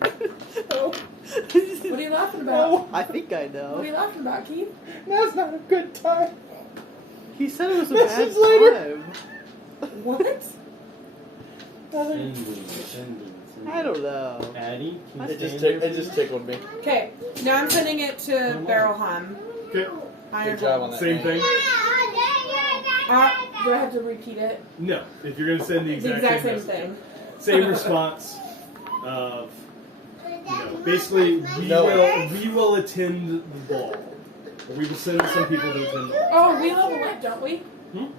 What are you laughing about? I think I What are know. you laughing about, Keith? Now's not a good time. He said it was a Message bad later. time. What? Sending. I don't know. Addie, can you It just, stand there, it just please? tickled me. Okay, now I'm sending it to Barrelheim. Okay. Iron Good job on that. Same name. thing. Oh, Do I have to repeat it? No. If you're gonna send the The exact, exact same message. thing. Same response. Of basically we will attend the ball. We will send some people to attend the ball. Oh, we level up, don't we?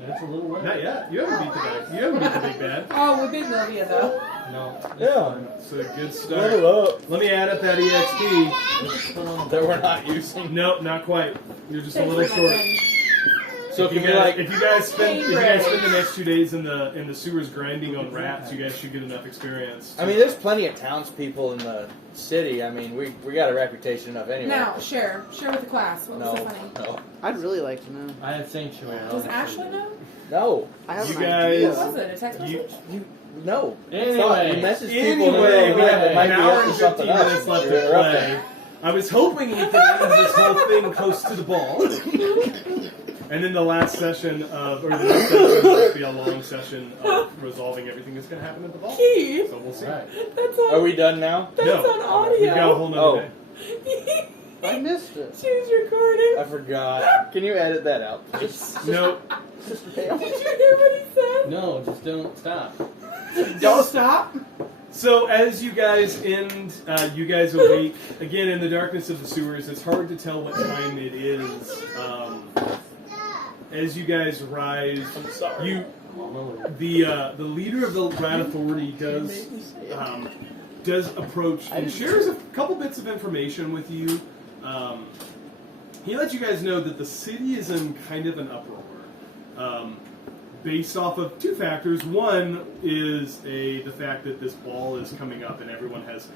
That's a little wet. Not yet. You haven't beat the guy. You haven't beat the big bad. Oh, we beat Milvia though. No. Yeah. It's a good start. Level up. Let me add up that EXP. That we're not using. Nope, not quite. You're just a Thanks, little my short. friend. So if if you you guys, like, if you guys spend the next 2 days in the sewers grinding on rats, you guys should get enough experience. I mean, there's plenty of townspeople in the city. I mean, we got a reputation enough anyway. Now, share with the class. What was so No, funny? no, I'd really like to know. I have sanctuary. I Does don't have Ashley sending. know? no, I have You an guys- idea. What was it? A text message? no. Anyway. Thought you message people. Anyway, and we have it might an be hour up to and something 15 else. minutes left You're to interrupting. play. I was hoping you could end this whole thing close to the ball. And then the last session of, or the next session will be a long session of resolving everything that's going to happen at the ball. Keith, So we'll see. Right. that's on. Are we done now? That's No. on audio. We've got a whole nother Oh. day. I missed it. She was recording. I forgot. Can you edit that out, please? Nope. Sister Pam? Did you hear what he said? No, just don't stop. Don't stop. So as you guys end, you guys awake again in the darkness of the sewers. It's hard to tell what time it is. As you guys rise, you the leader of the Rat Authority does approach and shares a couple bits of information with you. He lets you guys know that the city is in kind of an uproar. Based off of 2 factors. One is the fact that this ball is coming up and everyone has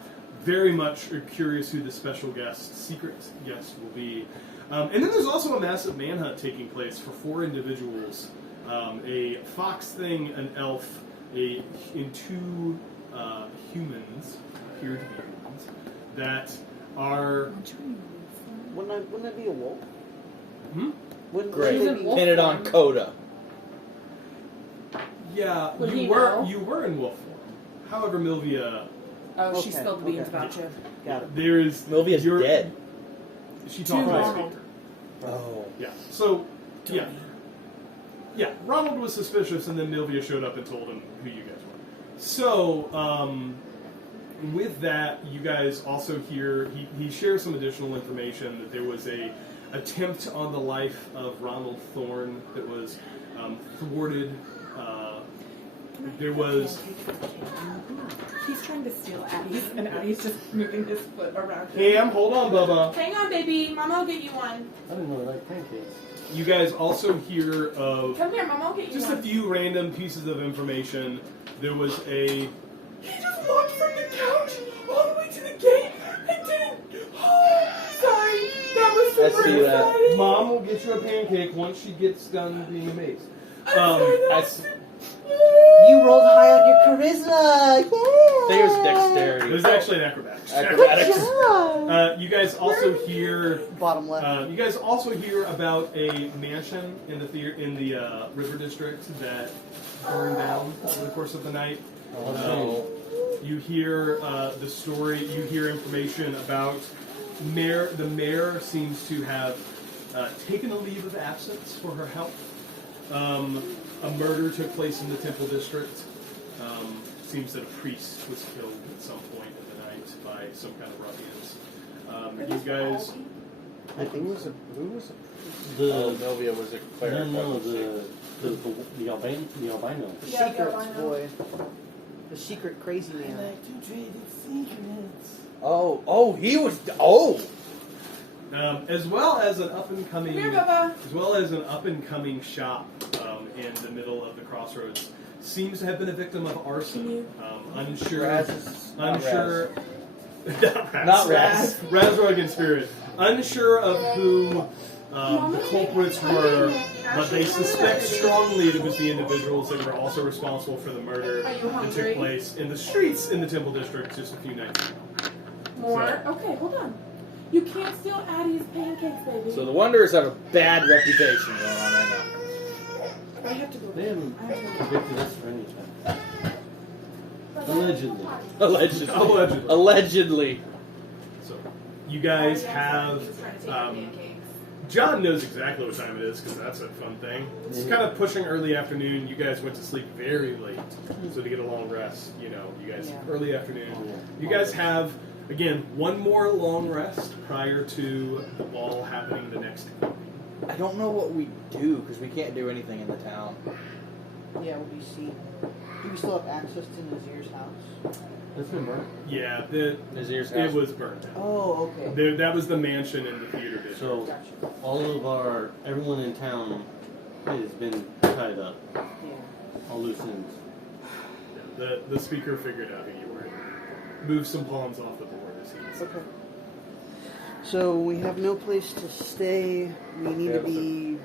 very much are curious who the special guest, secret guest will be. And then there's also a massive manhunt taking place for 4 individuals. A fox thing, an elf, and 2 humans, appear to be humans, that are... Wouldn't that be a wolf? Hmm? Wouldn't Great. it be wolf Pin it on form. Coda. Yeah, Would he you know? were in wolf form. However, Milvia, Oh, she Okay, spilled the beans okay. about you. Got it. there is Milvia's dead. She To talked to the Ronald. speaker. Oh. Yeah. So, yeah. Yeah, Ronald was suspicious, and then Milvia showed up and told him who you guys were. So, with that, you guys also hear, he shares some additional information that there was a attempt on the life of Ronald Thorne that was thwarted. There was... He's trying to steal Addie's, and Addie's just moving his foot around him. Ham, hold on, Bubba. Hang on, baby. Mama will get you one. I didn't really like pancakes. You guys also hear of Come here, Mama will get you just one. a few random pieces of information. There was a... He just walked from the couch all the way to the gate and didn't. Oh, sorry. That was I super see that. exciting. Mom will get you a pancake once she gets done being amazed. I'm sorry, that I was You rolled high on your charisma. Yeah. think it was It dexterity. was actually an acrobatics. check. Acrobatics. You guys also hear. Bottom left. You guys also hear about a mansion in the River District that burned down over the course of the night. Oh, no. You hear the story. You hear information about the mayor seems to have taken a leave of absence for her health. A murder took place in the Temple District. Seems that a priest was killed at some point in the night by some kind of ruffians. You guys, I think Who was it? The Novia was a cleric. no, the albino. the Yeah, secrets, yeah, I know. boy. The secret crazy man. Oh, he was. Oh, as well as an up and coming, Come here, Bubba. as well as an up and coming shop in the middle of the crossroads, seems to have been a victim of arson. Unsure. Raz is not Unsure. Not Raz. Razrogan spirit. Unsure of who the culprits were, but they suspect strongly it was the individuals that were also responsible for the murder Are you that hungry? took place in the streets in the Temple District just a few nights ago. More? Okay, hold on. You can't steal Addie's pancakes, baby. So the Wanderers have a bad reputation going on right now. I have to go. They haven't I have to go. convicted us for anything. Allegedly. Allegedly. Allegedly. Allegedly. So, you guys have. John knows exactly what time it is because that's a fun thing. It's kind of pushing early afternoon. You guys went to sleep very late, so to get a long rest, you guys Yeah. early afternoon. You guys have again one more long rest prior to the ball happening the next evening. I don't know what we do because we can't do anything in the town. Yeah, what do you see? Do we still have access to Nazir's house? It's been burnt. Yeah, Nazir's it house. was burned down. Oh, okay. That was the mansion in the theater district. So Gotcha. everyone in town has been tied up. Yeah. All loose ends. The speaker figured out who you were. Moved some pawns off the board as he said. Okay. So we have no place to stay. We need to be.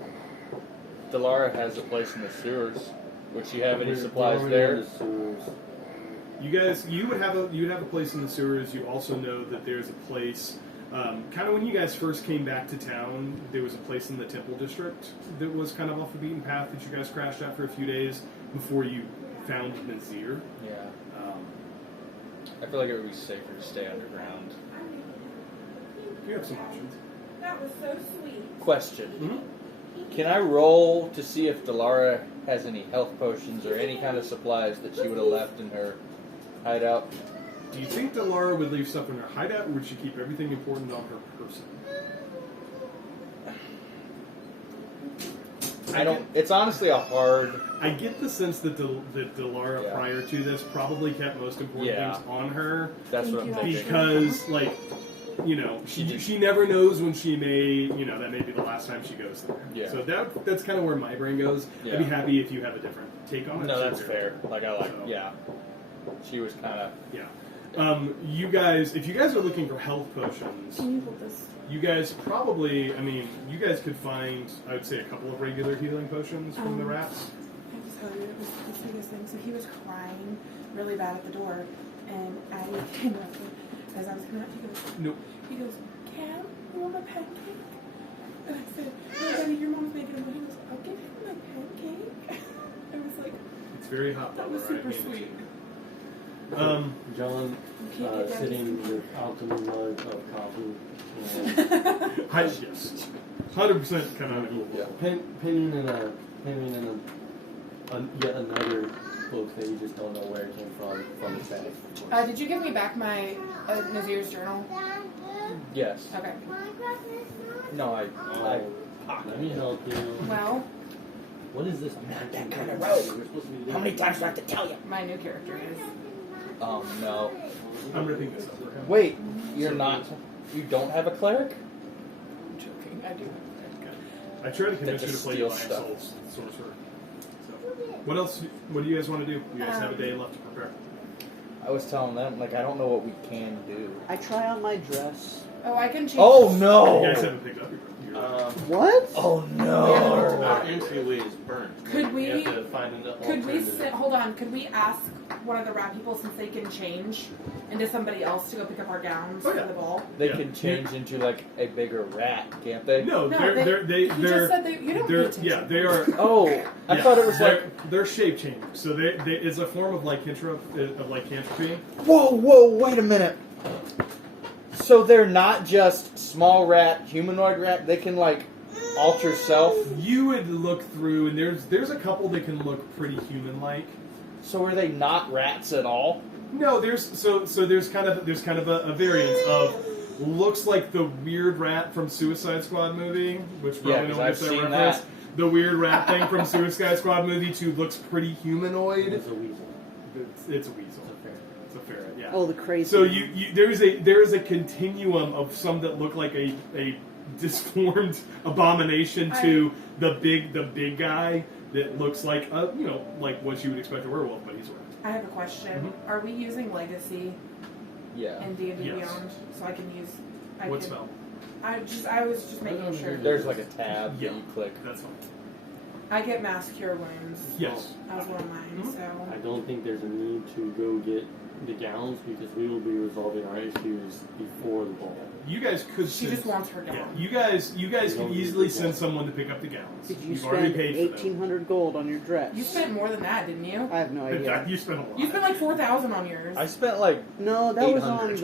Delara has a place in the sewers. Would she have any We're supplies already there? in the sewers. You guys, you would have a place in the sewers. You also know that there's a place. Kind of when you guys first came back to town, there was a place in the Temple District that was kind of off the beaten path that you guys crashed at for a few days before you found Nazir. Yeah. I feel like it would be safer to stay underground. You have some options. That was so sweet. Question. Mm-hmm. Can I roll to see if Delara has any health potions or any kind of supplies that she would have left in her hideout? Do you think Delara would leave stuff in her hideout, or would she keep everything important on her person? I don't. It's honestly a hard. I get the sense that Delara, Yeah. prior to this, probably kept most important Yeah. things on her That's what I'm thinking. because, like, she never knows when she may, that may be the last time she goes there. Yeah. So that's kind of where my brain goes. Yeah. I'd be happy if you have a different take on it. No, that's Sure. fair. Like I like. So- Yeah. She was kind of. Yeah. You guys, if you guys are looking for health potions, Can you hold this? you guys probably, you guys could find, I would say, a couple of regular healing potions from the rats. I have to tell you, it was the sweetest thing. So he was crying really bad at the door, and Addie came up as I was coming out. Nope. He goes, Cam, you want my pancake? And I said, no, Daddy, your mom's making them. He goes, I'll give him my pancake. I was like, It's very hot. that was Barbara, I super mean, sweet. John You can't get sitting with alchemy mug of coffee and yes. 100% canonical. Yeah. penning in yet another book that you just don't know where it came from his bag. Did you give me back my Nazir's journal? Yes. Okay. No, I. Let me help you. Well, What is this? that kind of We're road. supposed to be doing. How many times do I have to tell you? my new character is. Oh no. I'm ripping this up for him. Wait, you're not. You don't have a cleric? I'm joking. I do. I try to convince That you to just play steals by stuff. sorcerer. So, what else? What do you guys want to do? You guys have a day left to prepare. I was telling them, like, I don't know what we can do. I try on my dress. Oh, I can change. Oh You no! guys haven't picked up your. What? Oh Our no! entryway is burnt. Could we- have to find an Could we alternative. hold on? Could we ask one of the rat people, since they can change into somebody else, to go pick up our gowns Oh, yeah. for the ball? They Yeah. can change into like a bigger rat, can't they? No, No, they're he just said that you don't they're pay attention. yeah, they are. Oh, I yeah, thought it was like. they're shape changing. So they it's a form of lycanthropy. Whoa! Wait a minute. So they're not just small rat, humanoid rat. They can like alter self. You would look through, and there's a couple that can look pretty human-like. So are they not rats at all? No, there's kind of a variance of looks like the weird rat from Suicide Squad movie, which Yeah, probably 'cause no one I've gets that seen reference. that. The weird rat thing from Suicide Squad movie too looks pretty humanoid. It's a weasel. It's a weasel. It's a ferret. It's a ferret. Yeah. Oh, the crazy. So there is a continuum of some that look like a disformed abomination to the big guy that looks like like what you would expect a werewolf, but he's a rat. I have a question. Are we using Legacy Yeah. in D&D Yes. Beyond? So I can use. What spell? I was just making sure. There's like a tab Yeah. that you click. That's fine. I get mass cure wounds. Yes. As one of mine. Mhm. So I don't think there's a need to go get the gowns because we will be resolving our issues before the ball. You guys could. she send- just wants her gown. Yeah, you guys We can don't easily need the send gowns. someone to pick up the gowns. Did you You've already spend paid for them. 1,800 gold on your dress? You spent more than that, didn't you? I have no In idea. fact, you spent a lot. You spent like 4,000 on yours. I spent like. No, that was on 800.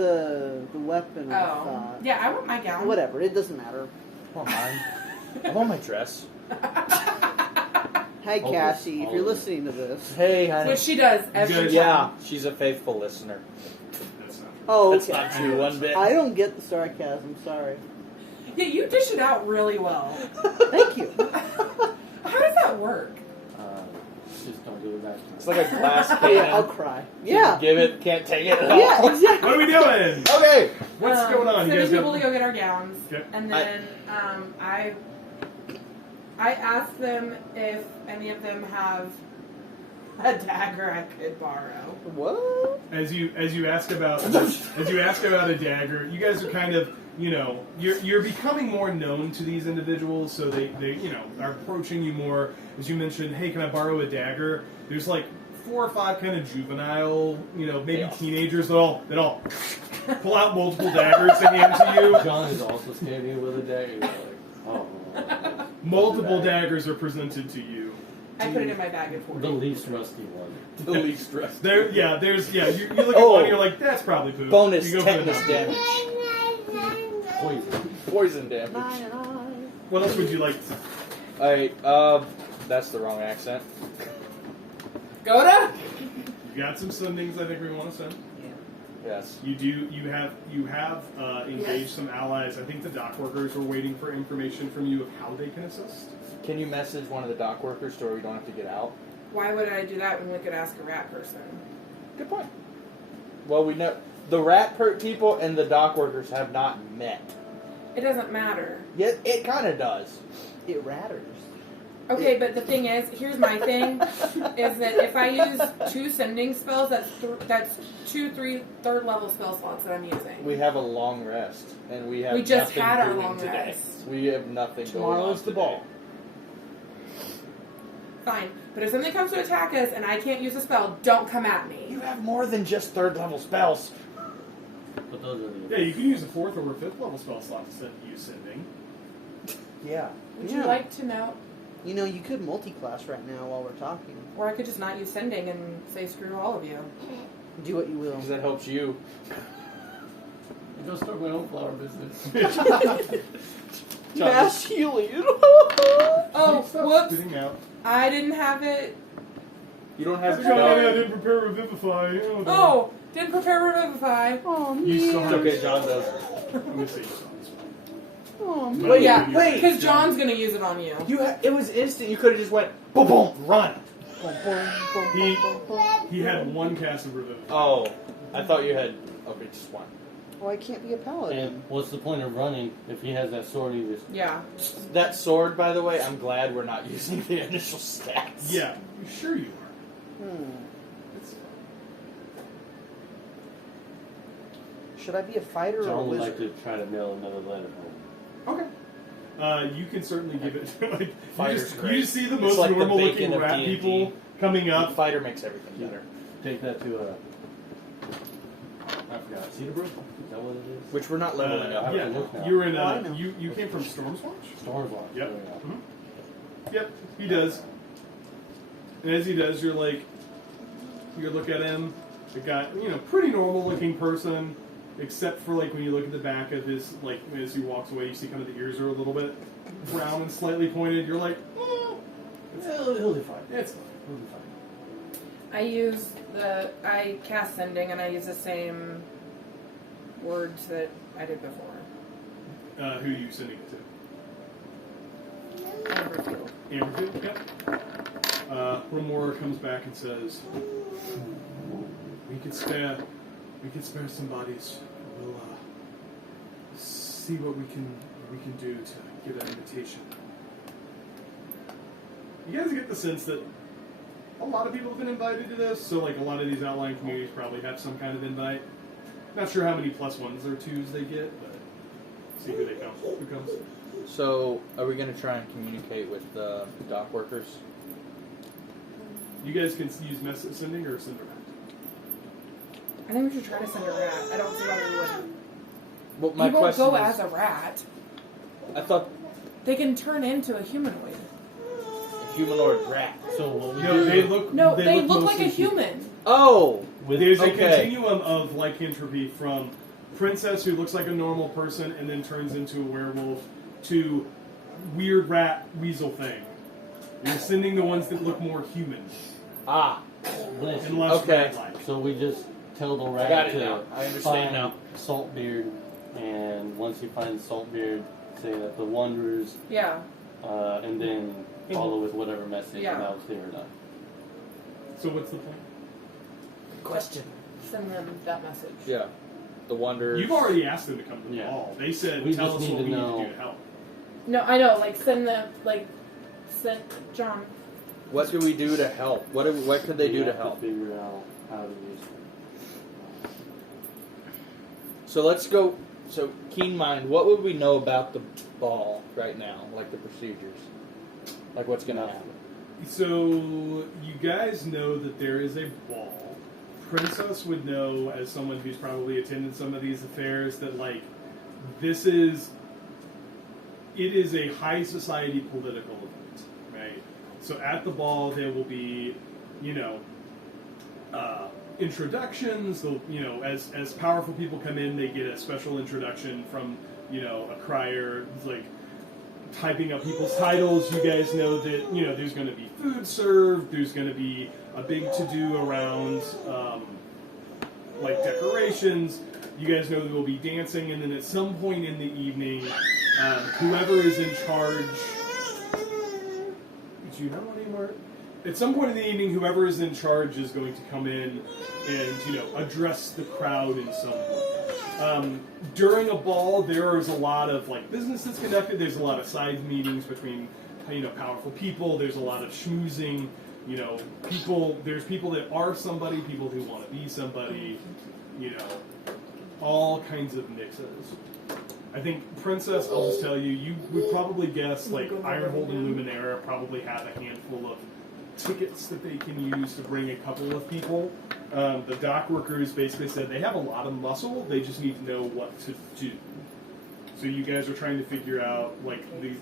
the weapon. I Oh, thought. yeah, I want my gown. Whatever. It doesn't matter. I want mine. I want my dress. Hey, All Cassie, this- if you're all of it. listening to this. Hey, honey. Which she does every guys- time. Yeah, she's a faithful listener. That's not true. Oh, That's okay. not true one bit. I don't get the sarcasm. Sorry. Yeah, you dish it out really well. Thank you. How does that work? Just don't do it back. It's like a glass Yeah, I'll cannon. cry. You Yeah. Give it, can't take it at all. Yeah, exactly. What are we doing? Okay. What's going on? You Sending guys people got- to go get our gowns, Okay. and then I asked them if any of them have a dagger I could borrow. What? As you ask about a dagger, you guys are kind of you're becoming more known to these individuals, so they are approaching you more. As you mentioned, hey, can I borrow a dagger? There's like 4 or 5 kind of juvenile, maybe Yeah. teenagers that all pull out multiple daggers to hand to you. John is also standing with a dagger. He's like, oh. Multiple daggers are presented to you. I put it in my bag at 40. The least rusty one. The least stress. You look at Oh. one and you're like, that's probably poop. Bonus You go for the tetanus number. damage. Poison. Poison damage. 9. What else would you like? Alright, that's the wrong accent. Goda? You got some sendings I think we want to send. Yes. You have engaged some allies. I think the dock workers were waiting for information from you of how they can assist. Can you message one of the dock workers so we don't have to get out? Why would I do that when we could ask a rat person? Good point. Well, we know the rat people and the dock workers have not met. It doesn't matter. Yeah, it kind of does. It ratters. Okay, but the thing is, here's my thing, is that if I use 2 sending spells, that's 2, 3 third level spell slots that I'm using. We have a long rest, and we have. We just nothing had our doing long today. rest. We have nothing going on Tomorrow's the today. ball. Fine, but if something comes to attack us and I can't use a spell, don't come at me. You have more than just third level spells. But those are the. Yeah, you can use a 4th or a 5th level spell slot to use sending. Yeah. Would Yeah. you like to know? You could multi-class right now while we're talking. Or I could just not use sending and say screw all of you. Do what you will. Because that helps you. Go start my own flower business. Mass healing. Oh, Stop whoops. spitting out. I didn't have it. You don't have I to didn't spell. prepare Revivify. Oh, didn't prepare Revivify. Oh, You still man. have Okay, John does. I'm gonna say you still have this one. Oh, man. Wait, Yeah, wait. because John's gonna use it on you. It was instant. You could have just went boom, boom, run. He had 1 cast of Revivify. Oh, I thought you had. Okay, just one. Oh, I can't be a paladin. And what's the point of running if he has that sword? He just Yeah. That sword, by the way, I'm glad we're not using the initial stats. Yeah, sure you are. Hmm. It's Should I be a fighter or a John would wizard? like to try to mail another letter home. Okay. You can certainly give it. Like, Fighter's great. you just see the It's most like the normal bacon looking of rat D&D. people coming up. Fighter makes everything better. Take that to I forgot. Cedarbrook? Is that what it is? Which we're not leveling Uh, up. have to look yeah, now. you were in. Oh, I know. You came from Storm's Watch. Stormwatch. Yep. There we go. Yep, he does. And as he does, you're like, you look at him. The guy, pretty normal looking person, except for like when you look at the back of his, like as he walks away, you see kind of the ears are a little bit brown and slightly pointed. You're like, He'll be fine. it's fine. He'll be fine. I cast sending and I use the same words that I did before. Who are you sending it to? Amberfield. Amberfield. Yep. Remora comes back and says, we could spare some bodies. We'll see what we can do to get an invitation. You guys get the sense that a lot of people have been invited to this, so like a lot of these outlying communities probably have some kind of invite. Not sure how many +1s or 2s they get, but see who comes. So, are we going to try and communicate with the dock workers? You guys can use message sending or send around. I think we should try to send a rat. I don't see why we wouldn't. Well, my He won't question go is, as a rat. I thought They can turn into a humanoid. a humanoid rat. So what we No, do? they look. No, they look like a mostly human. Oh! There's a Okay. continuum of lycanthropy from princess who looks like a normal person and then turns into a werewolf to weird rat weasel thing. You're sending the ones that look more human Ah! Bless and you. less Okay. rat-like. So we just tell the rat got it to now. I understand find now. Saltbeard, and once he finds Saltbeard, say that the Wanderers, Yeah. and then follow with whatever message, Yeah. and now it's clear enough. So what's the plan? Question. Send them that message. Yeah. The Wanderers. You've already asked them to come to the Yeah. ball. They said, We "Tell just us need what to we need know. to do to help." No, I know. Like send them. Like send John. What do we do to help? What could they We do to have help? figure out how to use it. So let's go. So, keen mind, what would we know about the ball right now? Like the procedures? Like what's going to happen? So you guys know that there is a ball. Princess would know, as someone who's probably attended some of these affairs, that like it is a high society political event, right? So at the ball there will be, introductions. As powerful people come in, they get a special introduction from a crier, like typing up people's titles. You guys know that there's going to be food served. There's going to be a big to-do around like decorations. You guys know there will be dancing, and then at some point in the evening, whoever is in charge. Do you know anymore? At some point in the evening, whoever is in charge is going to come in and address the crowd in some way. During a ball, there is a lot of like business that's conducted. There's a lot of side meetings between powerful people. There's a lot of schmoozing. There's people that are somebody, people who want to be somebody. All kinds of mixes. I think Princess, I'll just tell you, you would probably guess like Ironhold and Luminera probably have a handful of tickets that they can use to bring a couple of people. The dock workers basically said they have a lot of muscle, they just need to know what to do. So you guys are trying to figure out, like, these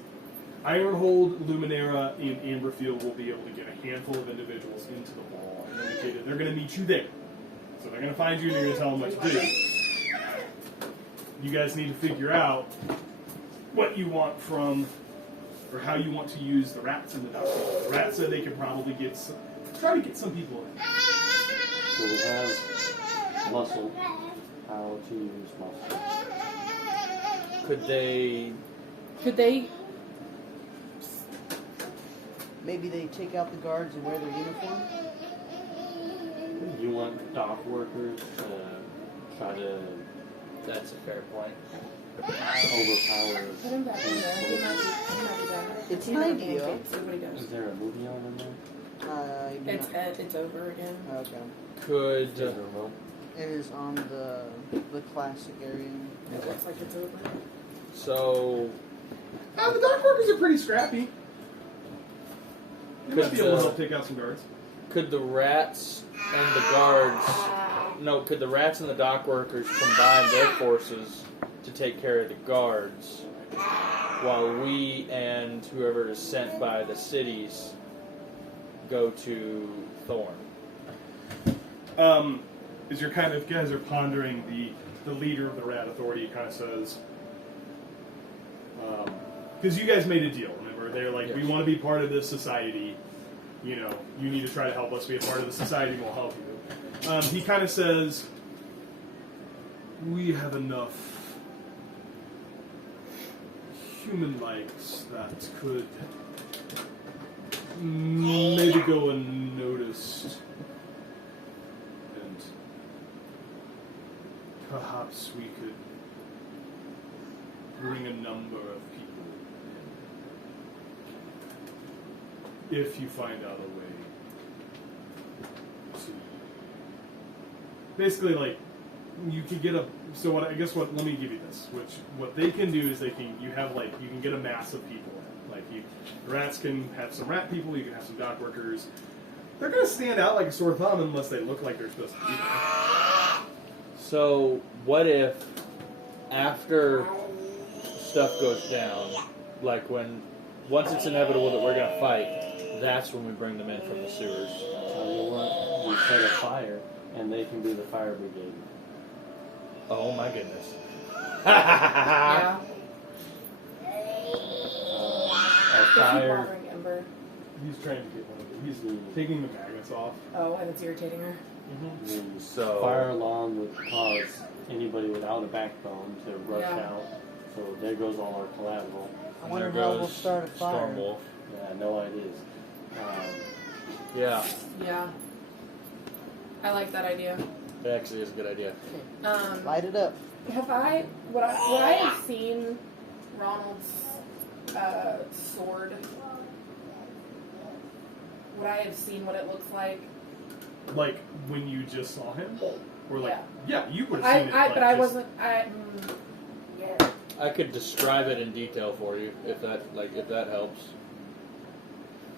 Ironhold, Luminera, and Amberfield will be able to get a handful of individuals into the ball and indicated they're going to meet you there. So they're going to find you and you're going to tell them what to do. You guys need to figure out what you want from, or how you want to use the rats in the dock. The rat said they could probably try to get some people in. So we have muscle. How to use muscle. Could they... Maybe they take out the guards and wear their uniform? You want dock workers to try to That's a fair point. overpower. Put him back in there. He might be done. It's He's an not idea. pancakes. See what he Is does. there a movie on in there? I do not- It's over again. Okay. Could... Is there a remote? It is on the classic area. It looks like it's open. So, The dock workers are pretty scrappy. They might be able to Could, help take out some guards. could the rats and the guards... No, could the rats and the dock workers combine their forces to take care of the guards while we and whoever is sent by the cities go to Thorn? As you're kind of guys are pondering, the leader of the Rat Authority kind of says, because you guys made a deal, remember? They're like, we Yes. want to be part of this society. You know, you need to try to help us be a part of the society. We'll help you. He kind of says, we have enough human likes that could maybe go unnoticed. And perhaps we could bring a number of people in. If you find out a way to basically, like, you could get a. So what? I guess what? Let me give you this. What they can do is you can get a mass of people in. Like the rats can have some rat people. You can have some dock workers. They're gonna stand out like a sore thumb unless they look like they're supposed to be there. So, what if after stuff goes down, like once it's inevitable that we're gonna fight, that's when we bring them in from the sewers? Tell you what, we set a fire, and they can be the fire brigade. Oh my goodness. Yeah. A If fire. bothering Ember. He's trying to get one of them. He's taking the magnets off. Oh, and it's irritating her. The So- fire alarm would cause anybody without a backbone to rush Yeah. out. So there goes all our collateral. I And wonder there how goes we'll start a fire. Stormwolf. Yeah, no ideas. Yeah, Yeah. I like that idea. it actually is a good idea. Light it up. Would I have seen Ronald's sword? Would I have seen what it looks like? Like when you just saw him, or like Yeah. you would have seen it. But I just- wasn't. Yeah. I could describe it in detail for you if that helps.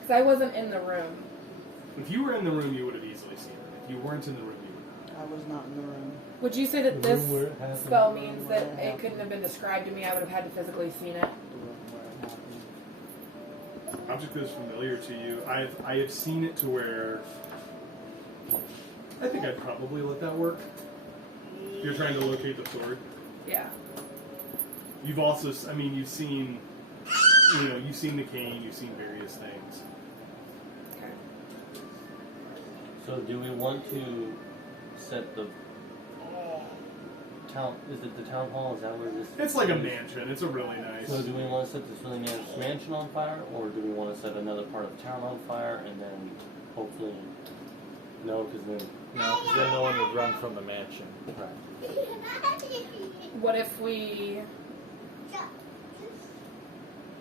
Because I wasn't in the room. If you were in the room, you would have easily seen it. If you weren't in the room, you would not. I was not in the room. Would you say that this Where it happened. spell means that it couldn't have been described to me? I would have had to physically seen it. The room where it happened. Object that is familiar to you. I have seen it to where I think I'd probably let that work. If you're trying to locate the sword. Yeah. You've also, I mean, you've seen the cane, you've seen various things. Okay. So do we want to set the town? Is it the town hall? Is that where this? It's like a mansion. It's a really nice. So do we want to set this really nice mansion on fire, or do we want to set another part of town on fire and then hopefully no, because then No, because then no one would run from the mansion. What if we?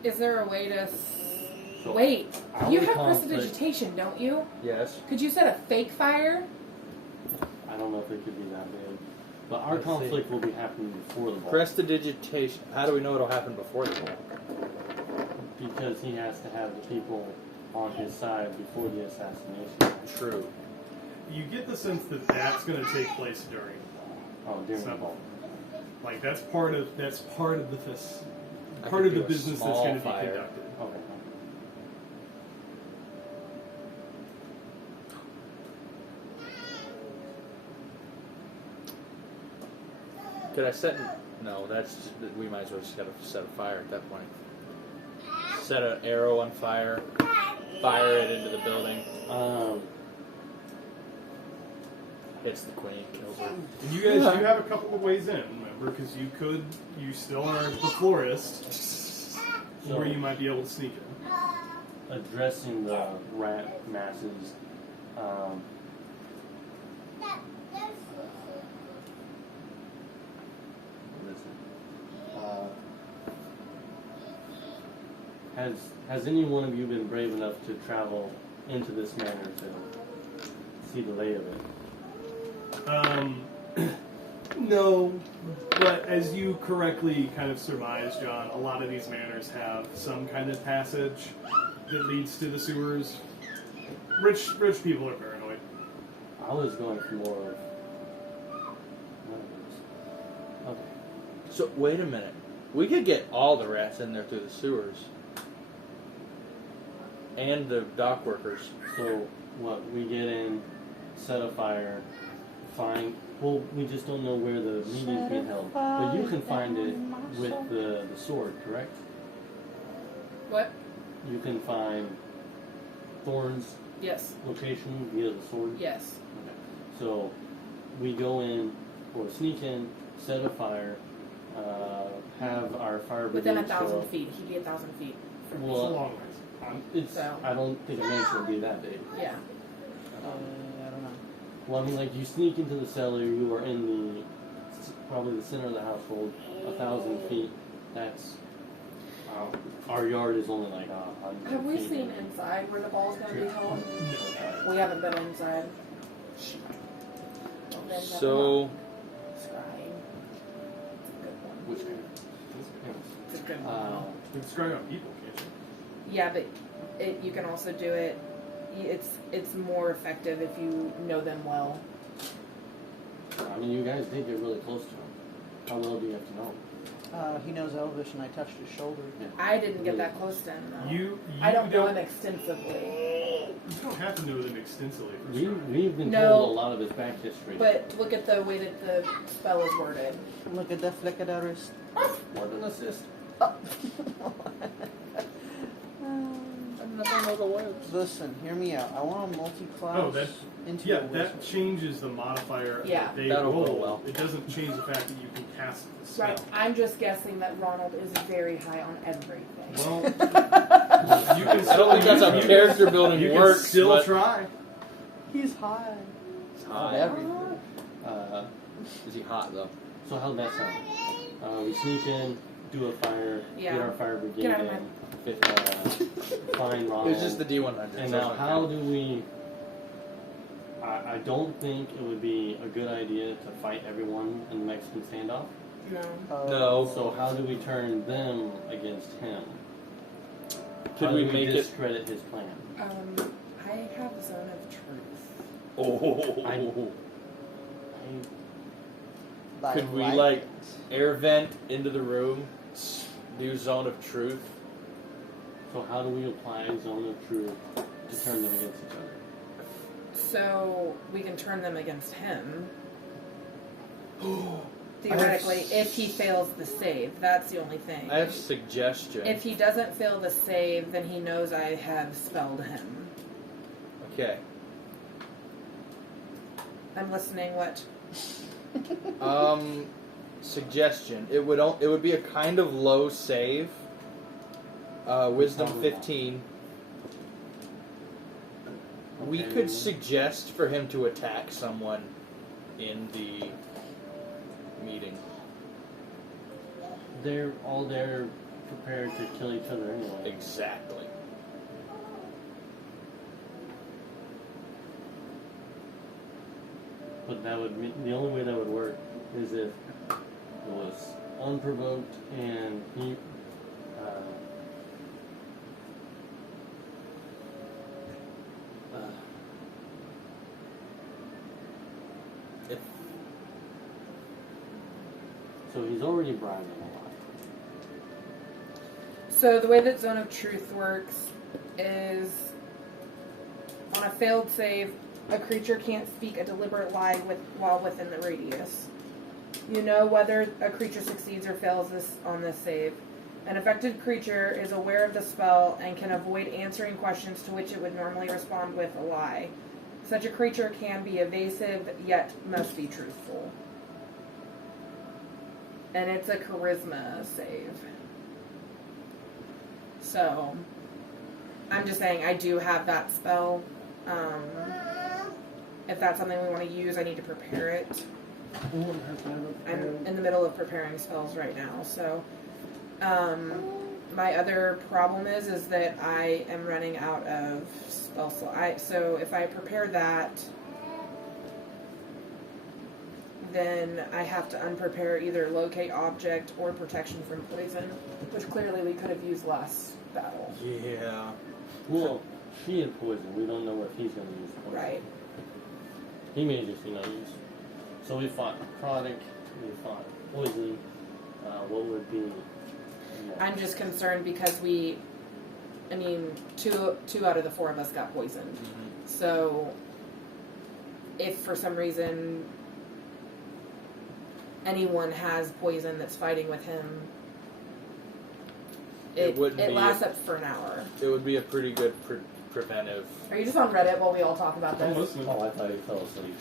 Is there a way to? So Wait. our You have conflict- prestidigitation, don't you? Yes. Could you set a fake fire? I don't know if it could be that big, but our Let's see. conflict will be happening before the ball Prestidigitation. How do we know it'll happen before the ball? because he has to have the people on his side before the assassination. True. You get the sense that that's going to take place during the ball. Oh, during the So- ball. Like that's part of the I part of the could do a business that's small going to be fire. conducted. Okay. Could I set? No, that's we might as well just set a fire at that point. Set an arrow on fire, fire it into the building, hits the queen, kills her. And you guys do have a couple of ways in, remember, because you still are the florist, So- where you might be able to sneak in. Addressing the rat masses. What is it? Has any one of you been brave enough to travel into this manor to see the lay of it? No, but as you correctly kind of surmised, John, a lot of these manors have some kind of passage that leads to the sewers. Rich people are paranoid. I was going for more of one of those. Okay. So wait a minute. We could get all the rats in there through the sewers, and the dock workers. So what? We get in, set a fire, find. Well, we just don't know where the meeting's being held. But you can find it with the sword, correct? What? You can find Thorn's Yes. location via the sword. Yes. Okay. So we go in, or sneak in, set a fire, have our fire brigade Within 1,000 show up. feet. He'd be 1,000 feet from me. It's a Well, long ways. it's. So- I don't think a man should be that big. Yeah. I don't know. Well, I mean, like, you sneak into the cellar, you are in the, probably the center of the household, 1,000 feet, that's, our yard is only like 100 Have we feet. seen inside where the ball's going to be held? No. We haven't been inside. Well, then So Scrying. It's a good one. Which kind It's a good of, one. You can scry on people, can't you? Yeah, but you can also do it. It's more effective if you know them well. I mean, you guys did get really close to him. How well do you have to know? He knows Elvish, and I touched his shoulder. I didn't get that close to him though. You I don't know him extensively, You don't have to know them extensively for We've been No. told a lot of his back history. but look at the way that the spell is worded. Look at the flick of the wrist. More than assist. Listen, hear me out. I want to multi-class Oh, that- into Yeah, a wizard. that changes the modifier Yeah. that they That'll go roll. well. It doesn't change the fact that you can cast the spell. Right. I'm just guessing that Ronald is very high on everything. Well, you can I still don't think that's how you can- character building you works. can still but try. He's high. high. Everything. Is he hot though? So how'd that sound? We sneak in, do a fire, Yeah. get our fire brigade Get out of in, find Ronald. It was just the D100. And so now, it's how not do we? I don't think it would be a good idea to fight everyone in the Mexican standoff. No. No. So how do we turn them against him? Could How we do make it? discredit his plan? I have Zone of Truth. Oh. By Could we right. like air vent into the room? Do Zone of Truth. So how do we apply Zone of Truth to turn them against each other? So we can turn them against him. Theoretically, if he fails the save, that's the only thing. I have suggestion. If he doesn't fail the save, then he knows I have spelled him. Okay. I'm listening. What? Suggestion. It would be a kind of low save. Wisdom Probably 15. We Okay. could suggest for him to attack someone in the meeting. They're all there prepared to kill each other anyway. Exactly. But that would the only way that would work is if it was unprovoked and he. If So he's already bribing a lot. So the way that Zone of Truth works is on a failed save, a creature can't speak a deliberate lie while within the radius. You know whether a creature succeeds or fails on this save. An affected creature is aware of the spell and can avoid answering questions to which it would normally respond with a lie. Such a creature can be evasive, yet must be truthful. And it's a charisma save. So, I'm just saying I do have that spell. If that's something we want to use, I need to prepare it. I'm in the middle of preparing spells right now, so my other problem is that I am running out of spell slot. So if I prepare that, then I have to unprepare either locate object or protection from poison, which clearly we could have used last battle. Yeah. Well, she had poison. We don't know if he's going to use poison. Right. He may just, use. So we fought necrotic, we fought poison. What would be? I'm just concerned because two out of the 4 of us got poisoned. Mm-hmm. So, if for some reason anyone has poison that's fighting with him, it lasts up for an hour. It would be a pretty good preventive. Are you just on Reddit while we all talk about I'm this? listening. Oh, I thought he fell asleep.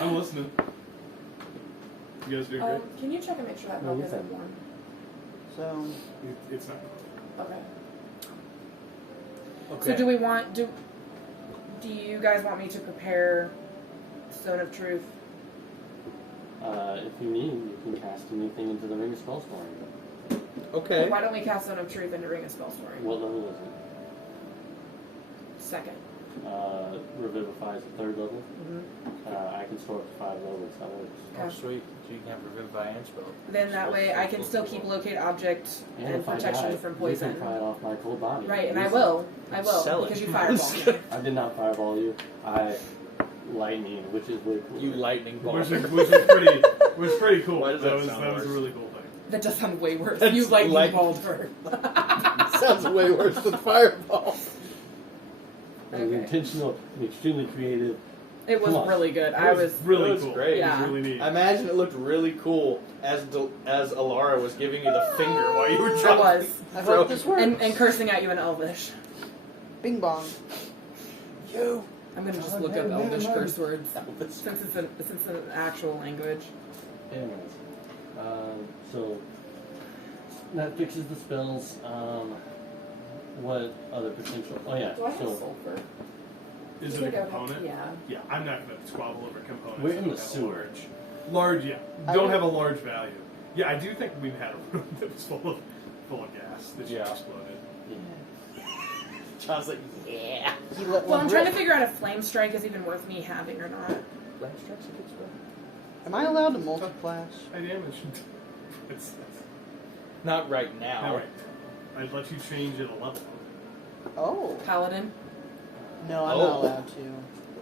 I'm listening. You guys doing great? Can you check and make sure that No, milk you isn't said- warm? So, It's not. Okay. Okay. So do you guys want me to prepare Stone of Truth? If you need, you can cast anything into the Ring of Spellstorm. Okay. Why don't we cast Stone of Truth into Ring of Spellstoring? What level is it? Second. Revivifies at 3rd level. Mm-hmm. I can store up to 5 levels. That works. Oh, sweet. So you can have Revivify and Spell. Then that way I can still keep locate object and if I protection die, from you poison. can pry it off my cold body. Right, and I will. Sell it. Because you fireball me. I did not fireball you. I lightning, which is way cooler. You lightning ball. Which was pretty cool. Why does that sound was a worse? really cool thing. That does sound way worse. That's You lightning like- balled her. Sounds way worse than Fireball. It was Okay. intentional and extremely creative. It was Come on. really good. It I was. really It was cool. great. It Yeah. was really neat. I imagine it looked really cool as Alara was giving you the finger while you were It trying. was. I hope this works. And cursing at you in Elvish. Bing bong. You. I'm gonna just Oh, look no, up never Elvish mind. curse words since it's an actual language. Anyways, so that fixes the spells. What other potential? Oh yeah. Do I have So sulfur? Is You it a think I would- component? Yeah. Yeah, I'm not going to squabble over components. We're that in don't the have a sewer. Large, yeah. I Don't would- have a large value. Yeah, I do think we've had a room that was full of gas that Yeah. just exploded. John's like, yeah. He let Well, one I'm trying to rip. figure out if flame strike is even worth me having or not. Flame strike's a good spell. Am I allowed to multi-class? High damage. It's Not right now. all right. I'd let you change it a level. Oh. Paladin. No, I'm Oh. not allowed to.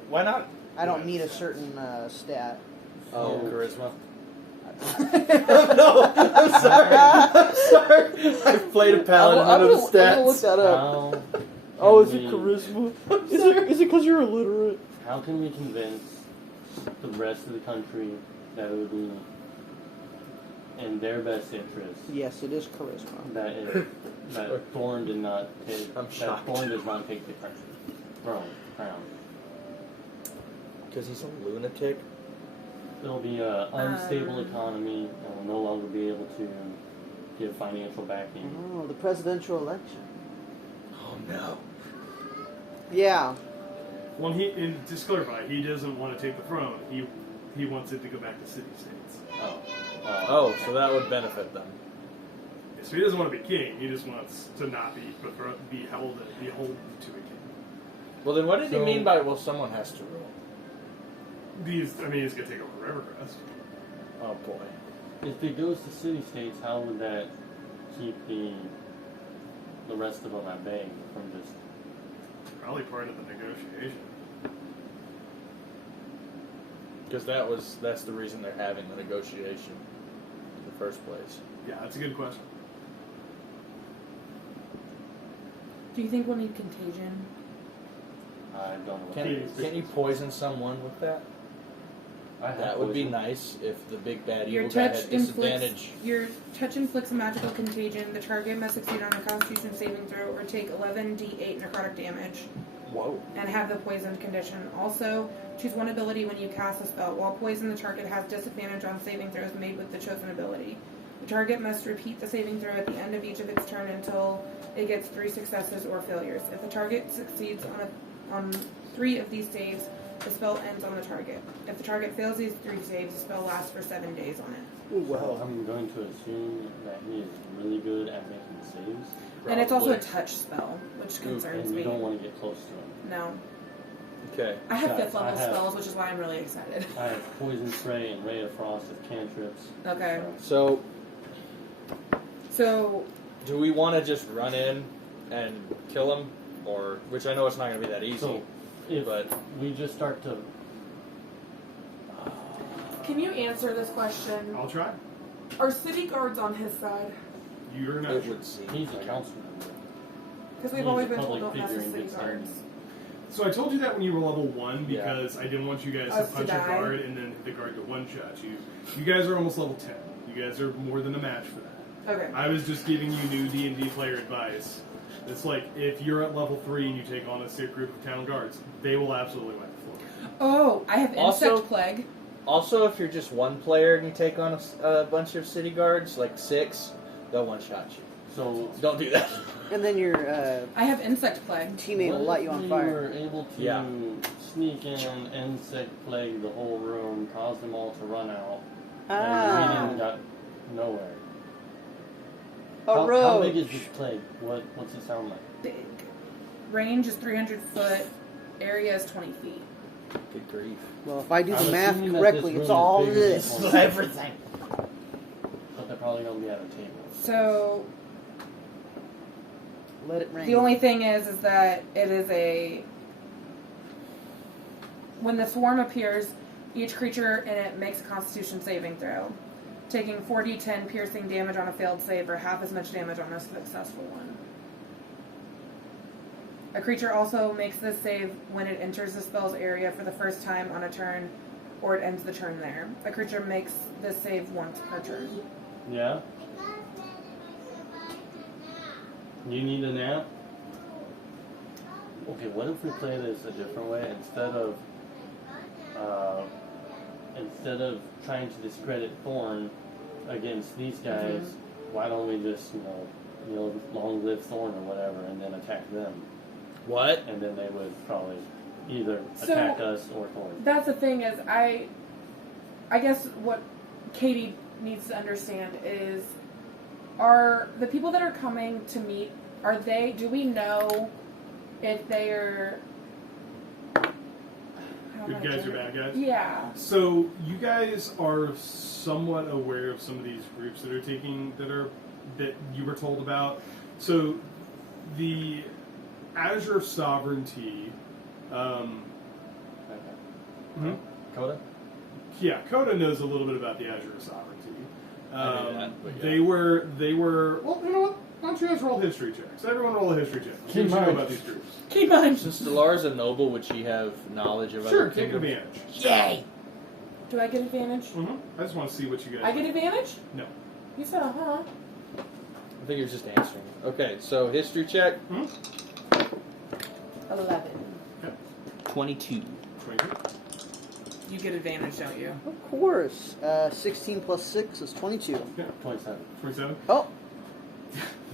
Why not? I don't need a certain stat. Oh, Yeah. charisma. No, I'm sorry. I'm sorry. I've played a paladin. I'm None of gonna the look stats. that up. How Oh, is can it we- charisma? Is it because you're illiterate? How can we convince the rest of the country that it would be in their best interest Yes, it is charisma. that Thorn did not take I'm that shocked. Thorn does not take the crown? Because he's a lunatic. There'll be an unstable economy and we'll no longer be able to give financial backing. Oh, the presidential election. Oh no. Yeah. Well, and just to clarify, he doesn't want to take the throne. He wants it to go back to city-states. Oh, so that would benefit them. So he doesn't want to be king. He just wants to not be beholden to a king. Well, then what did he So- mean by, well, someone has to rule? He's going to take over Rivercrest. Oh boy. If it goes to city states, how would that keep the rest of them at bay from just? Probably part of the negotiation. Because that's the reason they're having the negotiation in the first place. Yeah, that's a good question. Do you think we'll need contagion? I don't know. Can't you poison someone with that? I have That would be poison. nice if the big bad Your evil guy touch had disadvantage. inflicts a magical contagion. The target must succeed on a Constitution saving throw or take 11d8 necrotic damage Whoa. and have the poisoned condition. Also, choose one ability when you cast a spell. While poisoned, the target has disadvantage on saving throws made with the chosen ability. The target must repeat the saving throw at the end of each of its turn until it gets 3 successes or failures. If the target succeeds on 3 of these saves, the spell ends on the target. If the target fails these 3 saves, the spell lasts for 7 days on it. So I'm going to assume that he is really good at making saves, And it's also a Probably. touch spell, which concerns and we me. don't want to get close to him. No. Okay. I have Yeah, 5th level I have- spells, which is why I'm really excited. I have Poison Spray and Ray of Frost as cantrips. Okay. So, So, do we want to just run in and kill him, or which I know it's not going to be that easy? So, if but we just start to... can you answer this question? I'll try. Are city guards on his side? You're not it sure. would seem. He's a council member. Because we've He's always a been told public don't mess with figure city and guards. gets So I told you that when you were level 1 Yeah. because I didn't want you guys Us to to punch a die. guard and then the guard to one-shot you. You guys are almost level 10. You guys are more than a match for that. Okay. I was just giving you new D&D player advice. It's like, if you're at level 3 and you take on a sick group of town guards, they will absolutely wipe the floor. Oh, I have insect Also- plague. Also, if you're just one player and you take on a bunch of city guards, like 6, they'll one-shot you. So, Don't do that. And then your I have insect plague. teammate will what light if you on we fire. were able to Yeah. sneak in, insect plague the whole room, cause them all to run out, and Ah, we didn't got nowhere. a How rogue. big is this plague? What's it sound like? Big. Range is 300 foot. Area is 20 feet. Good grief. Well, if I do the I'm math assuming that correctly, this it's room is all bigger than this. one. Everything. But they're probably gonna be at a table. So Let it rain. the only thing is that it is a. When the swarm appears, each creature in it makes a Constitution saving throw, taking 4d10 piercing damage on a failed save or half as much damage on a successful one. A creature also makes this save when it enters the spell's area for the first time on a turn, or it ends the turn there. A creature makes this save once per turn. Yeah? You need a nap? Okay, what if we play this a different way? Instead of trying to discredit Thorn against these guys, why don't we just, long live Thorn or whatever, and then attack them? What? And then they would probably either So- attack us or Thorn. That's the thing is, I guess what Katie needs to understand is, are the people that are coming to meet, do we know if they are, how am I Good guys or doing it? bad guys? Yeah. So you guys are somewhat aware of some of these groups that you were told about. So the Azure Sovereignty, Okay. mhm. Coda? Yeah, Coda knows a little bit about the Azure Sovereignty. I knew that, but yeah. They were. Well, you know what? Why don't you guys roll history checks? Everyone roll a history check. What do you know Keep about these groups? Keep on. Since Stellaris a noble, would she have knowledge of Sure, other take kingdoms? advantage. Yay! Do I get advantage? Mm-hmm. I just want to see what you guys. I get advantage? No. You said I uh-huh. think you're just answering. Okay, so history check. 11. 22. 22. You get advantage, don't you? Of course. 16 plus 6 is 22. 27. 27. Oh,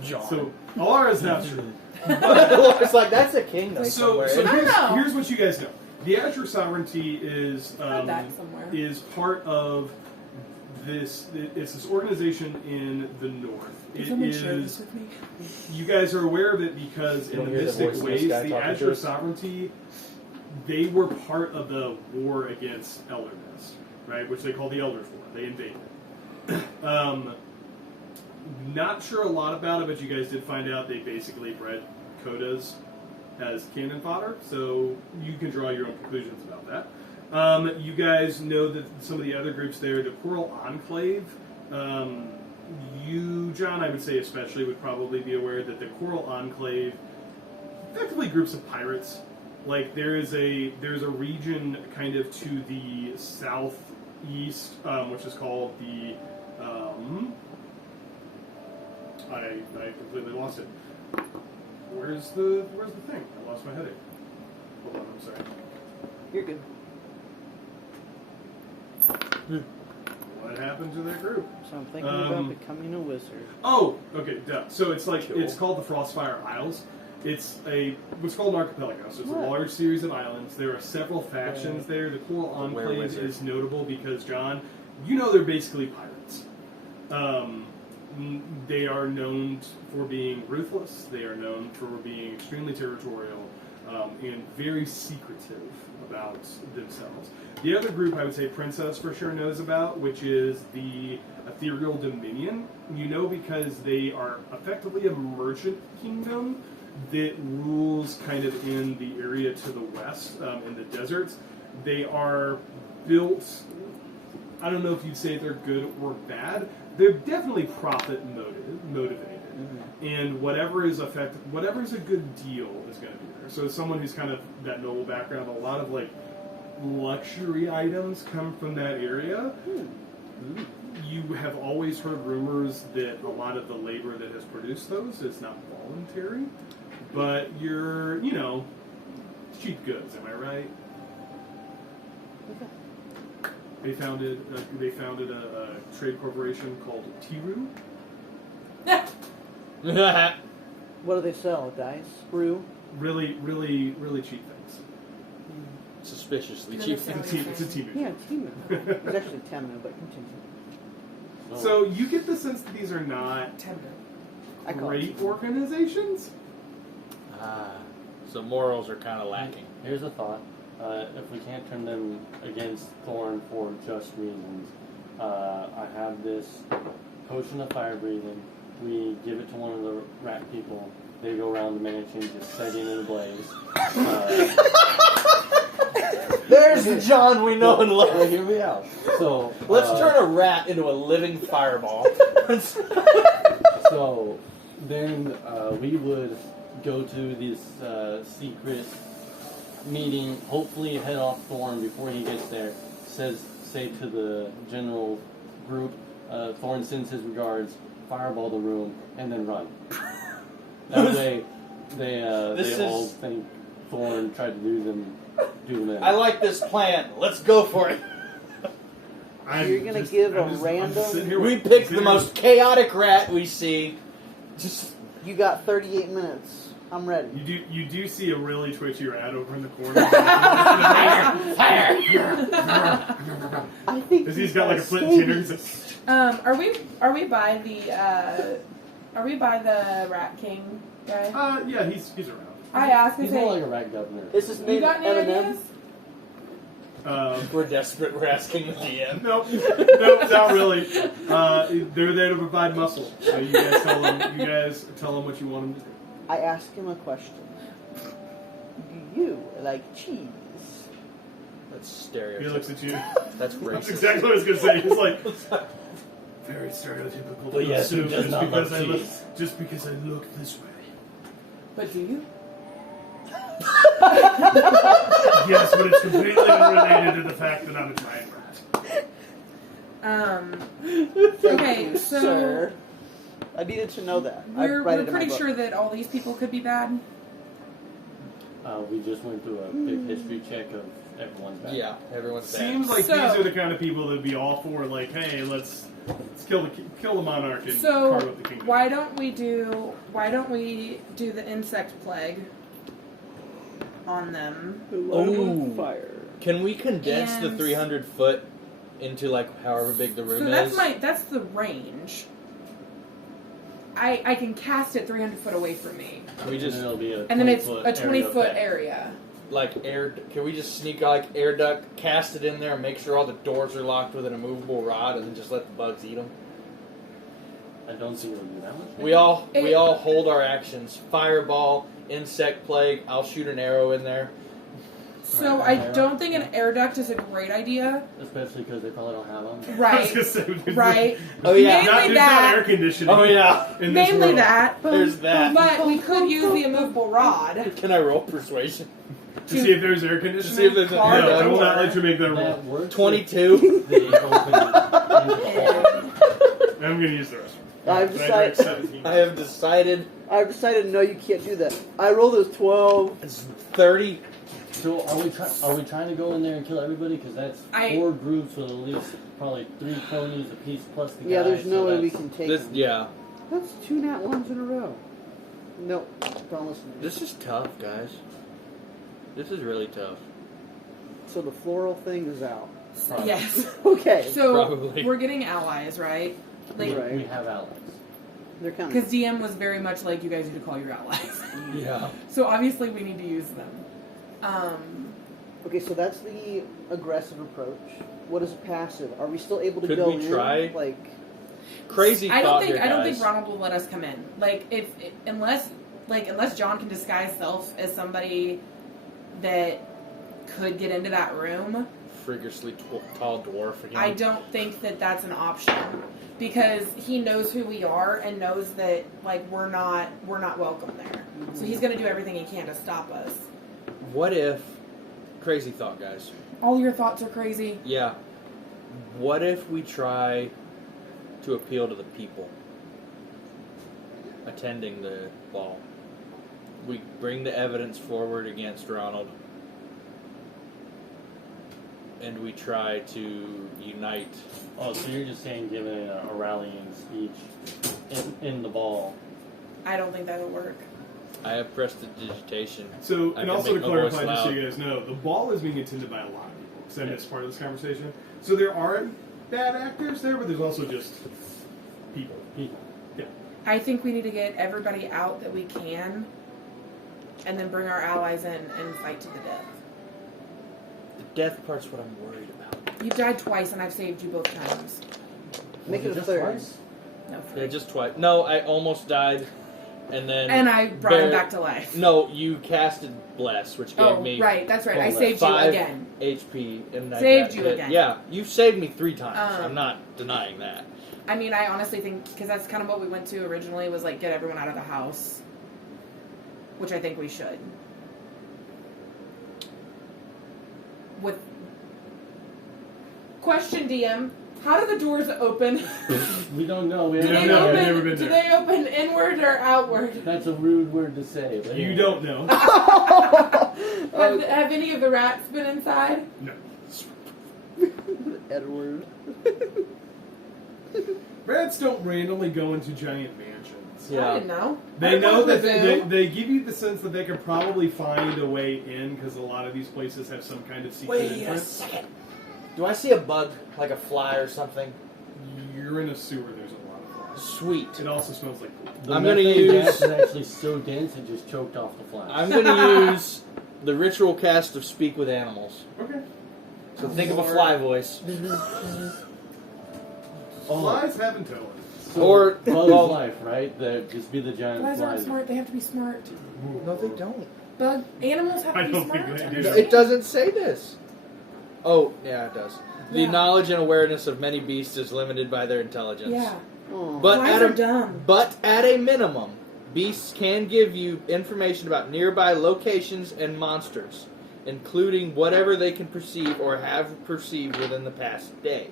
John. So Alara's half true. It's like, that's a kingdom So somewhere. here's what you guys know. The Azure Sovereignty is Heard that somewhere. is part of this. It's this organization in the north. Can It someone share is. this with me? You guys are aware of it because You in don't the hear the Mystic voice of this Ways, guy the talking to Azure us? Sovereignty, they were part of the war against Elderness, right? Which they call the Elders War. They invaded. Not sure a lot about it, but you guys did find out they basically bred Codas as cannon fodder, so you can draw your own conclusions about that. You guys know that some of the other groups there, the Coral Enclave, you, John, I would say especially, would probably be aware that the Coral Enclave, effectively groups of pirates. Like there's a region kind of to the southeast, which is called the I completely lost it. Where's the thing? I lost my headache. Hold on, I'm sorry. you're good. What happened to their group? So I'm thinking about becoming a wizard. Oh, okay, duh. So it's like Cool. it's called the Frostfire Isles. It's what's called an archipelago. So it's a What? large series of islands. There are several factions there. The Coral Where Enclave wizard? is notable because John, you know, they're basically pirates. They are known for being ruthless. They are known for being extremely territorial. and very secretive about themselves. The other group I would say Princess for sure knows about, which is the Ethereal Dominion. You know, because they are effectively a merchant kingdom that rules kind of in the area to the west, in the deserts. They are built, I don't know if you'd say they're good or bad. They're definitely profit motivated. And whatever is a good deal is going to be there. So as someone who's kind of that noble background, a lot of like luxury items come from that area. You have always heard rumors that a lot of the labor that has produced those is not voluntary, but you're, cheap goods. Am I right? They founded a trade corporation called Tiru. What do they sell? Dice? Brew? Really, really, really cheap things. Suspiciously Does cheap. it sound It's a Timu. Yeah, Timu. It's actually Temu, but continue. So you get the sense that these are not Tender. I call it great Timu. organizations. So morals are kind of lacking. Here's a thought. If we can't turn them against Thorn for just reasons, I have this potion of fire breathing. We give it to one of the rat people. They go around the mansion just setting it ablaze. There's the John we know and love. Hear me out. So Let's turn a rat into a living fireball. So then we would go to this secret meeting, hopefully head off Thorn before he gets there. Say to the general group, Thorn sends his regards, fireball the room, and then run. That way they all think Thorn tried to do them in. I like this plan. Let's go for it. You're gonna give a random- We pick the most chaotic rat we see. Just You got 38 minutes. I'm ready. You do see a really twitchy rat over in the corner. I think Because he's got like a flint scabies. tinner. He's like, Are we by the Rat King guy? yeah, he's around. I asked He's him, more like a rat governor. Is his you name got any Eminem? ideas? we're desperate. We're asking the DM. Nope, not really. They're there to provide muscle. So you guys tell them what you want them to do. I asked him a question. Do you like cheese? That's stereotypical. He looks at you. That's racist. That's exactly what I was gonna say. He's like, very stereotypical. But yes, who does not love cheese? Just because I look this way. But do you? Yes, but it's completely unrelated to the fact that I'm a giant rat. Okay, so Sir, I needed to know that. we're it in my pretty book. sure that all these people could be bad. We just went through a big history check of everyone's back. Yeah, everyone's bad. Seems like So- these are the kind of people that'd be all for like, hey, let's kill the monarch and So carve up the kingdom. why don't we do the insect plague on them? Oh. Fire. Can we condense the And- 300 foot into like however big the room So is? that's the range. I can cast it 300 foot away from me, We And just then it'll be a and then it's 20-foot a 20 foot area. area. like air. Can we just sneak like air duct, cast it in there, make sure all the doors are locked with an immovable rod, and then just let the bugs eat them? I don't see it'll do that much. We all hold our actions. Fireball, insect plague. I'll shoot an arrow in there. So Right. I don't think an air duct is a great idea. Especially because they probably don't have them. I was Right. gonna say, there's Right. Oh yeah. Mainly There's that. not air conditioning. Oh yeah. In this Mainly world. that. There's that. But we could use the immovable rod. Can I roll persuasion? To see if there's air conditioning. To see if there's an No, air I duct. will not let you make that roll. That works. 22. They open into the hall. I'm gonna use the rest. I've Can I direct decided. 17? I have decided. No, you can't do that. I rolled those 12. It's 30. So are we trying to go in there and kill everybody? Because that's I- 4 groups with at least probably 3 cronies apiece plus the Yeah, guy, there's no so way we that's- can take This them. yeah. That's 2 nat 1s in a row. No, don't listen to me. This is tough, guys. This is really tough. So the floral thing is out. Probably. Yes. Okay. So Probably. we're getting allies, right? Like, Right. We have allies. They're coming. Because DM was very much like, you guys need to call your allies. Yeah. So obviously we need to use them. Okay, so that's the aggressive approach. What is passive? Are we still able to Could go we in? try? Like, Crazy I thought don't think here, I don't guys. think Ronald will let us come in. Like unless John can disguise self as somebody that could get into that room. Freakishly tall dwarf again. I don't think that that's an option because he knows who we are and knows that like we're not welcome there. So he's going to do everything he can to stop us. What if... Crazy thought, guys. All your thoughts are crazy. Yeah. What if we try to appeal to the people attending the ball? We bring the evidence forward against Ronald, and we try to unite. Oh, so you're just saying giving a rallying speech in the ball. I don't think that'll work. I have prestidigitation. So, I and can also to make my voice clarify, just so loud. you guys know, the ball is being attended by a lot of people. Because I missed part of this conversation. So there are bad actors there, but there's also just people. Yeah. I think we need to get everybody out that we can and then bring our allies in and fight to the death. The death part's what I'm worried about. You've died twice and I've saved you both times. make Was it a just third. twice? No, Yeah, just twice. No, I almost died, and then... and I brought him back to life. No, you casted Bless, which gave me... right, that's right. I Oh, saved you 5 again. HP, and I Saved got you hit. again. Yeah, you saved me 3 times. Um, I'm not denying that. I mean, I honestly think, because that's kind of what we went to originally, was like get everyone out of the house. Which I think we should. With... Question, DM. How do the doors open? We don't know. We Do haven't they know. been I've there. never been do there. they open inward or outward? That's a rude word to say. But You yeah. don't know. Have any of the rats been inside? No. Edward. Rats don't randomly go into giant mansions. I Yeah. didn't know. They I know worked that with they give you the sense that they can probably find a way in because a lot of these places have some kind of secret Wait a entrance. second. Do I see a bug, like a fly or something? You're in a sewer, there's a lot of flies. Sweet. It also smells like poop. The I'm gonna methane use- gas is actually so dense it just choked off the flies. I'm going to use the ritual cast of Speak with Animals. Okay. So think of a fly voice. Flies have intelligence. So, Or- Bug's well- life, right? Just be the giant Flies aren't flies. smart. They have to be smart. No, they don't. Animals have I to be don't smart. think they to do. understand. It doesn't say this. Oh, yeah, it does. The Yeah. knowledge and awareness of many beasts is limited by their intelligence. Yeah. Oh. But Flies at are a dumb. But at a minimum, beasts can give you information about nearby locations and monsters, including whatever they can perceive or have perceived within the past day.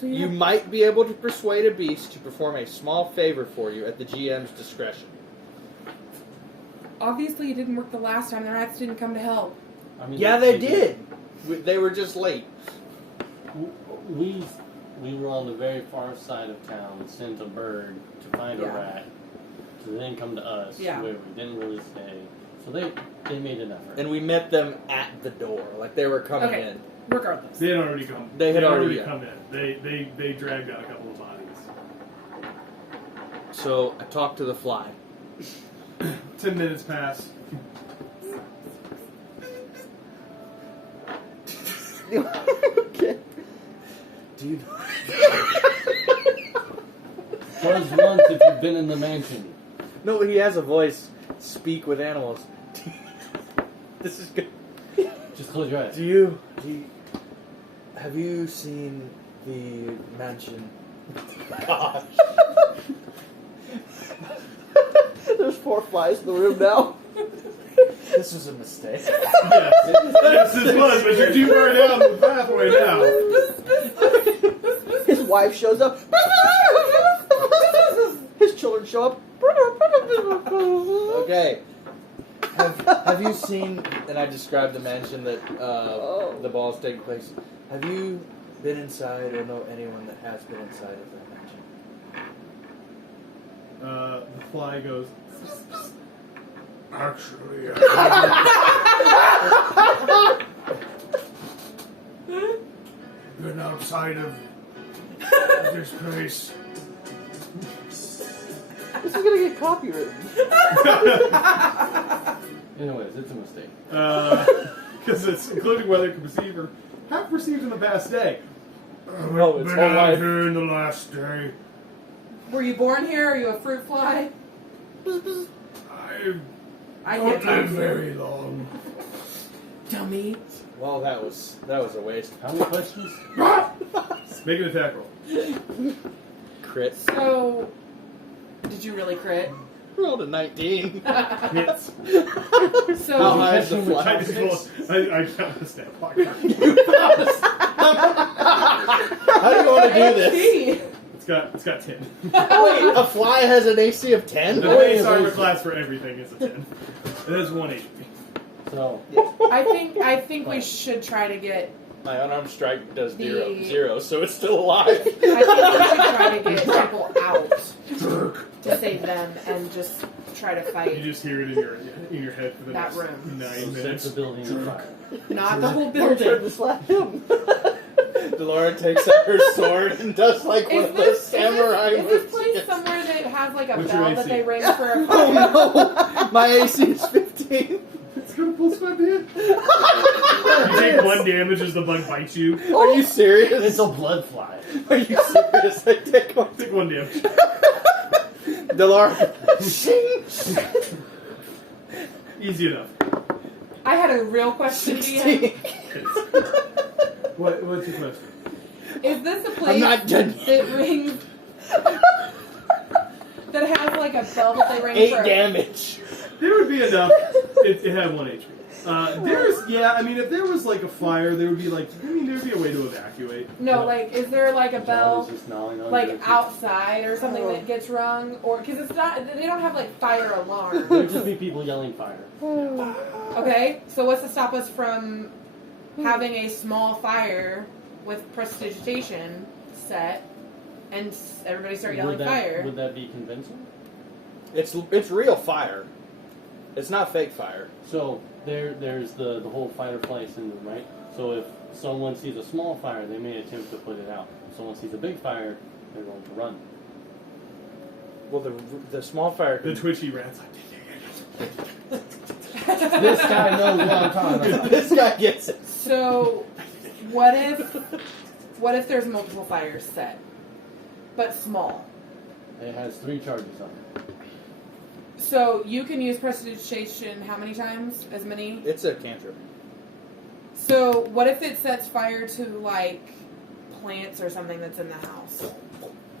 So You might be able to persuade a beast to perform a small favor for you at the GM's discretion. obviously it didn't work the last time. The rats didn't come to help. I mean, Yeah, they did. They were just late. We were on the very far side of town, sent a bird to find a Yeah. rat, to then come to us, Yeah. where we didn't really stay. So they made an effort. And we met them at the door, like they were coming Okay. in. Regardless. They had already come. They had already, yeah. come in. They dragged out a couple of bodies. So I talked to the fly. 10 minutes pass. Okay. Dude. Buzz once if you've been in the mansion. No, he has a voice. Speak with animals. This is good. Just close your eyes. Have you seen the mansion? Gosh. There's 4 flies in the room now. This was a mistake. Yes, this was, but you're too far down the pathway now. His wife shows up. His children show up. Okay. Have you seen, and I described the mansion that the ball's taking place. Have you been inside or know anyone that has been inside of that mansion? The fly goes. Actually, been outside of this place. This is gonna get copywritten. Anyways, it's a mistake. Because it's including whether it can perceive or have perceived in the past day. No, it's whole life. here in the last day. Were you born here? Are you a fruit fly? I I don't can't live talk. very long. Dummy. Well, that was a waste. How many questions? Make an attack roll. Crit. So, did you really crit? Rolled a 19. Hits. So, How high is the Catching with fly? I just rolled. I count the stat block. How do you want to do this? It's got 10. Wait, a fly has an AC of 10? The Wait, base armor wait. class for everything is a 10. It has 1 HP. So, I think we should try to get. My unarmed strike does The- 0, so it's still alive. I think we should try to get people out to save them and just try to You fight. just hear it in your head for the That next room. 9 set minutes. the building on fire. Not the whole I tried building. to slap him. Delora takes out her sword and does like one Is of those this, samurai is this moves. place somewhere that has like a What's your bell that AC? they ring for a Oh no! My AC is 15. It's gonna pull spot hit. You take 1 damage as the bug bites you. Are you serious? It's a blood fly. Are you serious? I take one. Take 1 damage. Delora. Easy enough. I had a real question, DM. 16. What's your question? Is this a place I'm not done. that rings that has like a bell that they ring 8 for? damage. There would be enough. It had 1 HP. I mean, if there was like a fire, there would be like, there'd be a way to evacuate. No, like, is there like a John bell is just gnawing on like your teeth. outside or something that gets rung, or because it's not, they don't have like fire alarm. There'd just be people yelling fire. Okay, so what's to stop us from having a small fire with prestidigitation set and everybody start yelling fire? Would that be convincing? It's real fire. It's not fake fire. So there's the whole fight or flight syndrome, right? So if someone sees a small fire, they may attempt to put it out. If someone sees a big fire, they're going to run. Well, the small fire. The twitchy rat's like, This guy knows what I'm talking about. This guy gets it. So what if there's multiple fires set, but small? It has 3 charges on it. So you can use prestidigitation how many times? As many? It's a cantrip. So what if it sets fire to like plants or something that's in the house?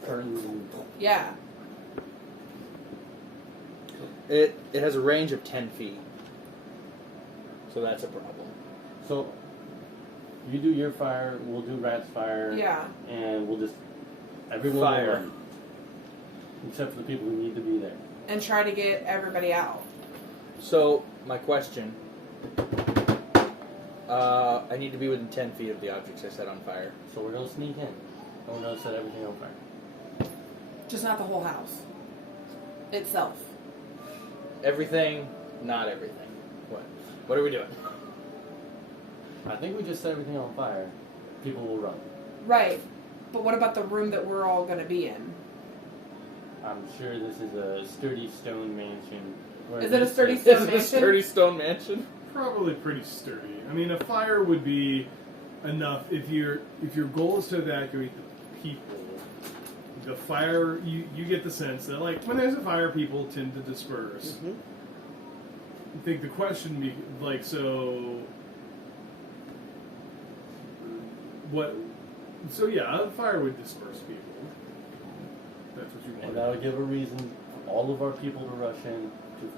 Curtains and Yeah. It has a range of 10 feet. So that's a problem. so you do your fire, we'll do Rat's fire, Yeah. and we'll just everyone Fire. will run, except for the people who need to be there. And try to get everybody out. So, my question. I need to be within 10 feet of the objects I set on fire. So we're gonna sneak in, and we're gonna set everything on fire. Just not the whole house. Itself. Everything, not everything. What are we doing? I think we just set everything on fire. People will run. Right. But what about the room that we're all gonna be in? I'm sure this is a sturdy stone mansion. where Is it a this- sturdy Is stone it a mansion? sturdy stone mansion? probably pretty sturdy. I mean, a fire would be enough if your goal is to evacuate the people. The fire, you get the sense that like when there's a fire, people tend to disperse. Mm-hmm. I think the question be like so. What? So yeah, a fire would disperse people. That's what you And want. that would give a reason for all of our people to rush in to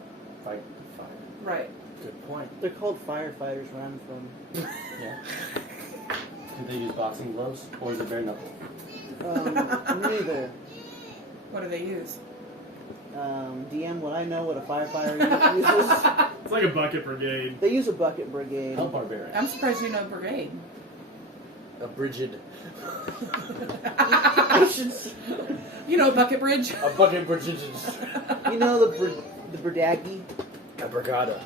fight the fire. Right. Good point. They're called firefighters where I'm from. Yeah. Do they use boxing gloves or is it bare knuckle? Neither. What do they use? DM, would I know what a firefighter uses? It's like a bucket brigade. They use a bucket brigade. How barbaric. I'm surprised you know brigade. A Brigid. You know bucket bridge? A bucket Brigid. You know the bradagi? A Brigada.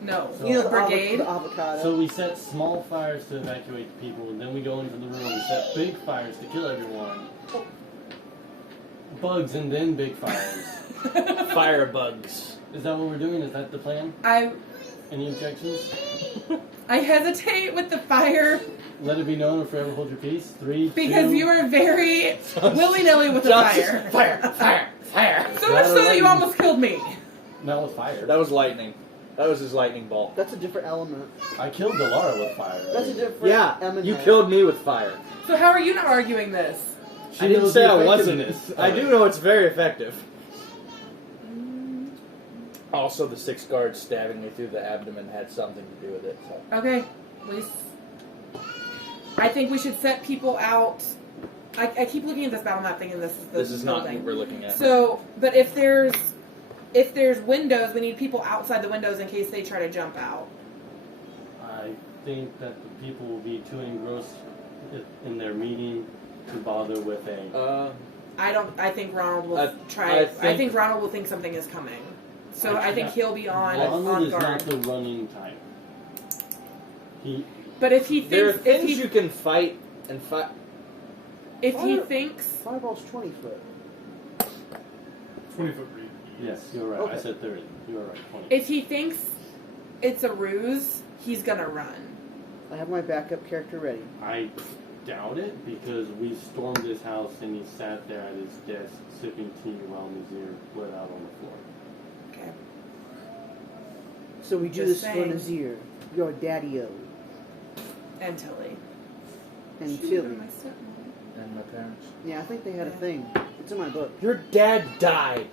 No. So- You know the brigade? the avocado. So we set small fires to evacuate the people, and then we go into the room and set big fires to kill everyone. bugs and then big fires. Firebugs. Is that what we're doing? Is that the plan? I Any objections? hesitate with the fire Let it be known or forever hold your peace. 3, because 2, you are very willy-nilly with the fire. Fire. So much so that you almost killed me. Not with fire. That was lightning. That was his lightning bolt. That's a different element. I killed Delara with fire. That's a different Yeah, element. you killed me with fire. So how are you not arguing this? I didn't knows say the I wasn't. effectiveness. I do know it's very effective. Also, the 6 guards stabbing me through the abdomen had something to do with it. So. Okay, I think we should set people out. I keep looking at this battle map thinking this is the This is not building. what we're looking at. So, but if there's windows, we need people outside the windows in case they try to jump out. I think that the people will be too engrossed in their meeting to bother with a. I think Ronald will try. I I think think- Ronald will think something is coming. So I think he'll be on Ronald is guard. not the running type. But if he There are thinks if things he you can fight and fight. if he Fire- thinks Fireball's 20 foot. 20-foot reach. Yes, you're right. Okay. I said 30. You were right. 20. if he thinks it's a ruse, he's gonna run. I have my backup character ready. I doubt it because we stormed his house and he sat there at his desk sipping tea while Nazir bled out on the floor. Okay. So we do Just this for saying. Nazir, your daddy-o, And Tilly. and She Tilly. were my stepmom. And my parents. Yeah, I think they had a thing. It's in my book. Your dad died.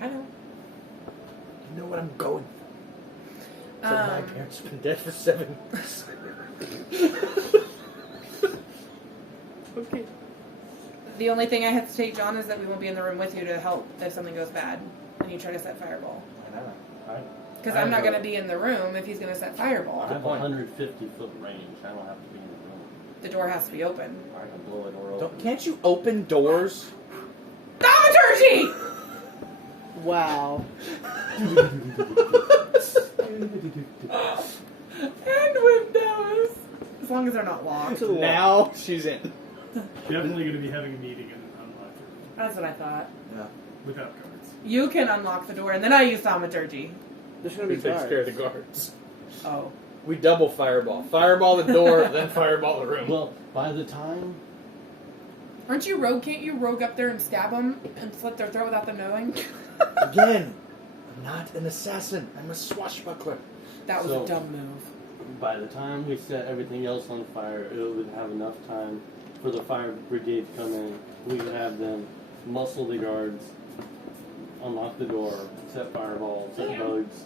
I know. You know what I'm going through. So my parents have been dead for 7 years. Okay. The only thing I hesitate, John, is that we won't be in the room with you to help if something goes bad and you try to set fireball. Because I I'm not have going to a- be in the room if he's going to set fireball. I have point. 150-foot range. I don't have to be in the room. The door has to be open. I can blow a door open. Can't you open doors? Thaumaturgy! Wow. And windows! As long as they're not locked. To the wall. Now she's in. Definitely going to be having a meeting in Unlocked That's what I thought. Yeah. without cards. You can unlock the door, and then I use thaumaturgy. There's gonna Who be takes guards. care of the guards? Oh. We double fireball. Fireball the door, then fireball the room. Well, by the time Aren't you rogue? Can't you rogue up there and stab them and slit their throat without them knowing? Again, I'm not an assassin. I'm a swashbuckler. That was So- a dumb move. by the time we set everything else on fire, it would have enough time for the fire brigade to come in. We could have them muscle the guards, unlock the door, set fireballs, set bugs,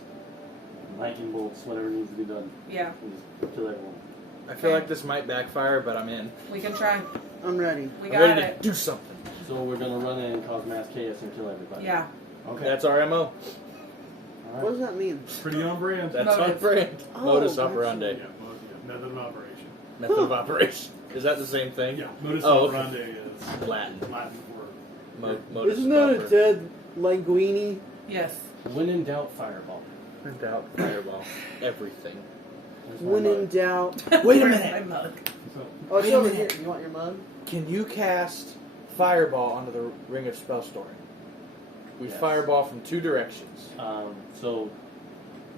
lightning bolts, whatever needs to be done. Yeah, And just kill everyone. I feel like this might backfire, but I'm in. we can try. I'm ready. We I'm got ready it. to do something. So we're gonna run in and cause mass chaos and kill everybody. Yeah. Okay. That's our MO. All What right. does that mean? Pretty on brand. That's our Motive. brand. Oh, Modus that's- operandi. Yeah, method of operation. Method of operation. Is that the same thing? Yeah, modus Oh, okay. operandi is Latin. Latin for Modus Isn't that a operandi. dead linguini? Yes. When in doubt, fireball. In doubt, fireball. Everything. There's my When mug. in doubt. Wait a Where's minute. my mug? so. Oh, it's Wait a over minute. here. You want your mug? Can you cast fireball onto the ring of spellstoring? We Yes. fireball from 2 directions. So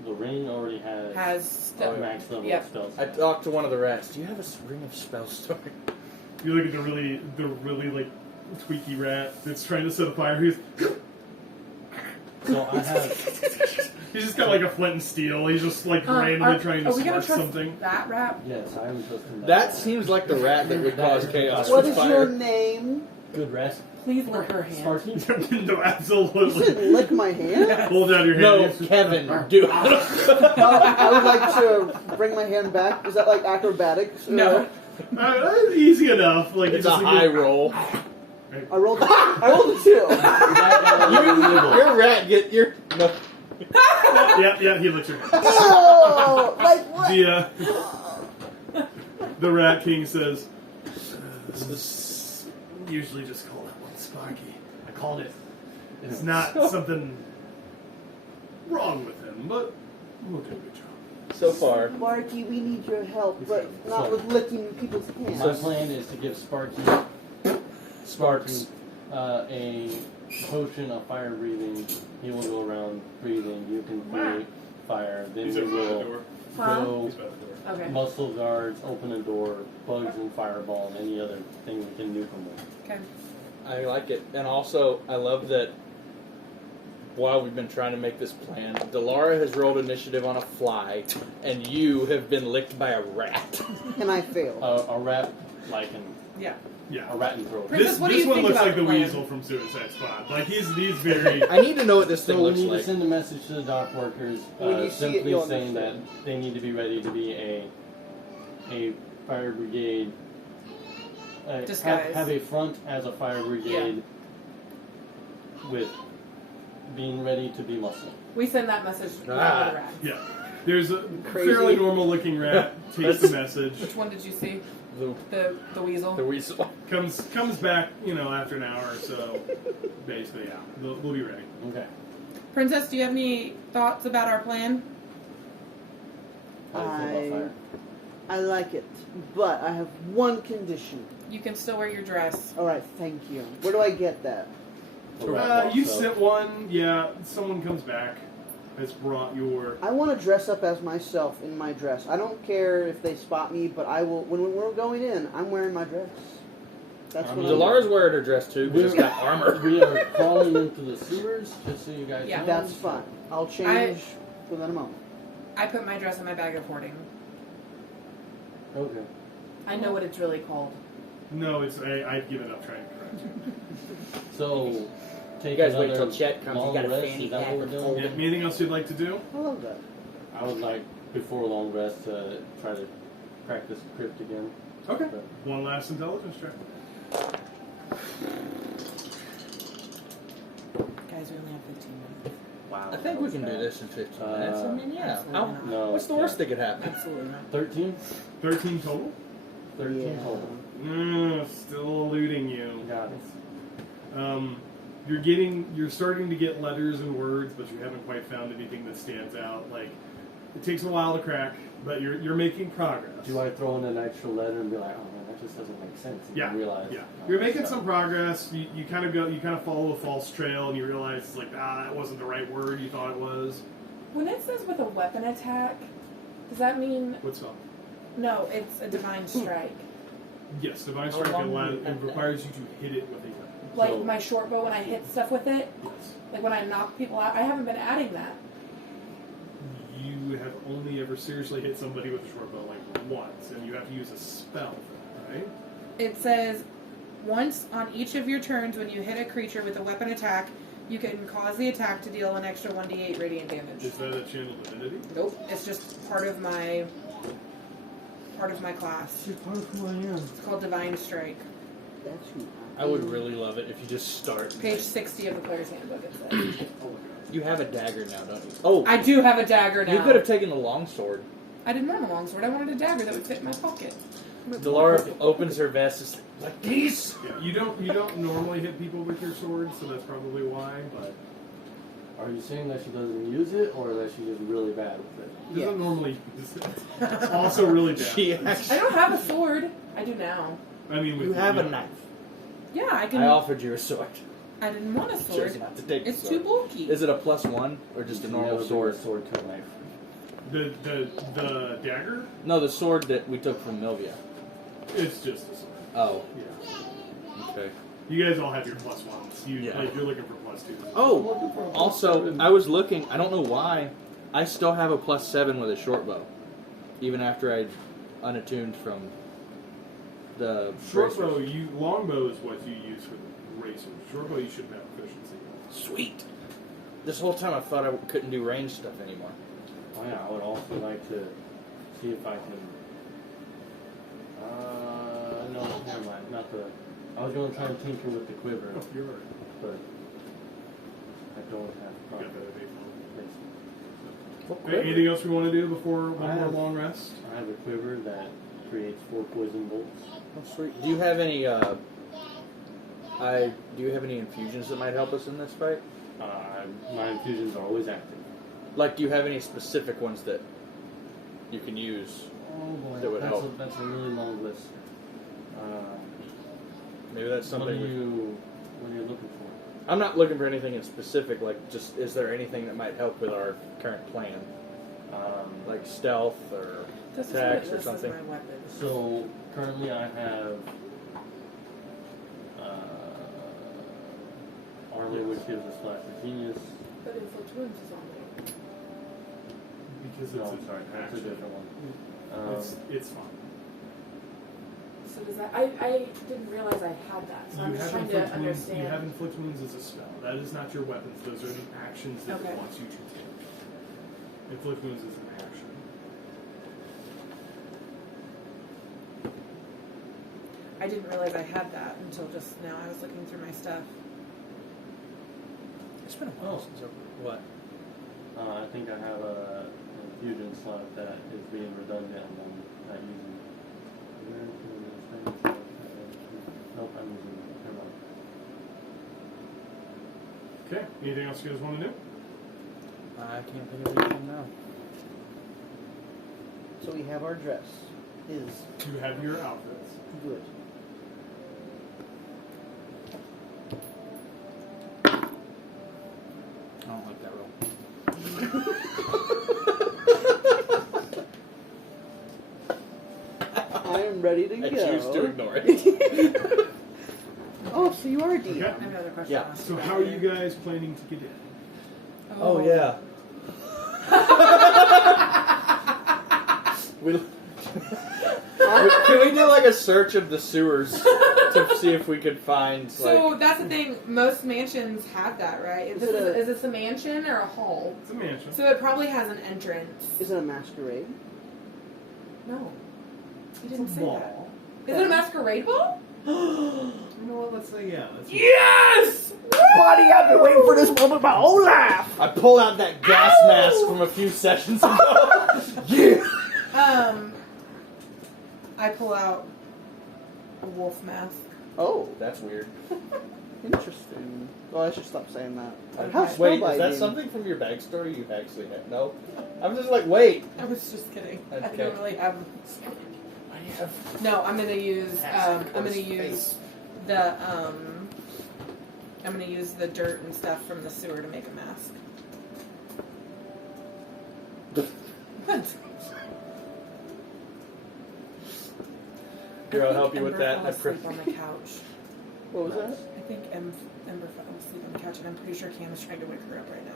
the ring already has Has Oh, a yeah. max level Yep. of spells. I talked to one of the rats. Do you have a ring of spellstoring? You look at the really like tweaky rat that's trying to set a fire. He's So I have just got like a flint and steel. He's just like randomly trying to are we gonna spark trust something. that rap? yes, I am trusting That seems like the rat that would cause chaos What with is fire. your name? good rest. Please lick her hand. Sparky. No, You absolutely. didn't lick my hand? Hold out your hand. No, It's just- Kevin, do it. I would like to bring my hand back. Is that like acrobatics? No. Easy enough. Like It's you a just high roll. I rolled. I rolled a 2. Your rat get your. No. Yeah, he licks your hand. Oh, like what? The Rat King says, "This is usually just call that one Sparky. I called it. It's not something wrong with him, but we'll do a good job." So far. Sparky, we need your help, but not with licking people's hands. My plan is to give Sparky a potion of fire breathing. He will go around breathing. You can create fire. Then He's we over by the will door. Huh? go He's by the door. Okay. muscle guards, open a door, bugs and fireball, and any other thing we can nuke them with. Okay. I like it, and also I love that. While we've been trying to make this plan, Delara has rolled initiative on a fly, and you have been licked by a rat. And I failed. A rat like an Yeah. Yeah. a rat and throat. Princess, what do this you one think looks about like the the plan? weasel from Suicide Squad. Like he's very. I need to know what this thing So we looks need like. to send a message to the dock workers, When you see it, simply you'll saying that understand. they need to be ready to be a fire brigade. Disguise. Have a front as a fire brigade with being ready to be muscle. We send that message to the Ah. rat. Yeah. There's a Crazy. fairly normal looking rat. Takes the message. Which one did you see? The The weasel? weasel. Comes back. After an hour or so. Basically, yeah. We'll be ready. Okay. Princess, do you have any thoughts about our plan? How do you feel about fire? I like it, but I have one condition. You can still wear your dress. All right, thank you. Where do I get that? The rat You walks up. sent one. Yeah. Someone comes back. Has brought your. I want to dress up as myself in my dress. I don't care if they spot me, but I will. When we're going in, I'm wearing my dress. That's what I'm Delara's wearing her dress too, because it's got armor. We are crawling into the sewers, just so you guys Yeah. know. That's fine. I'll change within a moment. I put my dress in my bag of hoarding. Okay. I know what it's really called. No, it's I've given up trying to correct you. So, take You guys wait another till Chet comes, you long got a rest, fanny is that pack what we're of doing? cold. Yeah, anything else you'd like to do? I love that. I would like, before a long rest, to try to crack this crypt again. Okay. But One last intelligence check. Guys, we only have 15 minutes. wow. I think we can do this in 15 minutes. I mean, yeah. Absolutely No. What's the worst that could happen? Absolutely not. 13? 13 total. 13 Yeah. total. Still eluding you. Got it. You're starting to get letters and words, but you haven't quite found anything that stands out. Like, it takes a while to crack, but you're making progress. Do I throw in an extra letter and be like, oh man, that just doesn't make sense? And Yeah, then realize, yeah. oh, You're making so- some progress. You kind of follow a false trail, and you realize it's like, that wasn't the right word you thought it was. When it says with a weapon attack, does that mean What's up? no? It's a divine strike. Yes, divine How strike long do you it have that? requires you to hit it with a weapon. Like So- my short bow when I hit stuff with it. Yes. Like when I knock people out. I haven't been adding that. You have only ever seriously hit somebody with a short bow like once, and you have to use a spell for that, right? It says once on each of your turns when you hit a creature with a weapon attack, you can cause the attack to deal an extra 1d8 radiant damage. Is that a channel divinity? Nope. It's just part of my class. You're part of who I am. It's called Divine Strike. That's who I would really love it if you just start. Page 60 of the Player's Handbook, it says. You have a dagger now, don't you? Oh, I do have a dagger now. you could have taken the longsword. I didn't want a longsword. I wanted a dagger that would fit in my pocket. Delara opens her vest. It's like these. Yeah, you don't normally hit people with your sword, so that's probably why. But Are you saying that she doesn't use it, or that she's just really bad with it? she doesn't normally use it. It's also really bad. She I actually. don't have a sword. I do now. I mean, with You have a knife. Yeah, I can. I offered you a sword. I didn't want a Chose sword. not to take the It's sword. too bulky. Is it a +1 or just a You normal never sword? bring a sword to a knife. the dagger. No, the sword that we took from Milvia. It's just a sword. Oh, Yeah. okay. You guys all have your +1s. Yeah. You're looking for +2s. Oh, also, I was looking. I don't know why. I still have a +7 with a short bow, even after I unattuned from the Short bracers. bow, longbow is what you use for the racers. Short bow, you should have proficiency. Sweet. This whole time I thought I couldn't do range stuff anymore. Oh yeah, I would also like to see if I can. No, never mind. Not the. I was going to try and tinker with the quiver, Oh, you're right. but I don't have You proper. got that basic. Anything else we want to do before one I more have- long rest? I have a quiver that creates 4 poison bolts. Oh, sweet. Do you have any? Do you have any infusions that might help us in this fight? My infusions are always active. Like, do you have any specific ones that you can use? Oh boy, That would help. That's a really long list. Maybe that's What do something. you What are you looking for? I'm not looking for anything in specific. Like, just is there anything that might help with our current plan, like stealth or This is attacks what or this something? is my weapon. So currently I have armor, which gives us flash of genius. But inflict wounds is on there. Because No, it's I'm sorry, that's a different one. it's fine. So does that? I didn't realize I had that. So I'm You just have trying to inflict wounds. understand. You have inflict wounds as a spell. That is not your weapons. Those are the actions that Okay. it wants you to take. Inflict wounds is an action. I didn't realize I had that until just now. I was looking through my stuff. It's been a while since I've... What? I think I have an infusion slot that is being redundant and I'm not using. Nope, I'm using it. Never mind. Okay. Anything else you guys want to do? I can't think of anything now. So we have our dress. Is You have your outfits. good. I don't like that roll. I am ready to I go. choose to ignore it. Oh, so you are a DM. Okay. I have another question. Yeah. to ask So you. how are you guys planning to get in? Oh yeah. we, can we do like a search of the sewers to see if we could find So like? that's the thing. Most mansions have that, right? Is Is it a- this a mansion or a hall? It's a mansion. So it probably has an entrance. Is it a masquerade? No, he It's didn't a say ball. that. Is it a masquerade ball? You know what? Let's say yeah. Yes! Buddy, I've been waiting for this moment my whole life. I pulled out that gas mask from a few sessions ago. Yeah. I pull out a wolf mask. Oh, That's weird. interesting. Oh, I should stop saying that. Okay. How's Wait, is spellbinding? that something from your backstory you actually had? No. I'm just like, wait. I was just kidding. I Okay. don't really have. I have No, I'm gonna use. I'm gonna Space. use the. I'm gonna use the dirt and stuff from the sewer to make a mask. What? Here, I'll help you with Ember that. fell I asleep on the couch. What was that? I think Ember fell asleep on the couch, and I'm pretty sure Cam is trying to wake her up right now.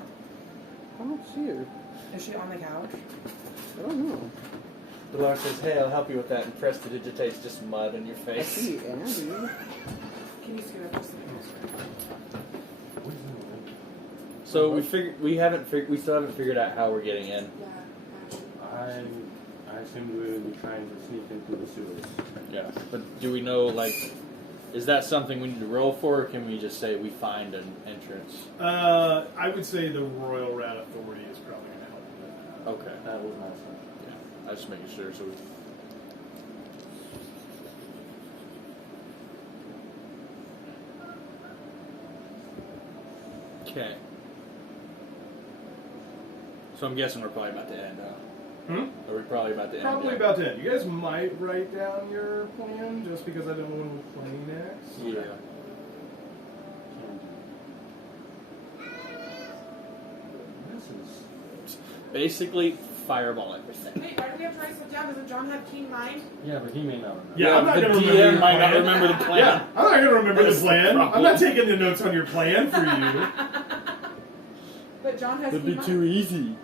I don't see her. Is she on the couch? I don't know. Dolores says, hey, I'll help you with that, and prestidigitates just mud in your I face. see Andy. Can you scoot up just a minute? So we still haven't figured out how we're getting in. I assumed we would be trying to sneak into the sewers. Yeah. But do we know, like, is that something we need to roll for, or can we just say we find an entrance? I would say the Royal Rat Authority is probably going to help you with that. Okay. That was my assumption. Yeah. I was just making sure. So. Okay. So I'm guessing we're probably about to end up. Are we probably about to end? Probably up? about to end. You guys might write down your plan just because I don't know when we'll play next. Yeah. This is... Basically, fireball everything. Wait, why do we have to write stuff down? Doesn't John have keen mind? Yeah, but he may not remember. Yeah, I'm not the going to DM remember your might not plan. remember the plan. Yeah, I'm not going to remember That's the plan. the I'm problem. not taking the notes on your plan for you. But John has That'd keen be mind. too easy.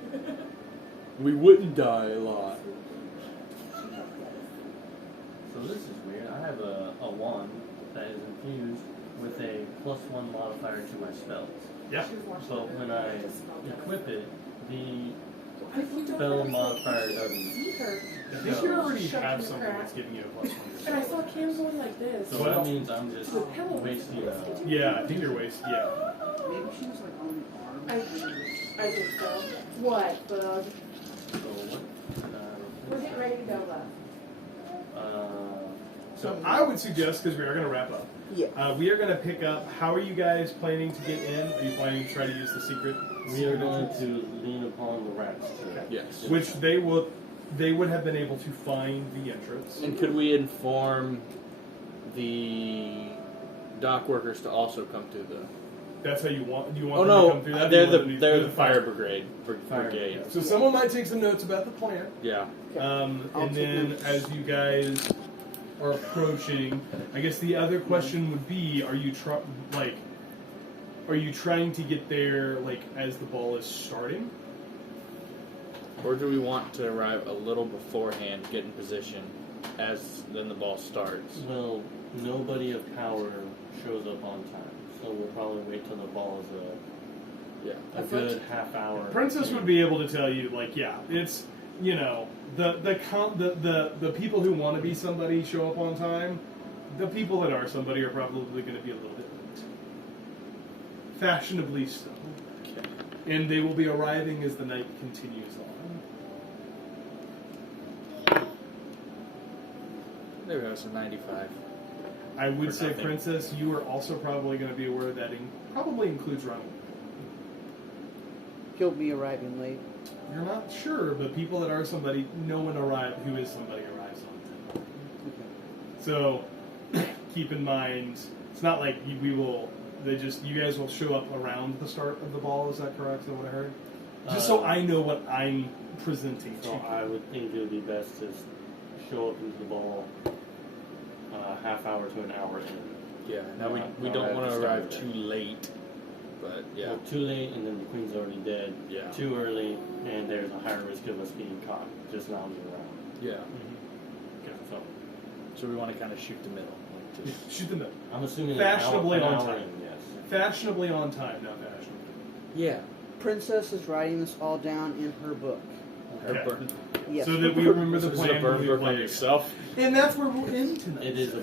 We wouldn't die a lot. So this is weird. I have a wand that is infused with a +1 modifier to my spells. Yeah. But when I equip it, the I think don't spell worry, modifier so doesn't. see her. I think you already Shut have the something crap. that's giving you a +1. And I saw Cam going like this. So that means I'm just The pillow. wasting Yeah, I think you're wasting. Yeah. Maybe she was like on the arm. I think so. What, bug? So what? We're getting ready to go, love. So I would suggest, because we are going to wrap up, Yeah. we are going to pick up. How are you guys planning to get in? Are you planning to try to use the secret? We are going to lean upon the rats too. Yes. Which they would have been able to find the entrance. And could we inform the dock workers to also come through the. That's how you want. Do you want Oh them to no, come through that? they're Do you want them to they're be the fire brigade. Fire Brigade. brigade. So someone might take some notes about the plan. Yeah. I'll And take then notes. as you guys are approaching, I guess the other question would be: are you trying to get there like as the ball is starting? Or do we want to arrive a little beforehand, get in position, as then the ball starts? Well, nobody of power shows up on time, so we'll probably wait till the ball is Yeah. a good half hour. Princess would be able to tell you, like, yeah, it's the people who want to be somebody show up on time. The people that are somebody are probably going to be a little bit late, fashionably so, Okay. and they will be arriving as the night continues on. There we go, so 95. I would For say, nothing. Princess, you are also probably going to be aware that probably includes running. He'll be arriving late. You're not sure, but people that are somebody, no one who is somebody arrives on time. So keep in mind, it's not like we will. You guys will show up around the start of the ball. Is that correct? Is that what I heard? Just so I know what I'm presenting to So you. I would think it would be best to show up into the ball half hour to an hour in. Yeah. Now we Not don't at want the to start arrive of it. too late, but yeah. Well, too late, and then the queen's already dead. Yeah. Too early, and there's a higher risk of us being caught just lounging around. Yeah. So So we want to kind of shoot the middle. Like just, Shoot the middle. I'm assuming Fashionably an on hour time. in, yes. Fashionably on time, not fashionably. yeah. Princess is writing this all down in her book. Okay. Or burn. Yes. So that we remember the So this is a plan burn when we book on play. yourself. And that's where we'll end tonight. It is a